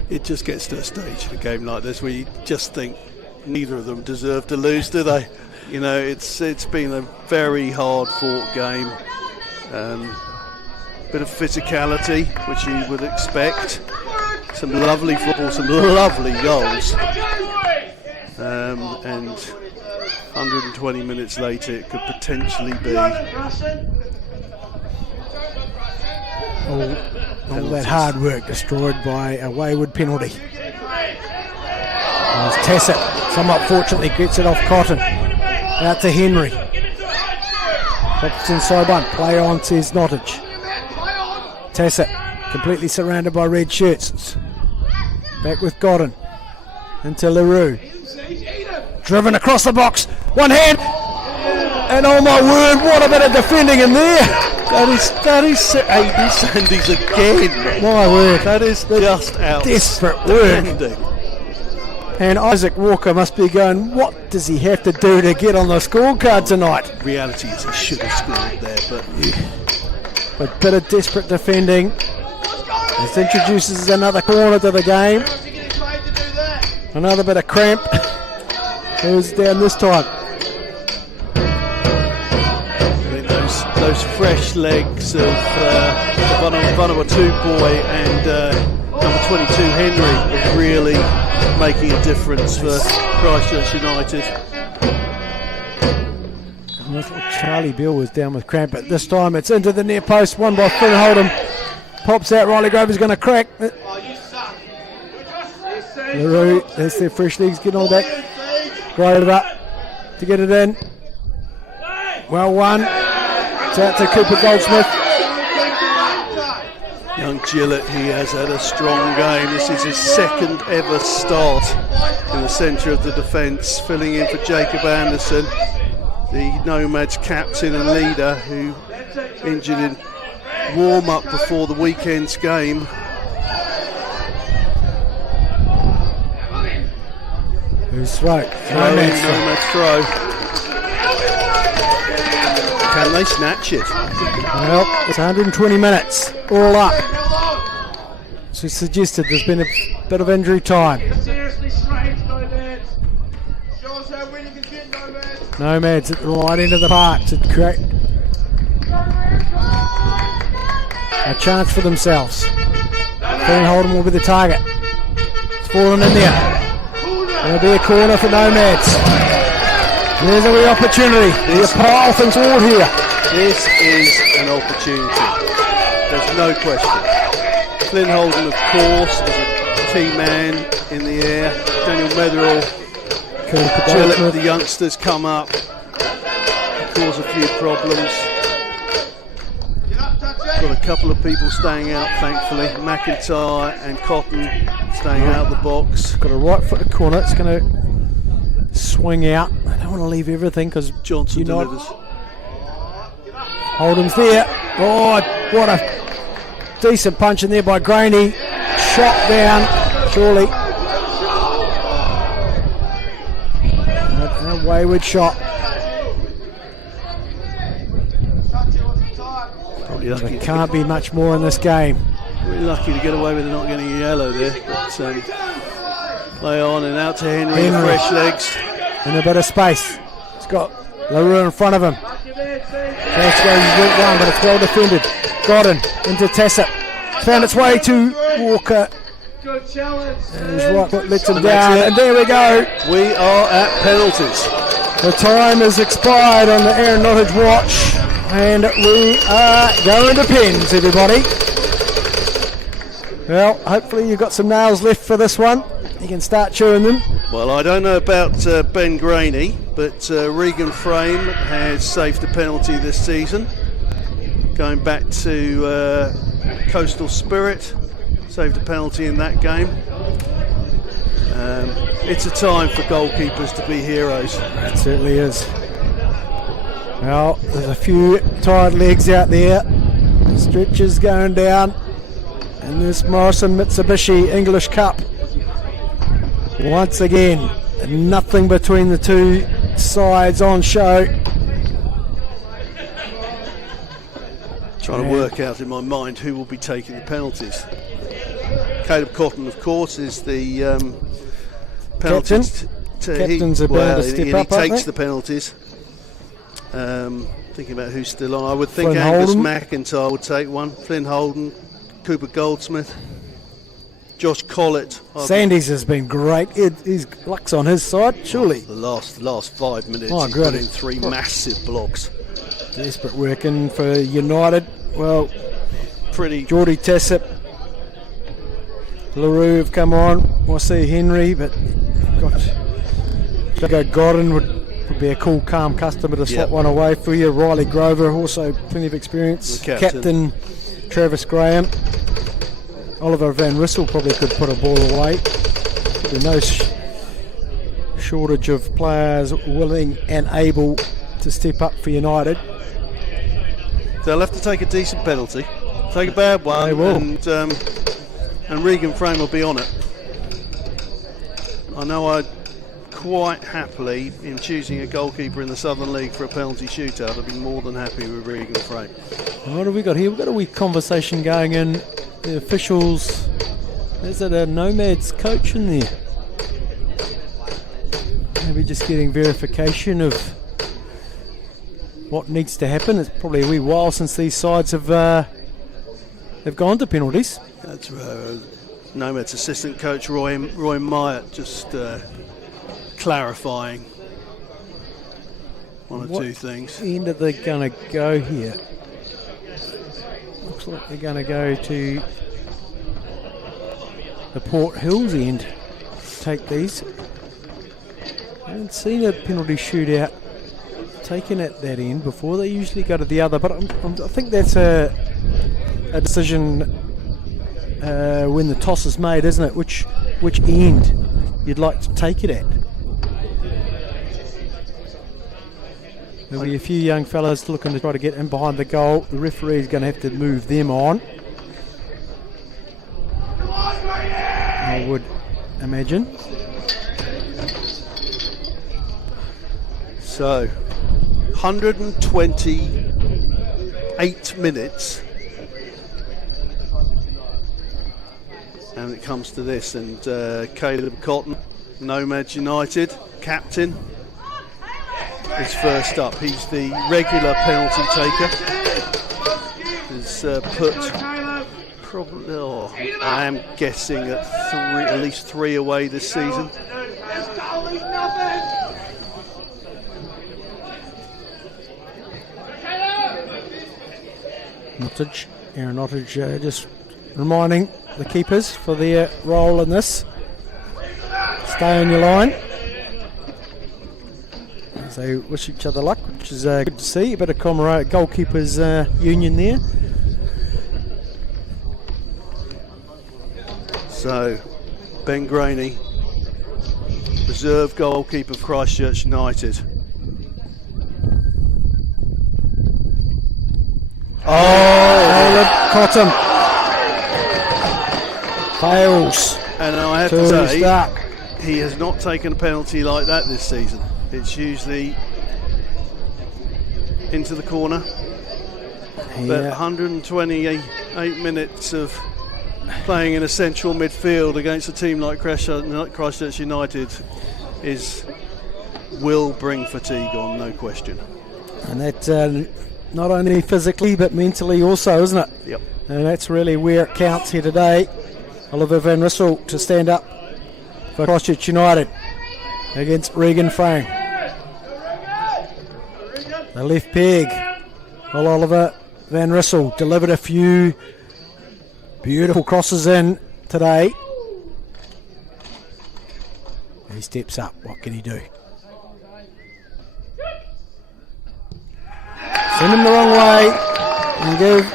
It just gets to a stage in a game like this where you just think neither of them deserve to lose, do they? You know, it's been a very hard fought game. Bit of physicality, which you would expect. Some lovely football, some lovely goals. And 120 minutes later, it could potentially be. All that hard work destroyed by a wayward penalty. There's Tassett, somewhat fortunately gets it off Cotton. Out to Henry. Pops inside one, play on, says Nottage. Tassett, completely surrounded by red shirts. Back with Godden. Into LaRue. Driven across the box, one hand. And oh my word, what a bit of defending in there. That is Aidan Sandys again. My word. That is just desperate work. And Isaac Walker must be going, what does he have to do to get on the scorecard tonight? Reality is he should have scored there, but a bit of desperate defending. This introduces another corner to the game. Another bit of cramp. Who's down this time? Those fresh legs of Vanuatu boy and number 22 Henry are really making a difference for Christchurch United. Little Charlie Bill was down with cramp, but this time it's into the near post, won by Flynn Hold'em. Pops out, Riley Grover's going to crack. LaRue, that's their fresh legs, getting on the back. Graded up to get it in. Well won. It's out to Cooper Goldsmith. Young Gillett, he has had a strong game. This is his second ever start in the centre of the defence, filling in for Jacob Anderson, the Nomads captain and leader, who injured in warm-up before the weekend's game. Who's throw? Nomads throw. Can they snatch it? Well, it's 120 minutes, all up. So suggested there's been a bit of injury time. Nomads at the right end of the park to create a chance for themselves. Flynn Hold'em will be the target. It's fallen in there. Going to be a corner for Nomads. There's a wee opportunity. There's pile things forward here. This is an opportunity. There's no question. Flynn Hold'em, of course, is a key man in the air. Daniel Metherell, Gillett, the youngsters come up, cause a few problems. Got a couple of people staying out, thankfully. McIntyre and Cotton staying out the box. Got a right footed corner. It's going to swing out. I don't want to leave everything because Johnson delivers. Hold'em's there. Oh, what a decent punch in there by Graney. Shot down, surely. A wayward shot. There can't be much more in this game. Really lucky to get away with not getting a yellow there. But, play on and out to Henry. Fresh legs. In a bit of space. It's got LaRue in front of him. That's where he's went one, but it's well defended. Godden into Tessop. Found its way to Walker. Good challenge. His right foot lets him down, and there we go. We are at penalties. The time has expired on the Aaron Nottage watch, and we are going to pins, everybody. Well, hopefully you've got some nails left for this one. You can start chewing them. Well, I don't know about Ben Graney, but Regan Frame has saved a penalty this season. Going back to Coastal Spirit, saved a penalty in that game. It's a time for goalkeepers to be heroes. It certainly is. Well, there's a few tired legs out there. The stretchers going down. And this Morrison Mitsubishi English Cup. Once again, nothing between the two sides on show. Trying to work out in my mind who will be taking the penalties. Caleb Cotton, of course, is the penalties. Captain's about to step up, he takes the penalties. Thinking about who's still on. I would think Flynn Angus Hold'em. McIntyre would take one. Flynn Hold'em, Cooper Goldsmith, Josh Collett. Sandy's has been great. His luck's on his side, surely. The last 5 minutes, Oh, he's good. put in 3 massive blocks. Desperate working for United. Well, Pretty. Geordie Tessop, LaRue have come on. We'll see Henry, but gosh, Godden would be a cool, calm customer to slot one away for you. Riley Grover, also plenty of experience. The captain. Travis Graham. Oliver Van Rissel probably could put a ball away. There's no shortage of players willing and able to step up for United. They'll have to take a decent penalty. Take a bad one. They will. And Regan Frame will be on it. I know I'd quite happily, in choosing a goalkeeper in the Southern League for a penalty shootout, I'd be more than happy with Regan Frame. What have we got here? We've got a wee conversation going in. The officials, is it a Nomads coach in there? Maybe just getting verification of what needs to happen. It's probably a wee while since these sides have they've gone to penalties. That's Nomads assistant coach Roy Myatt just clarifying one or two things. End are they going to go here? Looks like they're going to go to the Port Hills end. Take these. I haven't seen a penalty shootout taken at that end before. They usually go to the other, but I think that's a decision when the toss is made, isn't it? Which end you'd like to take it at. There'll be a few young fellas looking to try to get in behind the goal. The referee is going to have to move them on, I would imagine. So 128 minutes, and it comes to this, and Caleb Cotton, Nomads United captain, is first up. He's the regular penalty taker. He's put probably, I am guessing at least three away this season. Aaron Nottage just reminding the keepers for their role in this. Stay on your line. As they wish each other luck, which is good to see. A bit of camaraderie, goalkeepers union there. So Ben Graney, reserve goalkeeper for Christchurch United. Caleb Cotton fails. And I have to say, he has not taken a penalty like that this season. It's usually into the corner. Yeah. But 128 minutes of playing in a central midfield against a team like Christchurch United will bring fatigue on, no question. And that not only physically but mentally also, isn't it? Yep. And that's really where it counts here today. Oliver Van Rissel to stand up for Christchurch United against Regan Frame. The left peg. Well, Oliver Van Rissel delivered a few beautiful crosses in today. He steps up. What can he do? Send him the wrong way and give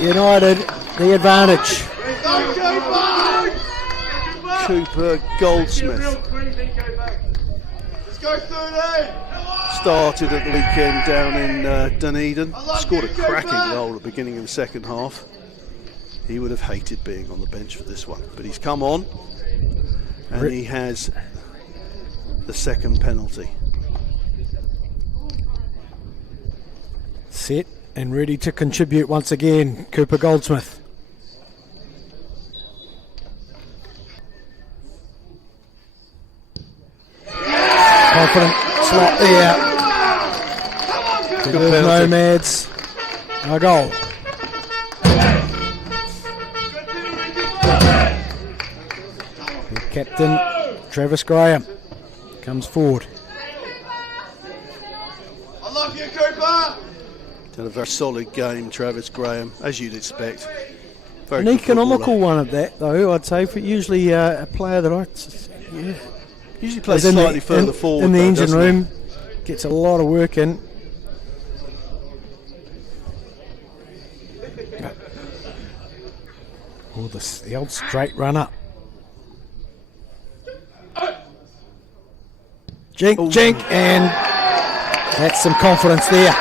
United the advantage. Cooper Goldsmith started at the weekend down in Dunedin, scored a cracking goal at the beginning of the second half. He would have hated being on the bench for this one, but he's come on and he has the second penalty. Set and ready to contribute once again, Cooper Goldsmith. Confident slot there. To give Nomads a goal. The captain, Travis Graham, comes forward. I love you, Cooper! Done a very solid game, Travis Graham, as you'd expect. Very An good economical footballer. one at that, though, I'd say, for usually a player that Usually plays slightly further forward. In the though, engine doesn't room, gets a lot of work in. Oh, the old straight run up. Jink, and that's some confidence there.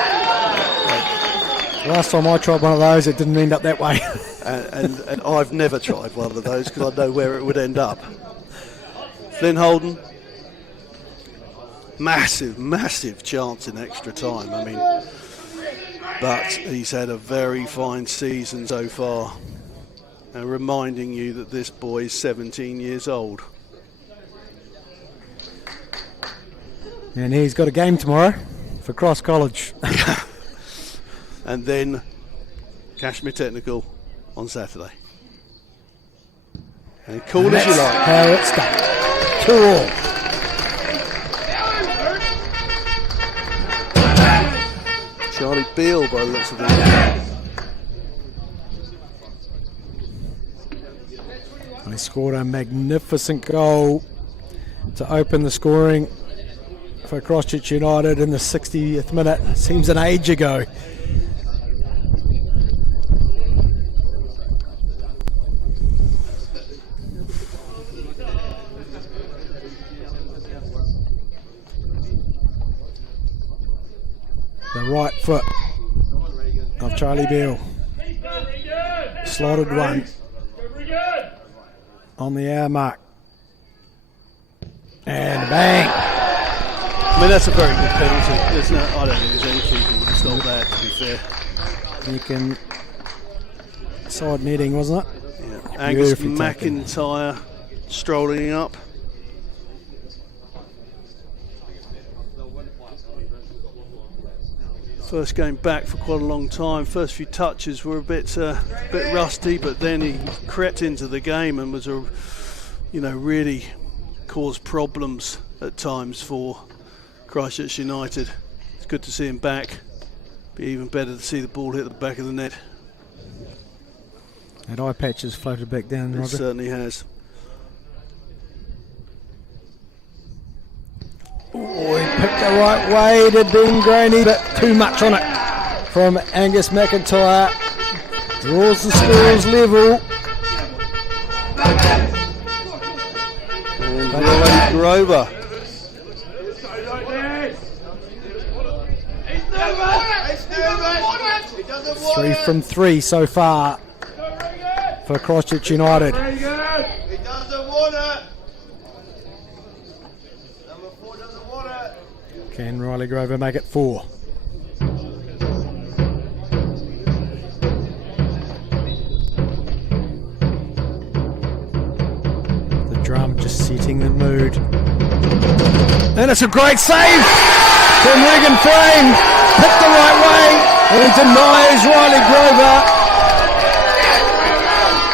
Last time I tried one of those, it didn't end up that way. and I've never tried one of those because I know where it would end up. Flynn Holden, massive chance in extra time. I mean, but he's had a very fine season so far. And reminding you that this boy is 17 years old. And he's got a game tomorrow for Cross College. And then Cashmere Technical on Saturday. And cool as you like. How it's done. 2-2. Charlie Beale by the looks of it. They scored a magnificent goal to open the scoring for Christchurch United in the 60th minute. Seems an age ago. The right foot of Charlie Beale. Slotted one on the hour mark. And bang! I mean, that's a very good penalty. There's no, I don't think there's any keeper would have stopped that, to be fair. You can side netting, wasn't it? Yeah. Angus McIntyre strolling up. First game back for quite a long time. First few touches were a bit rusty, but then he crept into the game and was really caused problems at times for Christchurch United. It's good to see him back. Be even better to see the ball hit the back of the net. That eye patch has floated back down, Roger. It certainly has. Oh, he picked the right way to Ben Graney, but too much on it from Angus McIntyre. Draws the scores level. And Roland Grover. 3 from 3 so far for Christchurch United. He doesn't want it. Number 4 doesn't want it. Can Riley Grover make it 4? The drum just setting the mood. And it's a great save from Regan Frame. Picked the right way. And he denies Riley Grover.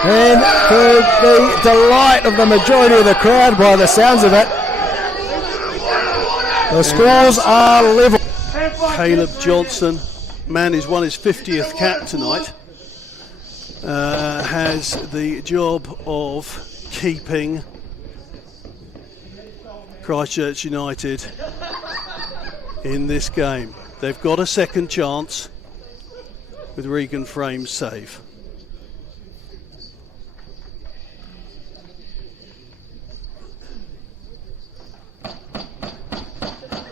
And for the delight of the majority of the crowd, by the sounds of it, the scores are level. Caleb Johnson, man who's won his 50th cap tonight, has the job of keeping Christchurch United in this game. They've got a second chance with Regan Frame's save.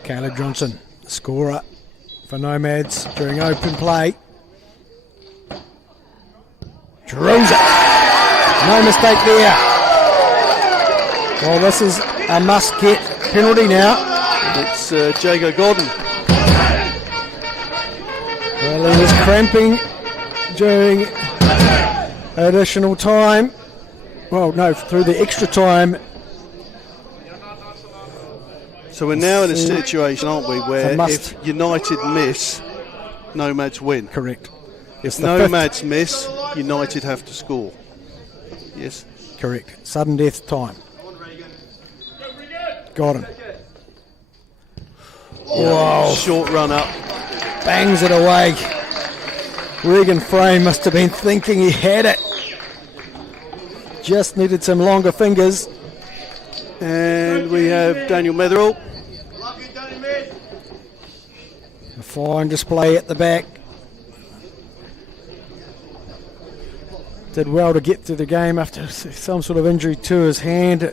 Caleb Johnson, scorer for Nomads during open play. Drills it. No mistake there. Well, this is a must-get penalty now. It's Jago Godden. Well, he was cramping during additional time. Well, no, through the extra time. So we're now in a situation, aren't we, where if United miss, Nomads win. Correct. If Nomads miss, United have to score. Yes? Correct. Sudden death time. Got him. Wow. Short run up. Bangs it away. Regan Frame must have been thinking he had it. Just needed some longer fingers. And we have Daniel Metherell. A fine display at the back. Did well to get through the game after some sort of injury to his hand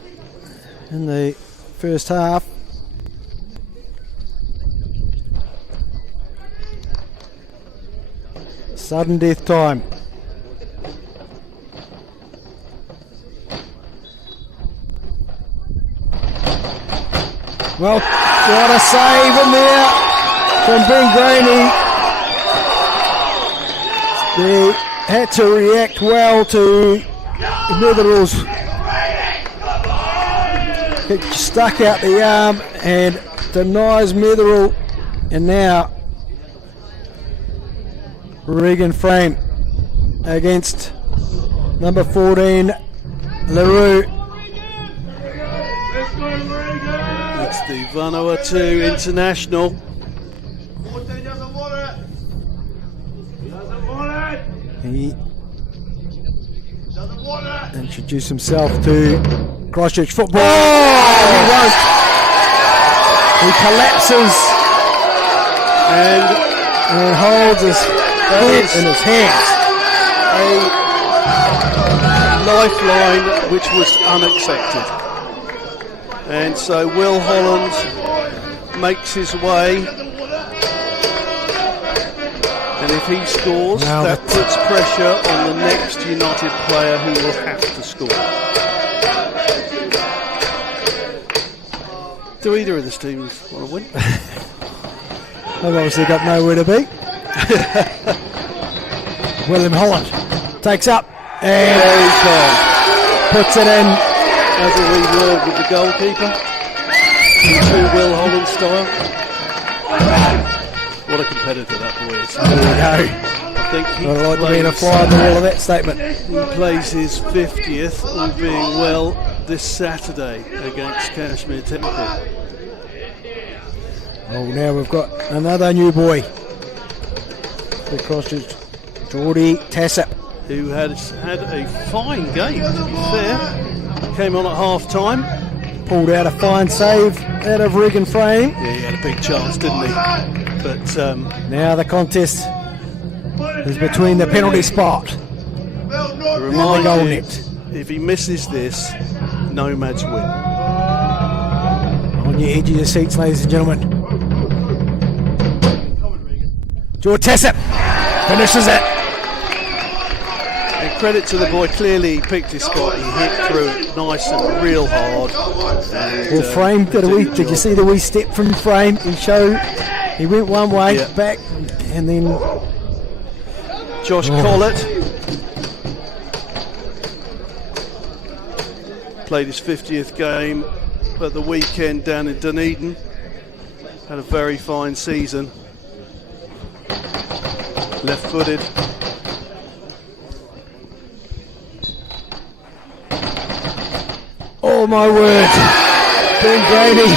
in the first half. Sudden death time. Well, what a save in there from Ben Graney. They had to react well to Netherall's kick, stuck out the arm and denies Netherall, and now Regan Frame against number 14 LaRue. It's the Vanuatu international. He introduced himself to Christchurch football. He won't. He collapses and holds his head in his hands. A lifeline which was unaccepted. And so Will Holland makes his way. And if he scores, that puts pressure on the next United player who will have to score. Do either of the teams want to win? They've obviously got nowhere to be. William Holland takes up and puts it in. As a reward with the goalkeeper. In true Will Holland style. What a competitor that boy is. There we go. I think he I'd like to be in a fly on the wall of that statement. He plays his 50th, all being well, this Saturday against Kashmir Technical. Oh, now we've got another new boy for Christchurch, Geordie Tassip, who has had a fine game, to be fair. Came on at half time. Pulled out a fine save out of Regan Frame. Yeah, he had a big chance, didn't he? But now the contest is between the penalty spot and the goal net. If he misses this, Nomads win. On your edge of your seats, ladies and gentlemen. George Tassip finishes it. And credit to the boy, clearly he picked his spot, he hit through it nice and real hard. And, well, Frame did you see the wee step from Frame? He went one way, back, and then Josh Collett played his 50th game at the weekend down in Dunedin. Had a very fine season. Left-footed. Oh my word! Ben Brady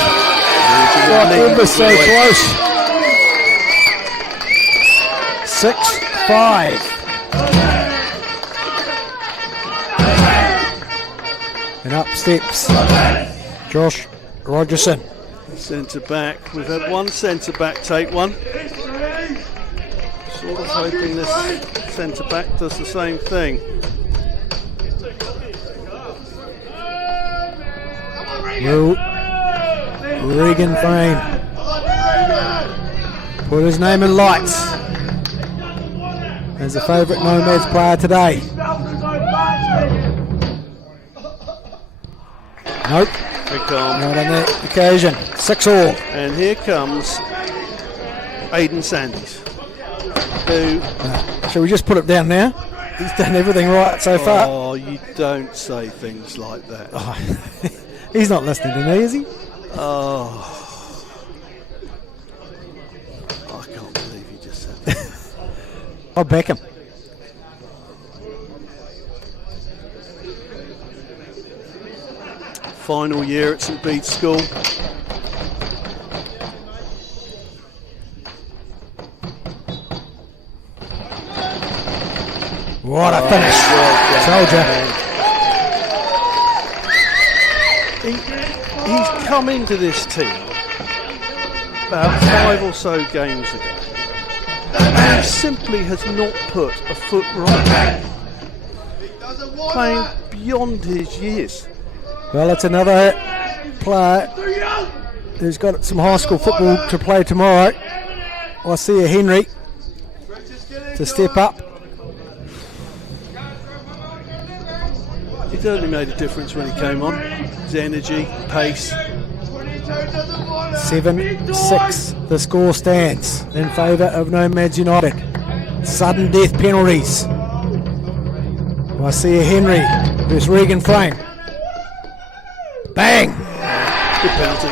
got ever so close. 6-5. And up steps Josh Rogerson. Centre back. We've had one centre back take one. Sort of hoping this centre back does the same thing. Will Regan Frame put his name in lights as a favourite Nomads player today. Nope, not on that occasion. 6-all. And here comes Aidan Sandys, who... Shall we just put it down now? He's done everything right so far. Oh, you don't say things like that. Oh. He's not listening to me, is he? Oh. I can't believe he just said that. I'll back him. Final year at St Bede's School. What a finish. He's come into this team about 5 or so games ago. And he simply has not put a foot wrong. Playing beyond his years. Well, it's another player who's got some high school football to play tomorrow. I see a Henry to step up. He certainly made a difference when he came on. His energy, pace. 7-6 the score stands in favour of Nomads United. Sudden death penalties. I see a Henry versus Regan Frame. Bang! Good penalty.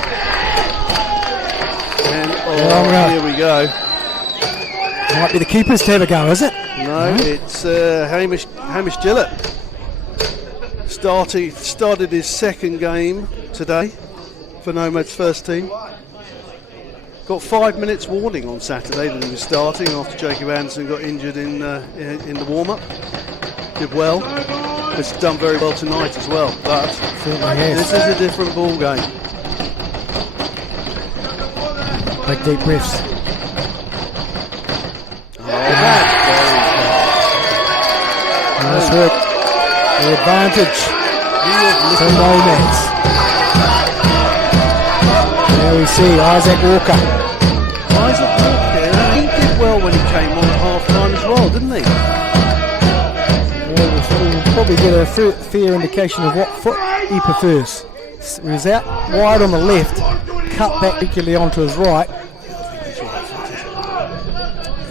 And here we go. Might be the keepers to have a go, is it? No, it's Hamish Gillett. Started his second game today for Nomads first team. got 5 minutes warning on Saturday that he was starting after Jacob Anderson got injured in the warm-up. Did well. It's done very well tonight as well, but this is a different ball game. Big deep breaths. Nice work. The advantage for Nomads. There we see Isaac Walker. He did well when he came on at half-time as well, didn't he? We'll probably get a fair indication of what foot he prefers. He was out wide on the left, cut back particularly onto his right.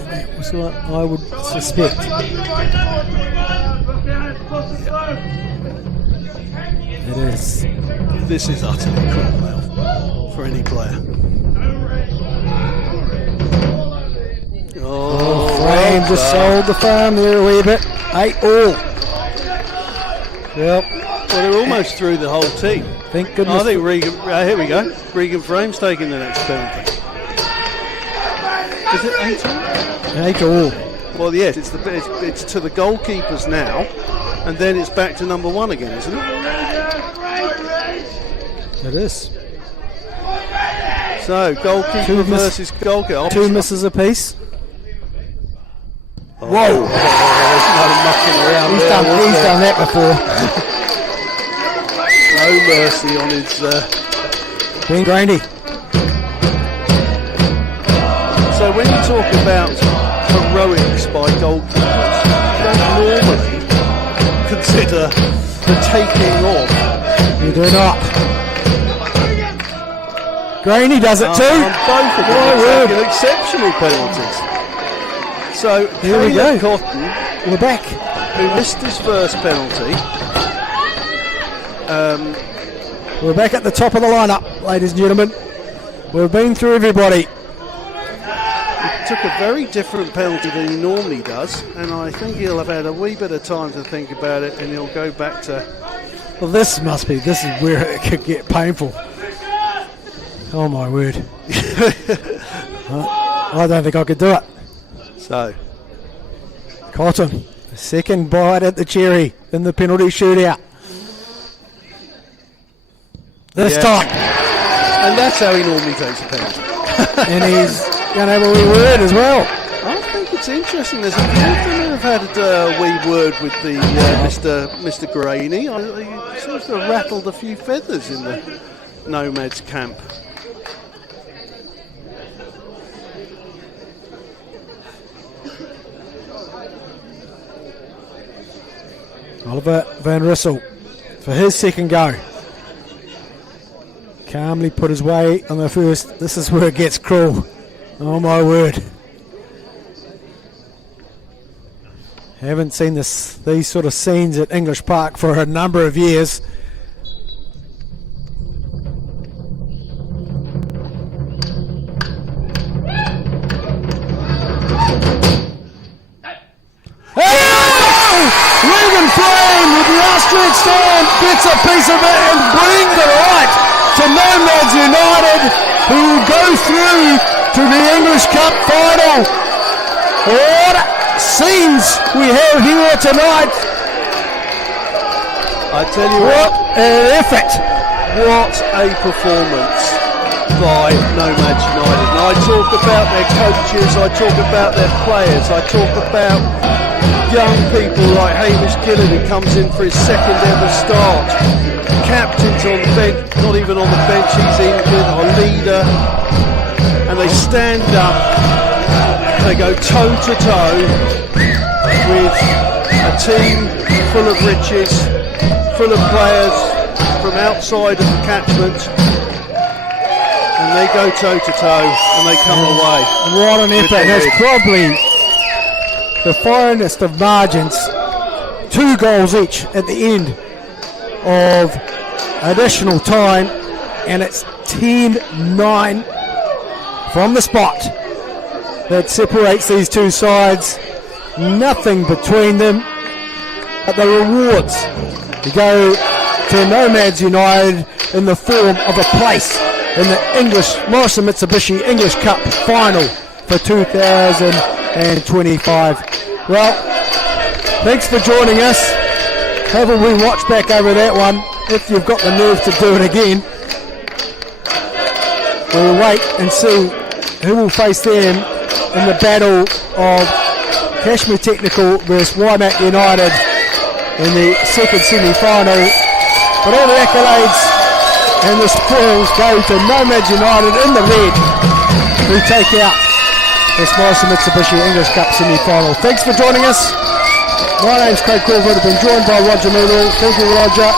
That was what I would suspect. It is. This is utterly criminal for any player. Frame just sold the farm there a wee bit. 8-all. Yep. Well, they're almost through the whole team. Thank goodness. I think Regan. Here we go. Regan Frame's taking the next penalty. Is it 8-all? 8-all. Well, yes. It's to the goalkeepers now, and then it's back to number one again, isn't it? It is. So goalkeeper versus goalkeeper. 2 misses apiece. Oh. Whoa! There's no mucking around. He's done that before. No mercy on his. Ben Grandy. So when you talk about heroics by goalkeepers, you don't normally consider the taking off. You do not. Graney does it too. Both of them are taking exceptional penalties. So here we go. Cotton, we're back. Who missed his first penalty. We're back at the top of the lineup, ladies and gentlemen. We've been through everybody. He took a very different penalty than he normally does, and I think he'll have had a wee bit of time to think about it, and he'll go back to. Well, this is where it could get painful. Oh my word. I don't think I could do it. So, Cotton, the second bite at the cherry in the penalty shootout. This time. And that's how he normally takes a penalty. And he's going to have a wee word as well. I think it's interesting. There's a few of them who have had a wee word with the Mr. Graney. He seems to have rattled a few feathers in the Nomads camp. Oliver Van Rissel for his second go. Calmly put his way on the first. This is where it gets cruel. Oh my word. Haven't seen these sort of scenes at English Park for a number of years. Outstretched hand gets a piece of it and brings it right to Nomads United, who will go through to the English Cup final. What scenes we have here tonight. I tell you what an effort. What a performance by Nomads United. And I talk about their coaches, I talk about their players, I talk about young people like Hamish Gillen, who comes in for his second ever start. Captain's on the bench, not even on the bench, he's injured, our leader. And they stand up, they go toe to toe with a team full of riches, full of players from outside of the catchment. And they go toe to toe and they come away. What an effort. That's probably the finest of margins. 2 goals each at the end of additional time, and it's 10-9 from the spot that separates these two sides. Nothing between them, but the rewards to go to Nomads United in the form of a place in the Morrison Mitsubishi English Cup final for 2025. Well, thanks for joining us. Have a wee watch back over that one if you've got the nerve to do it again. We'll wait and see who will face them in the battle of Kashmir Technical versus Waimak United in the second semi-final. But all the accolades and the spoils go to Nomads United in the red, who take out this Morrison Mitsubishi English Cup semi-final. Thanks for joining us. My name's Craig Crawford. I've been joined by Roger Noodle. Thank you, Roger.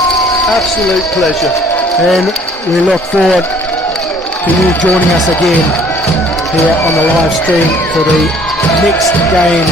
Absolute pleasure. And we look forward to you joining us again here on the live stream for the next games